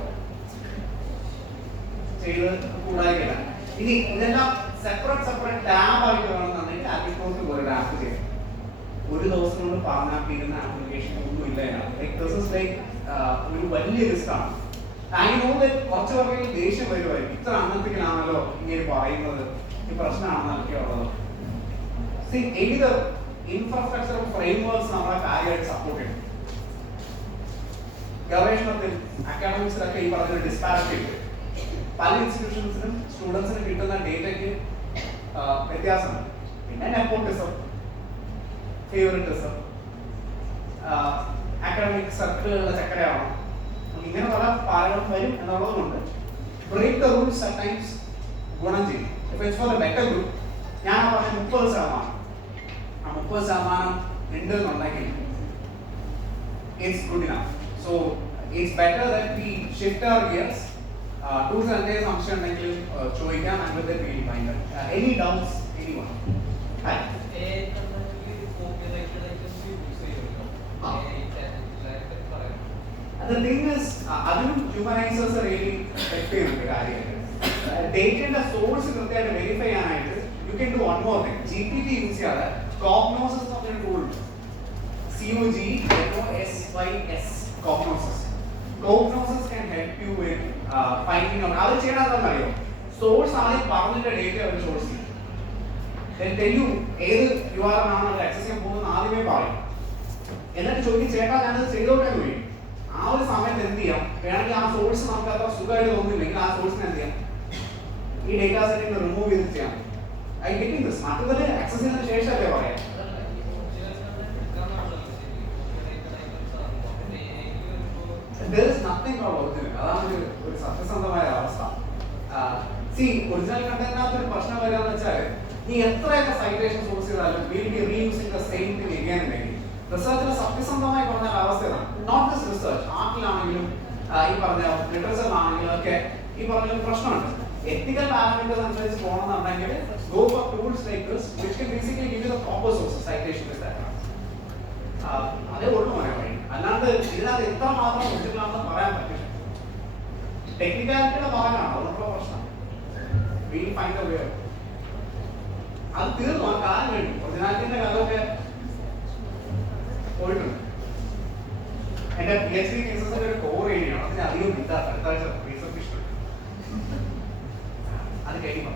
ചെയ്ത് കൂടായില്ല. ഇനി ഇതെല്ലാം സെപ്പറേറ്റ് ടാബ് ആയിട്ട് വേണമെന്നുണ്ടെങ്കിൽ ആപ്ലിക്കോസ് ഒരു ടാബ് ചെയ്യും. ഒരു ദിവസം കൊണ്ട് പറഞ്ഞാൽ ആപ്ലിക്കേഷൻ ഒന്നും ഇല്ല. ഒരു വലിയ റിസ്ക്കാണ്. കുറച്ച് പേർക്ക് ദേഷ്യം വരുമായിരിക്കും, ഇത്ര അന്നത്തിലാണല്ലോ ഇങ്ങനെ പറയുന്നത്, ഈ പ്രശ്നമാണെന്നൊക്കെ ഉള്ളത്. ഏത് ഇൻഫ്രാസ്ട്രക്ചർ ഫ്രെയിംവർക്ക്സ് നമ്മളെ കാര്യമായിട്ട് സപ്പോർട്ട് ചെയ്യും. ഗവേഷണത്തിൽ അക്കാഡമിക്സിലൊക്കെ ഈ പറഞ്ഞ ഡിസ്പാരിറ്റി ഉണ്ട്. പല ഇൻസ്റ്റിറ്റ്യൂഷൻസിനും സ്റ്റുഡൻസിന് കിട്ടുന്ന ഡേറ്റയ്ക്ക് വ്യത്യാസമുണ്ട്. പിന്നെ നെപ്പോട്ടിസം, ഫേവറിറ്റിസം, അക്കാഡമിക് സർക്കിളുകളുടെ ചക്കരയാവണം, ഇങ്ങനെ പല പാലകളും വരും എന്നുള്ളത് കൊണ്ട് ബ്രേക്ക് ദ റൂൾസ് സംടൈംസ് ഗുണം ചെയ്യും. ഇപ്പൊ it's for the better group ഞാൻ പറഞ്ഞ 30%, ആ 30% ഉണ്ട് എന്നുണ്ടെങ്കിൽ it's good enough. So it's better that we shift our gears. Tools and their function like ചോദിക്കാം, and with that we will find out. Any doubts, anyone? Hi. The thing is, അതിനും ഹ്യൂമനൈസേഴ്സ് really help ചെയ്യുന്നുണ്ട് കാര്യമായിട്ട്. ഡേറ്റയുടെ സോഴ്സ് കൃത്യമായിട്ട് വെരിഫൈ ചെയ്യാനായിട്ട് you can do one more thing. GPT use ചെയ്യാതെ കോഗ്നോസിസ് എന്ന് പറഞ്ഞൊരു ടൂൾ ഉണ്ട്. COGNOSYS. Cognosis can help you with finding out. അത് ചെയ്യണമെന്ന് അറിയോ, സോഴ്സ് ആദ്യം പറഞ്ഞിട്ട് ഡേറ്റ അവർ സോഴ്സ് ചെയ്യും. Then tell you ഏത് URL ആണ് അത് ആക്സസ് ചെയ്യാൻ പോകുന്നത് ആദ്യമേ പറയും. എന്നിട്ട് ചോദിക്കും, ചേട്ടാ ഞാനത് ചെയ്തോട്ടെ എന്ന് പറയും. ആ ഒരു സമയത്ത് എന്ത് ചെയ്യാം, വേണമെങ്കിൽ ആ സോഴ്സ് നമുക്ക് അത്ര സുഖമായിട്ട് തോന്നുന്നില്ലെങ്കിൽ ആ സോഴ്സിന് എന്ത് ചെയ്യാം, ഈ ഡേറ്റാ സെറ്റിൽ റിമൂവ് ചെയ്ത് ചെയ്യാം. I getting this. മറ്റൊരു ആക്സസ് ചെയ്തതിന് ശേഷമല്ലേ പറയാം. There is nothing called original. അതാണ് ഒരു സത്യസന്ധമായ അവസ്ഥ. ഒറിജിനൽ കണ്ടന്റിനകത്ത് ഒരു പ്രശ്നം വരാന്ന് വെച്ചാൽ നീ എത്രയൊക്കെ സൈറ്റേഷൻ സോഴ്സ് ചെയ്താലും will be reusing the same thing again and again. റിസർച്ചിൽ സത്യസന്ധമായി പറഞ്ഞ അവസ്ഥയാണ്. നോട്ട് ജസ്റ്റ് റിസർച്ച്, ആർട്ടിലാണെങ്കിലും ഈ പറഞ്ഞ ലിറ്ററേച്ചറിലാണെങ്കിലും ഒക്കെ ഈ പറഞ്ഞ പ്രശ്നമുണ്ട്. ethical parameters അനുസരിച്ച് പോകണമെന്നുണ്ടെങ്കിൽ go for tools like this which can basically give you the proper sources, citation etc. അതേ ഉള്ളൂ മോനെ വഴി. അല്ലാണ്ട് ഇതിനകത്ത് എത്ര മാത്രം ഒറിജിനലാണെന്ന് പറയാൻ പറ്റില്ല. ടെക്നിക്കാലിറ്റിയുടെ ഭാഗമാണ് അതുകൊണ്ടുള്ള പ്രശ്നം. we'll find a way. അത് തീർന്നു, ആ കാലം കഴിഞ്ഞു. ഒറിജിനാലിറ്റിന്റെ കാലമൊക്കെ പോയിട്ടുണ്ട്. എന്റെ PhD thesis ഒരു കോർ ഏരിയയാണ്. അതിന് അധികം കിട്ടാത്ത അടുത്ത ആഴ്ച റീസർച്ച് അത് കഴിയുമ്പോൾ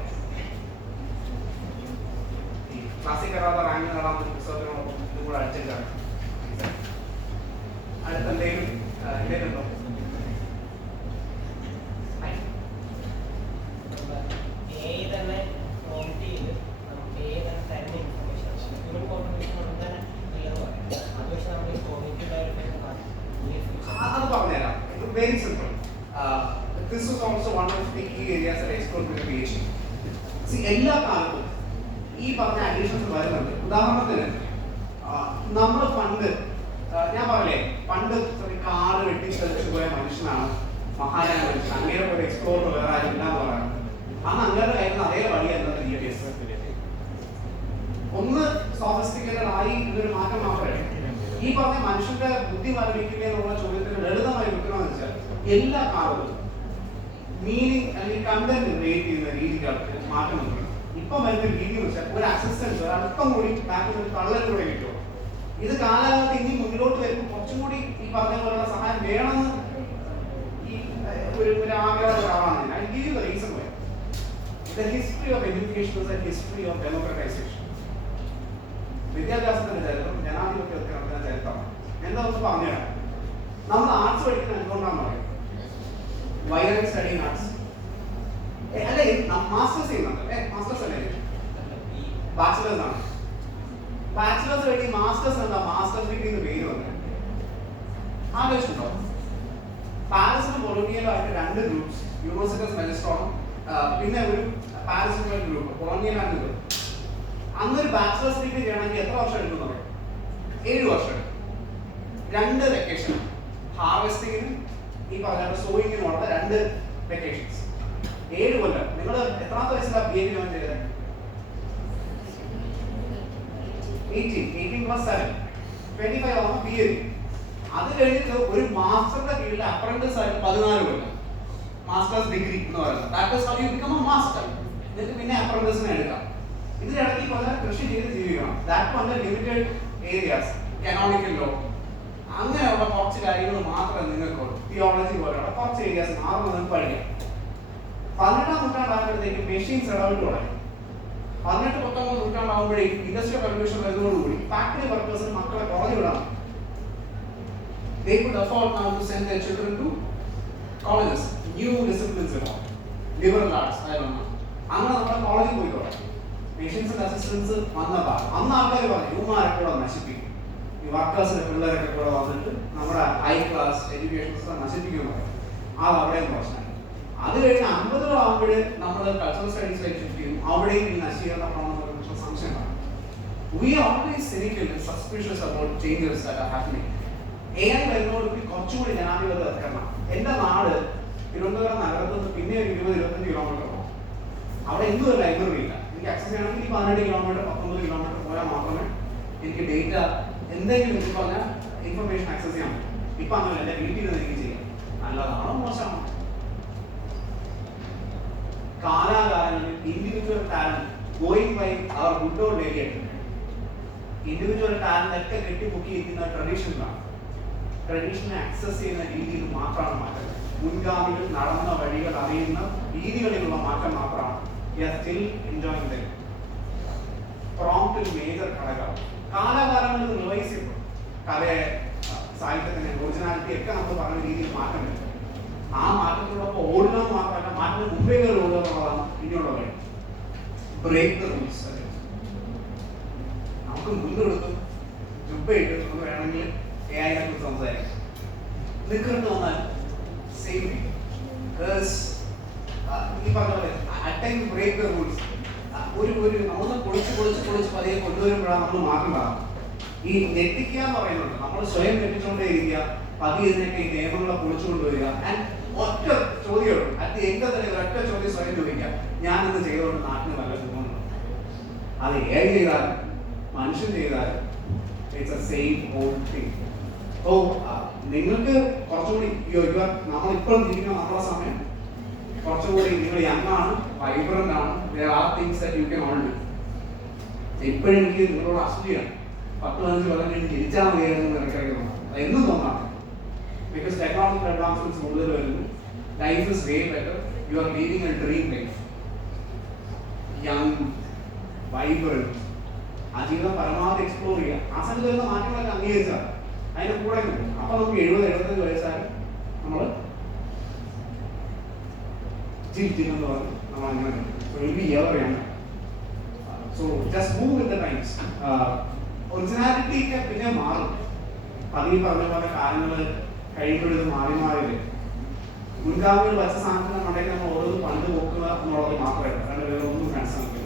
ഈ ക്ലാസ്സിൽ കയറാത്ത റാങ്ക് നേടാത്ത പുസ്തകത്തിനോടൊപ്പം ഇതും കൂടെ അടിച്ചിട്ടാണ്. അടുത്ത എന്തെങ്കിലും ഇല്ലേണ്ടോ? അത് പറഞ്ഞുതരാം. Very simple. This is also one of the key areas that I explored with PhD. See, എല്ലാ കാലത്തും ഈ പറഞ്ഞ അഡീഷൻസ് വരുന്നുണ്ട്. ഉദാഹരണത്തിന് നമ്മൾ പണ്ട് ഞാൻ പറയലേ, പണ്ട് കാട് വെട്ടിത്തെളിച്ചു പോയ മനുഷ്യനാണ് മഹാനായ മനുഷ്യൻ, അങ്ങനെ പോലെ എക്സ്പ്ലോർ വേറെ ആരും ഇല്ലാന്ന് പറയാം. അന്ന് അങ്ങനെ കഴിയുന്ന അതേ വഴിയല്ല തിയേറ്റേഴ്സ്. ഒന്ന് സോഫിസ്റ്റിക്കേറ്റഡ് ആയി, ഇതൊരു മാറ്റം മാത്രമേ. ഈ പറഞ്ഞ മനുഷ്യന്റെ ബുദ്ധി വർദ്ധിക്കുക എന്നുള്ള ചോദ്യത്തിന് ലളിതമായി ഉത്തരവെന്ന് വെച്ചാൽ എല്ലാ കാലത്തും മീനിങ് അല്ലെങ്കിൽ കണ്ടന്റ് ക്രിയേറ്റ് ചെയ്യുന്ന രീതികൾക്ക് മാറ്റം വന്നു. ഇപ്പൊ വരുന്ന രീതി എന്ന് വെച്ചാൽ ഒരു അസിസ്റ്റൻസ് ഒരല്പം കൂടി ബാക്കിൽ ഒരു തള്ളൽ കൂടെ കിട്ടും. ഇത് കാലഘട്ടം ഇനി മുന്നിലോട്ട് വരുമ്പോൾ കുറച്ചും കൂടി ഈ പറഞ്ഞ പോലുള്ള സഹായം വേണമെന്ന് ഈ ഒരു ആഗ്രഹം ഒരാളാണ്. I give you the reason why. The history of education is A history of democratisation. വിദ്യാഭ്യാസത്തിന്റെ ചരിത്രം ജനാധിപത്യത്തിന്റെ ചരിത്രമാണ്. എന്താ ഒന്ന് പറഞ്ഞുതരാം. നമ്മൾ ആർട്സ് പഠിക്കുന്നത് എന്തുകൊണ്ടാണെന്ന് പറയും. Why are you studying arts? അല്ലെ മാസ്റ്റേഴ്സ് ചെയ്യുന്നുണ്ട്. മാസ്റ്റേഴ്സ് അല്ലേ? ബാച്ചിലേഴ്സ് ആണ്. ബാച്ചിലേഴ്സ് കഴിഞ്ഞ് മാസ്റ്റേഴ്സ് എന്താ? മാസ്റ്റേഴ്സ് ഡിഗ്രി എന്ന് പേര് വന്നത് ആലോചിച്ചിട്ടുണ്ടോ? പാരീസിനും കൊളോണിയലും ആയിട്ട് രണ്ട് ഗ്രൂപ്പ്സ്, യൂണിവേഴ്സിറ്റീസ് മെജിസ്ട്രോണും പിന്നെ ഒരു പാരീസിന്റെ ഗ്രൂപ്പ്, കൊളോണിയലാണ് ഗ്രൂപ്പ്. അന്നൊരു ബാച്ചിലേഴ്സ് ഡിഗ്രി ചെയ്യണമെങ്കിൽ എത്ര വർഷം എടുക്കും പറയും? 7 വർഷം. 2 വെക്കേഷൻ, ഹാർവെസ്റ്റിങ്ങിനും ഈ പറഞ്ഞ സോയിങ്ങിനുമുള്ള 2 വെക്കേഷൻസ്. 7 കൊല്ലം. നിങ്ങൾ എത്രാമത്തെ വയസ്സിലാണ് BA ജോയിൻ ചെയ്തത്? 18 + 7 25 ആവുമ്പോൾ BA. അത് കഴിഞ്ഞിട്ട് ഒരു മാസ്റ്ററുടെ കീഴിൽ അപ്രന്റീസ് ആയിട്ട് 14 കൊല്ലം മാസ്റ്റേഴ്സ് ഡിഗ്രി എന്ന് പറയുന്നത്. That is how you become a master. എന്നിട്ട് പിന്നെ അപ്രന്റീസിനെ എടുക്കാം. ഇതിനിടയ്ക്ക് പറഞ്ഞ കൃഷി ചെയ്ത് ജീവിക്കണം. That one limited areas, canonical law, അങ്ങനെയുള്ള കുറച്ച് കാര്യങ്ങൾ മാത്രമേ നിങ്ങൾക്കുള്ളൂ. തിയോളജി പോലെയുള്ള കുറച്ച് ഏരിയാസ് മാത്രം നിങ്ങൾക്ക് പഠിക്കാം. 18-ാം നൂറ്റാണ്ടാകുമ്പോഴത്തേക്ക് മെഷീൻസ് ഇടപെട്ട് തുടങ്ങി. 18-19 നൂറ്റാണ്ടാകുമ്പോഴേക്കും ഇൻഡസ്ട്രിയൽ റവല്യൂഷൻ വരുന്നതോടുകൂടി ഫാക്ടറി വർക്കേഴ്സിന് മക്കളെ കുറഞ്ഞു വിടാം. They could afford now to send their children to colleges, new disciplines and all, liberal arts, I don't know. അങ്ങനെ നമ്മുടെ കോളേജിൽ പോയി തുടങ്ങി. പേഷ്യൻസിന്റെ അസിസ്റ്റൻസ് വന്നപ്പോൾ അന്ന് ആൾക്കാർ പറഞ്ഞു ഇവന്മാരൊക്കെ കൂടെ നശിപ്പിക്കും, ഈ വർക്കേഴ്സിന്റെ പിള്ളേരൊക്കെ കൂടെ വന്നിട്ട് നമ്മുടെ ഹൈ ക്ലാസ് എഡ്യൂക്കേഷൻ സിസ്റ്റം നശിപ്പിക്കുമെന്ന് പറയും. അത് അവിടെയും പ്രശ്നമാണ്. അത് കഴിഞ്ഞ് 50-കളാകുമ്പോൾ നമ്മൾ കൾച്ചറൽ സ്റ്റഡീസിലേക്ക് ഷിഫ്റ്റ് ചെയ്യും. അവിടെയും ഈ നശീകരണ പ്രവണതകളെക്കുറിച്ചുള്ള സംശയമാണ്. We are always cynical and suspicious about changes that are happening. AI വരുന്നതോടുകൂടി കുറച്ചുകൂടി ജനാധിപത്യം എത്തണം. എൻ്റെ നാട് തിരുവനന്തപുരം നഗരത്തിൽ നിന്ന് പിന്നെ ഒരു 20-25 കിലോമീറ്റർ പോകും. അവിടെ എന്തും ഒരു ലൈബ്രറി ഇല്ല. എനിക്ക് ആക്സസ് ചെയ്യണമെങ്കിൽ ഈ 18 കിലോമീറ്റർ 19 കിലോമീറ്റർ പോയാൽ മാത്രമേ എനിക്ക് ഡേറ്റ എന്തെങ്കിലും എനിക്ക് പറഞ്ഞാൽ ഇൻഫർമേഷൻ ആക്സസ് ചെയ്യാൻ പറ്റും. ഇപ്പം അങ്ങനെ എൻ്റെ വീട്ടിൽ നിന്ന് എനിക്ക് ചെയ്യാം. നല്ലതാണോ മോശമാണോ? കാലാകാലങ്ങളിൽ individual talent going by our good or variate, individual talent ഒക്കെ കെട്ടിപ്പൊക്കി ഇരിക്കുന്ന ട്രഡീഷനാണ്. ട്രഡീഷനെ ആക്സസ് ചെയ്യുന്ന രീതിയിൽ മാത്രമാണ് മാറ്റം. മുൻഗാമികൾ നടന്ന വഴികൾ അറിയുന്ന രീതികളിലുള്ള മാറ്റം മാത്രമാണ്. We are still enjoying them. Prompt ഒരു മേജർ ഘടകമാണ്. കാലാകാലങ്ങളിൽ റിവൈസ് ചെയ്യപ്പെടും. കലയെ, സാഹിത്യത്തിന്, ഒറിജിനാലിറ്റി ഒക്കെ നമ്മൾ പറഞ്ഞ രീതിയിൽ മാറ്റം വരും. ആ മാറ്റത്തിനോടൊപ്പം ഓടുക എന്ന് മാത്രമല്ല, മാറ്റത്തിന് മുമ്പേ കയറി ഓടുക എന്നുള്ളതാണ് ഇനിയുള്ള വഴി. Break the rules. നമുക്ക് മുൻകൊടുത്തും ജുബയിട്ട് നമുക്ക് വേണമെങ്കിൽ AI കുറിച്ച് സംസാരിക്കാം. നിൽക്കേണ്ടി വന്നാൽ സെയിം ഈ പറഞ്ഞ പോലെ അറ്റൈൻ ബ്രേക്ക് ദ റൂൾസ്. ഒരു നമ്മൾ പൊളിച്ച് പതിയെ കൊണ്ടുവരുമ്പോഴാണ് നമ്മൾ മാറ്റേണ്ടതാണ്. ഈ ഞെട്ടിക്കുക എന്ന് പറയുന്നുണ്ട്. നമ്മൾ സ്വയം ഞെട്ടിച്ചുകൊണ്ടേ ഇരിക്കുക, പതിയെ ഇതിനൊക്കെ ഈ നിയമങ്ങളെ പൊളിച്ചു കൊണ്ടുവരിക. ആൻഡ് ഒറ്റ ചോദ്യമുള്ളൂ. അത് എന്താ തന്നെ ഒരൊറ്റ ചോദ്യം സ്വയം ചോദിക്കാം, ഞാനിന്ന് ചെയ്തുകൊണ്ട് നാട്ടിന് നല്ല ഗുണമുണ്ടോ? അത് ഏത് ചെയ്താലും മനുഷ്യൻ ചെയ്താലും it's a same old thing. ഓ നിങ്ങൾക്ക് കുറച്ചുകൂടി നമ്മളിപ്പോൾ ജീവിക്കുന്ന നമ്മുടെ സമയം കുറച്ചുകൂടി നിങ്ങൾ യങ് ആണ്, വൈബ്രന്റ് ആണ്. there are things that you can all do. ഇപ്പോഴും എനിക്ക് നിങ്ങളോട് അസൂയാണ്. 10-15 കൊല്ലം കഴിഞ്ഞ് ജനിച്ചാൽ മതിയായിരുന്നു എനിക്കറിയുന്നു, എന്നും തോന്നാം. ബിക്കോസ് ടെക്നോളജിക്കൽ അഡ്വാൻസ്മെന്റ്സ് കൂടുതൽ വരുന്നു. Life is way better. You are leaving A dream life. Young, vibrant, ആ ജീവിതം പരമാവധി എക്സ്പ്ലോർ ചെയ്യുക. ആ സമയത്ത് വരുന്ന മാറ്റങ്ങളൊക്കെ അംഗീകരിച്ചാൽ അതിന്റെ കൂടെ നിൽക്കും. അപ്പൊ നമുക്ക് 70-75 വയസ്സായാലും നമ്മൾ ജീവിക്കുന്നു പറഞ്ഞ് നമ്മൾ അങ്ങനെ. So just move with the times. Originality ഒക്കെ പിന്നെ മാറും. പതിയെ പറഞ്ഞ പോലെ കാര്യങ്ങൾ കഴിയുമ്പോഴും മാറി മാറിയില്ലേ. മുൻഗാമികൾ വച്ച സാധനത്തിന് മണ്ടയ്ക്ക് നമ്മൾ ഓരോന്നും പണ്ട് പോക്കുക എന്നുള്ളത് മാത്രമല്ല, കാരണം വേറെ ഒന്നും മനസ്സിലാക്കില്ല.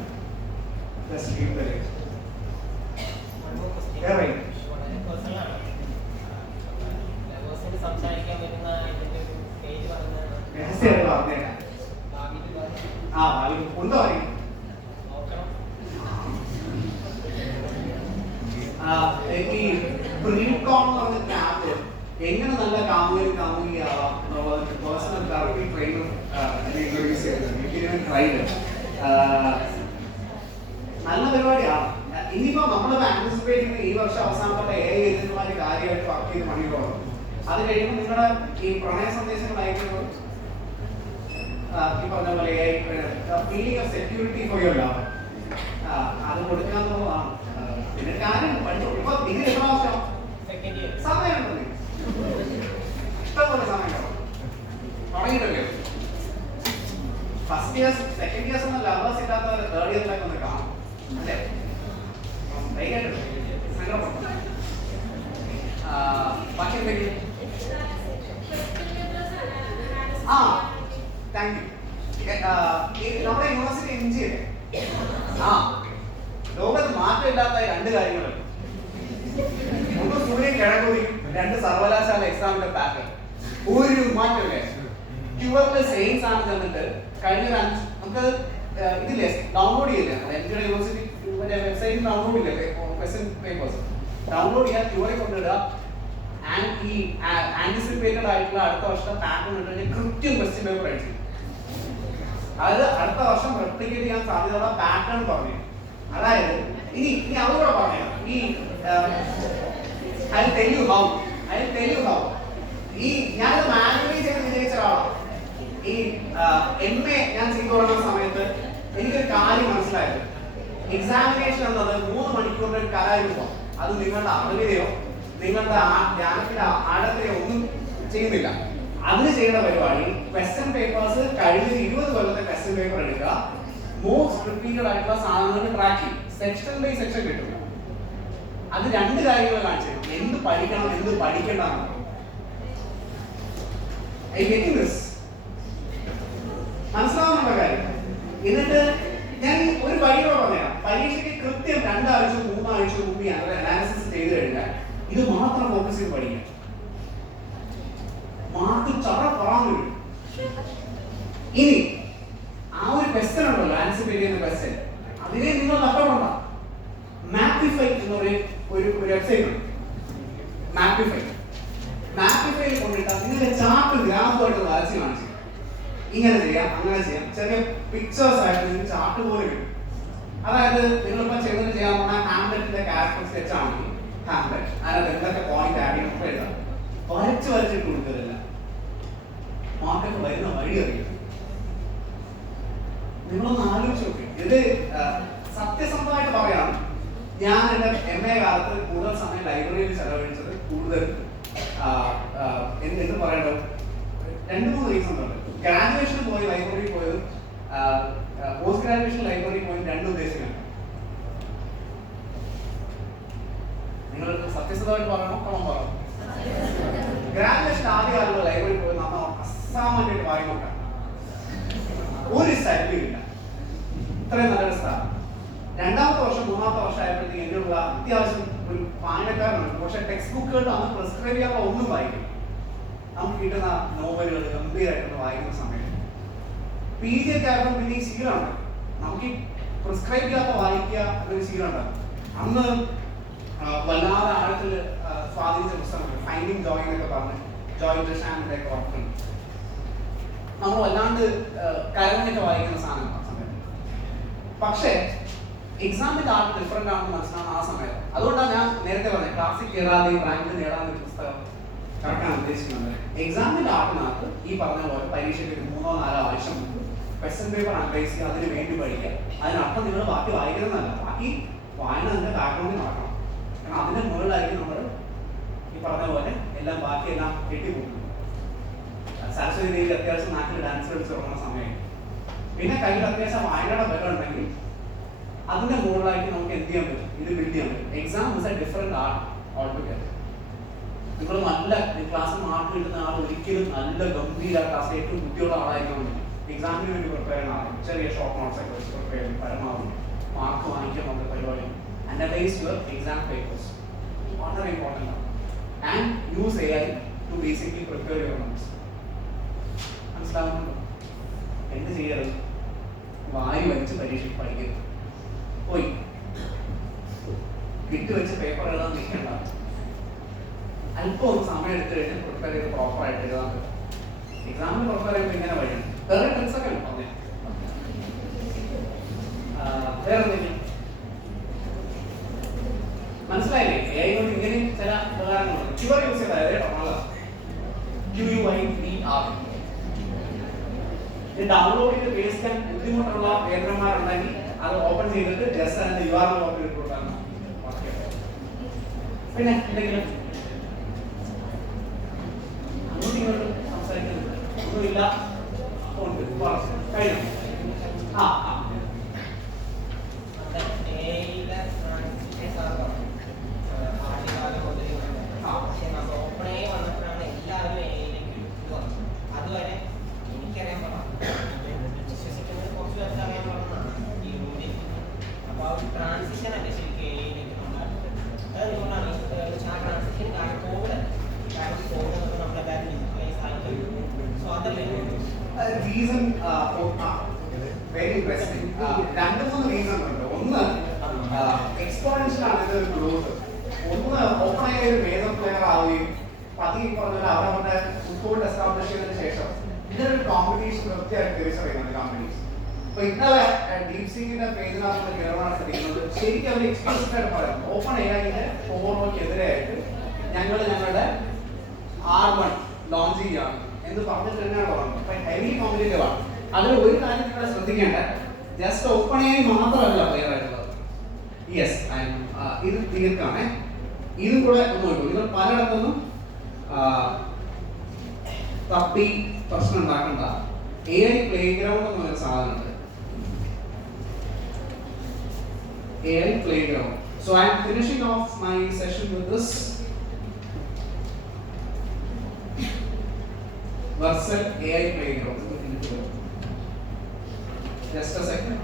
ഉണ്ടോ ഈ ബ്രീഡ്കോൺ എന്ന് പറഞ്ഞ ക്യാമ്പ് എങ്ങനെ നല്ല കാമുകിയാവാം എന്നുള്ളത് പേഴ്സണൽ തെറാപ്പി ട്രെയിനർ ഇൻട്രൊഡ്യൂസ് ചെയ്തിട്ടുണ്ട്. ട്രൈഡ് നല്ല പരിപാടിയാണ്. ഇനിയിപ്പോ നമ്മൾ ആന്റിസിപ്പേറ്റ് ചെയ്യുന്ന ഈ വർഷം അവസാനത്തെ ഏജന്റുമാര് കാര്യമായിട്ട് വർക്ക് ചെയ്ത് പണിയുള്ളൂ. അത് കഴിയുമ്പോൾ നിങ്ങളുടെ ഈ പ്രണയ സന്ദേശങ്ങൾ അയക്കുന്നത് ഈ പറഞ്ഞ പോലെ feeling of security for your love അത് കൊടുക്കാന്നുള്ളതാണ്. പിന്നെ കാര്യം പഠിച്ചു. ഇപ്പൊ നിങ്ങൾ എത്ര വർഷം സമയം ഇഷ്ടംപോലെ സമയം തുടങ്ങിയിട്ടല്ലേ. ഫസ്റ്റ് ഇയേഴ്സ് സെക്കൻഡ് ഇയേഴ്സ് ഒന്നും ലവേഴ്സ് ഇല്ലാത്തവരെ തേർഡ് ഇയറിലൊക്കെ ഒന്ന് കാണും അല്ലേ? ബാക്കി എന്തെങ്കിലും താങ്ക് യു. നമ്മുടെ യൂണിവേഴ്സിറ്റി എം ജി അല്ലേ? ലോകത്ത് മാറ്റമില്ലാത്ത 2 കാര്യങ്ങൾ. ഒന്ന് സൂര്യൻ കിഴക്കുതിക്കും, 2 സർവകലാശാല എക്സാമിന്റെ പാറ്റേൺ. ഒരു മാറ്റമില്ലേ? ക്യൂറിലെ സെയിം സാധനം തന്നിട്ട് കഴിഞ്ഞ നമുക്ക് ഇതില്ലേ ഡൗൺലോഡ് ചെയ്യില്ല. നമ്മുടെ യൂണിവേഴ്സിറ്റി വെബ്സൈറ്റിൽ ഡൗൺലോഡ് ഇല്ലേ ക്വസ്റ്റ്യൻ പേപ്പേഴ്സ് ഡൗൺലോഡ് ചെയ്യാൻ ക്യൂറെ കൊണ്ടിടുക. ഈ ആന്റിസിപ്പേറ്റഡ് ആയിട്ടുള്ള അടുത്ത വർഷത്തെ പാറ്റേൺ ഇട്ട് കൃത്യം ക്വസ്റ്റ്യൻ പേപ്പർ അടിച്ചു. അതായത് അടുത്ത വർഷം റെപ്ലിക്കേറ്റ് ചെയ്യാൻ സാധ്യതയുള്ള പാറ്റേൺ പറഞ്ഞു. അതായത് ഇനി അതുകൂടെ പറയാം. ഈ I tell you how. ഈ ഞാനത് മാനുവലി ചെയ്ത് വിജയിച്ച ഒരാളാണ്. ഈ MA ഞാൻ ചെയ്തു തുടങ്ങുന്ന സമയത്ത് എനിക്കൊരു കാര്യം മനസ്സിലായത്, എക്സാമിനേഷൻ എന്നത് 3 മണിക്കൂറിന്റെ ഒരു കലാരൂപം. അത് നിങ്ങളുടെ അറിവിനെയോ നിങ്ങളുടെ ജ്ഞാനത്തിന്റെ ആഴത്തെയോ ഒന്നും ചെയ്യുന്നില്ല. അതിന് ചെയ്യേണ്ട പരിപാടി ക്വസ്റ്റ്യൻ പേപ്പേഴ്സ് കഴിഞ്ഞ 20 കൊല്ലത്തെ ക്വസ്റ്റ്യൻ പേപ്പർ എടുക്കുക, മോസ്റ്റ് റിപ്പീറ്റഡ് ആയിട്ടുള്ള സാധനങ്ങൾ ട്രാക്ക് ചെയ്യും. സെക്ഷൻ ബൈ സെക്ഷൻ കിട്ടും. അത് 2 കാര്യങ്ങൾ കാണിച്ചു, എന്ത് പഠിക്കണം എന്ത് പഠിക്കണം. മനസ്സിലാവുന്ന കാര്യം. എന്നിട്ട് ഞാൻ ഒരു വഴിയോടെ പറയാം. പരീക്ഷയ്ക്ക് കൃത്യം 2 ആഴ്ച 3 ആഴ്ച മുമ്പ് അനാലിസിസ് ചെയ്ത് കഴിഞ്ഞാൽ ഇത് മാത്രം ഫോക്കസ് ചെയ്ത് പഠിക്കാം. മാർക്ക് ചറ പറഞ്ഞു. ഇനി ആ ഒരു ക്വസ്റ്റ്യൻ ഉണ്ടല്ലോ, ആൻസിപ്പേറ്റ് ചെയ്യുന്ന ക്വസ്റ്റ്യൻ, അതിനെ നിങ്ങൾ നഷ്ടപ്പെടണ്ട. മാപ്പിഫൈ എന്ന് പറയുന്ന ഒരു വെബ്സൈറ്റ് ഉണ്ട്. മാപ്പിഫൈയിൽ കൊണ്ടിട്ടാൽ നിങ്ങളുടെ ചാർട്ട് ഗ്രാഫുമായിട്ട് വരച്ച് കാണിച്ചു. ഇങ്ങനെ ചെയ്യാം അങ്ങനെ ചെയ്യാം. ചെറിയ പിക്ചേഴ്സ് ആയിട്ട് നിങ്ങൾക്ക് ചാർട്ട് പോലെ കിട്ടും. അതായത് നിങ്ങളിപ്പോൾ ചെയ്യാൻ പറഞ്ഞാൽ ഹാംലെറ്റിന്റെ ക്യാരക്ടർ സ്കെച്ച് ആണെങ്കിൽ ഹാംലെറ്റ് അതിനകത്ത് എന്തൊക്കെ പോയിന്റ് ആഡ് ചെയ്യണം ഒക്കെ എഴുതാം. വരച്ചിട്ട് കൊടുക്കലില്ല. മാർക്കൊക്കെ വരുന്ന വഴി അറിയാം. നിങ്ങളൊന്ന് ആലോചിച്ച് നോക്കി. ഇത് സത്യസന്ധമായിട്ട് പറയാം. ഞാൻ എൻ്റെ MA കാലത്ത് കൂടുതൽ സമയം ലൈബ്രറിയിൽ ചെലവഴിച്ചത് കൂടുതൽ എന്ത് പറയണ്ടത് 2-3 റീസൺ ഉണ്ട്. ഗ്രാജുവേഷന് പോയി ലൈബ്രറിയിൽ പോയതും പോസ്റ്റ് ഗ്രാജുവേഷൻ ലൈബ്രറിയിൽ പോയി 2 ഉദ്ദേശങ്ങൾ. നിങ്ങൾ സത്യസന്ധമായിട്ട് പറയണോ കളം പറയണം? ഗ്രാജുവേഷൻ ആദ്യ കാലത്ത് ലൈബ്രറിയിൽ പോയി നമ്മൾ അസാമാന്യമായിട്ട് വായി നോക്കാം. ഒരു സ്റ്റൈലും ഇല്ല. ഇത്രയും നല്ലൊരു സ്ഥാനം. 2ാമത്തെ വർഷം 3ാമത്തെ വർഷം ആയപ്പോഴത്തേക്ക് എന്നുള്ള അത്യാവശ്യം ഒരു വായനക്കാരനുണ്ട്. പക്ഷെ ടെക്സ്റ്റ് ബുക്കുകളിൽ അന്ന് പ്രിസ്ക്രൈബ് ചെയ്യാനുള്ള ഒന്നും വായിക്കും. നമുക്ക് കിട്ടുന്ന നോവലുകൾ ഗംഭീരമായിട്ടൊന്ന് വായിക്കുന്ന സമയത്ത് PG ഒക്കെ ആകുമ്പോൾ പിന്നെ ഈ ശീലമാണ് നമുക്ക് ഈ പ്രിസ്ക്രൈബ് ചെയ്യാത്ത വായിക്കുക എന്നൊരു ശീലമുണ്ട്. അന്ന് വല്ലാതെ ആഴത്തിൽ സ്വാധീനിച്ച പുസ്തകങ്ങൾ ഫൈൻഡിങ് ജോയ് എന്നൊക്കെ പറഞ്ഞ് ജോയ് ഡിഷാമിന്റെ ഒക്കെ വാക്കുകൾ നമ്മൾ വല്ലാണ്ട് കരഞ്ഞൊക്കെ വായിക്കുന്ന സാധനമാണ് ആ സമയത്ത്. പക്ഷേ എക്സാമിന്റെ ആർട്ട് ഡിഫറെന്റ് ആണെന്ന് മനസ്സിലാവുന്ന ആ സമയത്ത്. അതുകൊണ്ടാണ് ഞാൻ നേരത്തെ പറഞ്ഞത് ക്ലാസിക് കയറാതെയും റാങ്ക് നേടാൻ ഒരു പുസ്തകം കറക്റ്റാണ് ഉദ്ദേശിക്കുന്നത്. എക്സാമിന്റെ ആർട്ടിനകത്ത് ഈ പറഞ്ഞ പോലെ പരീക്ഷയ്ക്ക് 3-4 ആഴ്ച മുമ്പ് ക്വസ്റ്റ്യൻ പേപ്പർ അനലൈസ് ചെയ്യുക, അതിന് വേണ്ടി പഠിക്കുക. അതിനർത്ഥം നിങ്ങൾ ബാക്കി വായിക്കുന്നതല്ല, ബാക്കി വായന അതിന്റെ ബാക്ക്ഗ്രൗണ്ടിൽ നടക്കണം. കാരണം അതിന്റെ മുകളിലായിരിക്കും നമ്മൾ ഈ പറഞ്ഞ പോലെ എല്ലാം ബാക്കിയെല്ലാം കെട്ടിപ്പോകുന്നത്. സരസ്വതി ദേവി അത്യാവശ്യം നാട്ടിൽ ഡാൻസ് കളിച്ച് തുടങ്ങുന്ന സമയം, പിന്നെ കയ്യിൽ അത്യാവശ്യം വായനയുടെ ബലം ഉണ്ടെങ്കിൽ അതിന്റെ മുകളിലായിട്ട് നമുക്ക് എന്ത് ചെയ്യാൻ പറ്റും, ഇത് ബിൽഡ് ചെയ്യാൻ പറ്റും. Exam is a different art altogether. നിങ്ങൾ നല്ല ക്ലാസ്സിൽ മാർക്ക് കിട്ടുന്ന ആൾ ഒരിക്കലും നല്ല ഗംഭീര ക്ലാസ് ഏറ്റവും ബുദ്ധിയുള്ള ആളായിരിക്കാൻ വേണ്ടി എക്സാമിന് വേണ്ടി പ്രിപ്പയർ ചെയ്യുന്ന ആൾ ചെറിയ ഷോർട്ട് നോട്ട്സ് ഒക്കെ വെച്ച് പ്രിപ്പയർ ചെയ്യും. പരമാവധി മാർക്ക് വാങ്ങിക്കാൻ നമ്മുടെ പരിപാടി. അനലൈസ് യുവർ എക്സാം പേപ്പേഴ്സ്, വളരെ ഇമ്പോർട്ടൻ്റ് ആണ്. And use AI to basically prepare your notes. മനസ്സിലാവുന്നുണ്ടോ? എന്ത് ചെയ്യരുത്, വാരി വലിച്ച് പരീക്ഷയ്ക്ക് പഠിക്കരുത്. പോയി വിട്ട് വെച്ച് പേപ്പർ എഴുതാൻ നിൽക്കേണ്ട. അല്പം ഒന്ന് സമയം എടുത്തു കഴിഞ്ഞാൽ പ്രിപ്പയർ ചെയ്ത് പ്രോപ്പറായിട്ട് എഴുതാൻ പറ്റും. എക്സാമിന് പ്രിപ്പയർ ചെയ്യുമ്പോൾ ഇങ്ങനെ വഴിയാണ്. വേറെ ട്രിക്സ് ഒക്കെ ഉണ്ടോ? വേറെ എന്തെങ്കിലും മനസ്സിലായില്ലേ? AI കൊണ്ട് ഇങ്ങനെ ചില ഉപകാരങ്ങളുണ്ട്. QR യൂസ് ചെയ്താൽ QUIVR ഇത് ഡൗൺലോഡ് ചെയ്ത് പേസ്റ്റ് ചെയ്യാൻ ബുദ്ധിമുട്ടുള്ള കേന്ദ്രന്മാരുണ്ടെങ്കിൽ അത് ഓപ്പൺ ചെയ്തിട്ട് ജസ്റ്റ് അതിന്റെ URL ഓപ്പൺ ചെയ്ത് കൊടുക്കാൻ. പിന്നെ എന്തെങ്കിലും അങ്ങോട്ടും ഇങ്ങോട്ടും സംസാരിക്കുന്നുണ്ട് ഒന്നുമില്ല. കഴിഞ്ഞു. അതുവരെ എനിക്കറിയാൻ വിശ്വസിക്കുന്നത് കുറച്ച് പേർക്ക് അറിയാൻ പറഞ്ഞതാണ് ഈ റൂലിൽ. അപ്പോൾ ആ ഒരു ട്രാൻസിഷൻ അല്ലേ ശരിക്കും എയിലേക്ക് അതുകൊണ്ടാണ് ആ ട്രാൻസിഷൻ കാരണം കോവിഡ് നമ്മളെല്ലാവരും സോ അതല്ലേ റീസൺ വെരി ഇൻട്രസ്റ്റിംഗ്. 2-3 റീസൺ ഉണ്ട്. ഒന്ന് എക്സ്പോണൻഷ്യൽ ആണ് ഇത് ഗ്രോത്ത്. ഒന്ന് ഓപ്പൺ ആയ ഒരു മേജർ പ്ലെയർ ആവുകയും പതിയെ പറഞ്ഞാൽ അവരവരുടെ ഫുട്ബോൾ എസ്റ്റാബ്ലിഷ് ചെയ്തതിനു ശേഷം ഇതിനൊരു കോമ്പറ്റീഷൻ വൃത്തിയായിട്ട് തിരിച്ചറിയുന്നുണ്ട് കമ്പനീസ്. അപ്പൊ ഇന്നലെ ഡീപ് സീക്കിന്റെ പേജിനകത്ത് കയറാൻ ശ്രമിക്കുന്നത് ശരിക്കും അവർ എക്സ്പ്ലിസിറ്റ് ആയിട്ട് പറയാം ഓപ്പൺ എഐന്റെ ഫോറോക്കെതിരായിട്ട് ഞങ്ങളുടെ R1 ലോഞ്ച് ചെയ്യാണ് എന്ന് പറഞ്ഞിട്ട് തന്നെയാണ് പറയുന്നത്. അപ്പൊ ഹെവി കോമ്പറ്റീറ്റീവ് ആണ്. അതിൽ ഒരു കാര്യം നിങ്ങൾ ശ്രദ്ധിക്കേണ്ട, ജസ്റ്റ് ഓപ്പൺ എഐ മാത്രമല്ല പ്ലെയർ ആയിട്ടുള്ളത്. യെസ്, ഇത് തീർക്കാണേ. ഇതും കൂടെ ഒന്ന് നോക്കൂ. നിങ്ങൾ പലയിടത്തൊന്നും തപ്പി പ്രശ്നം ഉണ്ടാക്കണ്ട. AI പ്ലേ ഗ്രൗണ്ട് എന്ന് പറയുന്ന സാധനമുണ്ട്. AI playground. So I am finishing off my session with this Vercel AI playground. Just a second.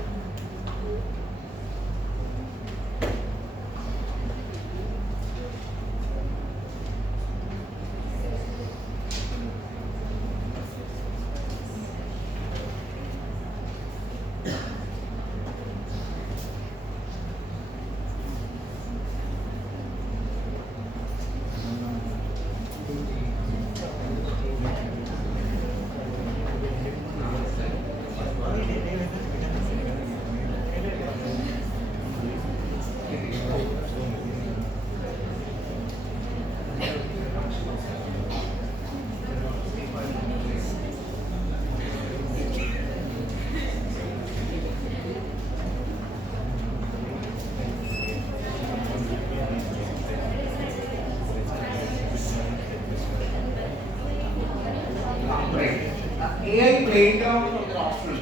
AI playground is an option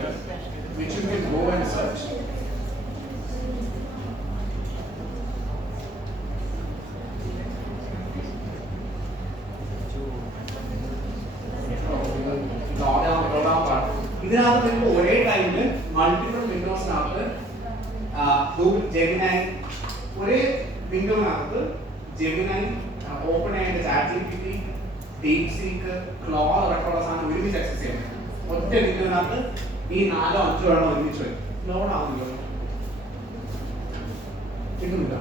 which you can go and search. ഇതിനകത്ത് നിങ്ങൾക്ക് ഒരേ ടൈമിൽ മൾട്ടിപ്പിൾ വിൻഡോസിനകത്ത് Google Gemini ഒരേ വിൻഡോനകത്ത് ജെമിനൈ ഓപ്പൺ ആയിട്ട് ChatGPT deep seek ക്ലോ അടക്കമുള്ള സാധനം ഒരുമിച്ച് ആക്സസ് ചെയ്യാൻ പറ്റും. ഒറ്റ വീഡിയോനകത്ത് ഈ 4 5 എണ്ണം ഒരുമിച്ച് വരും. ലോഡ് ആവുന്നില്ല, കിട്ടുന്നില്ല.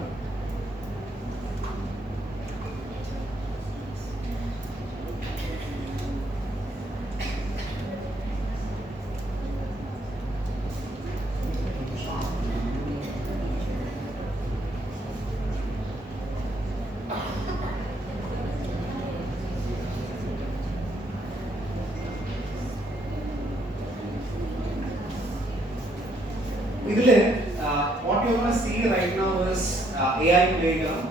ഇതില് what you want to see right now is AI playground.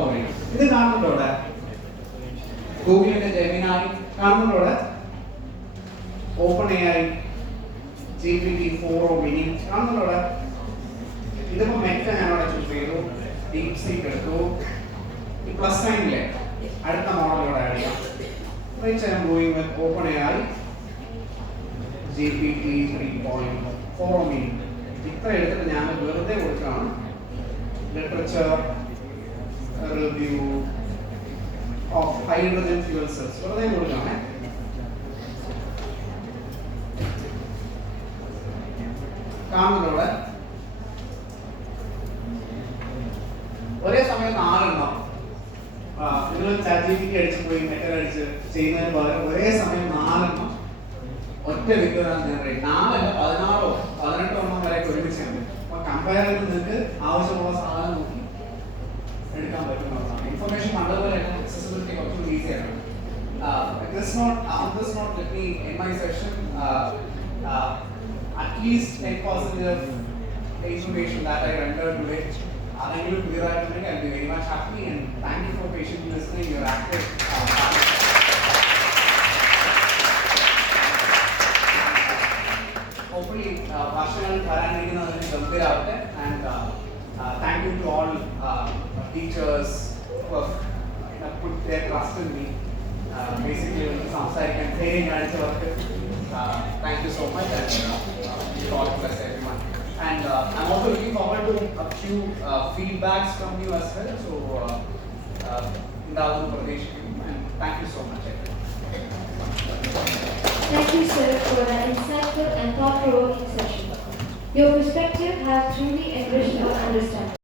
Okay. ഇത് കാണുന്നുണ്ടോ ഇവിടെ? ഗൂഗിളിന്റെ ജെമിനായി കാണുന്നുണ്ടോ ഇവിടെ? ഓപ്പൺ AI GPT-4 മിനി കാണുന്നുണ്ടോ ഇവിടെ? ഇതിപ്പോ മെറ്റ ഞാനവിടെ ചൂസ് ചെയ്തു, ഡീപ് സീക്ക് എടുത്തു, ഈ പ്ലസ് സൈനിലെ അടുത്ത മോഡലിലൂടെ ആഡ് ചെയ്യാം. Which I am going with OpenAI GPT-3.4 mini. ഇത്ര എടുത്തിട്ട് ഞാൻ വെറുതെ കൊടുക്കുകയാണ്. Literature review of hydrogen fuel cells വെറുതെ കൊടുക്കുകയാണ്. കാണുന്നതോടെ ഒരേ സമയം 4 എണ്ണം നിങ്ങൾ ChatGPT അടിച്ച് പോയി മെറ്റൽ അടിച്ച് ചെയ്യുന്നതിന് പകരം ഒരേ സമയം 4 എണ്ണം ഒറ്റ വിദ്യയാണ് ജനറേറ്റ്. 4 അല്ല 16 18 എണ്ണം വരെ ഒരുമിച്ച് ചെയ്യാൻ പറ്റും. അപ്പൊ കമ്പയർ ചെയ്ത് നിങ്ങൾക്ക് ആവശ്യമുള്ള സാധനം നോക്കി എടുക്കാൻ പറ്റുന്നതാണ്. ഇൻഫർമേഷൻ കണ്ടതുപോലെ accessibility കുറച്ചുകൂടി ഈസി ആണ്. This not let me in my session at least 10% of the information that I rendered today. Arengilu clear aayittunde I'll be very much happy, and thank you for patiently listening. You're active. Hopefully ഭാഷകൾ വരാനിരിക്കുന്നതിന് ഗംഭീരാവട്ടെ. And thank you to all teachers who have put their trust in me. Basically സംസാരിക്കാൻ training അടിച്ചവർക്ക് thank you so much, and God bless everyone. And I'm also looking forward to a few feedbacks from you as well. So Indadu Pradesh, and thank you so much. Thank you, sir, for an insightful and thought-provoking session. Your perspective has truly enriched our understanding.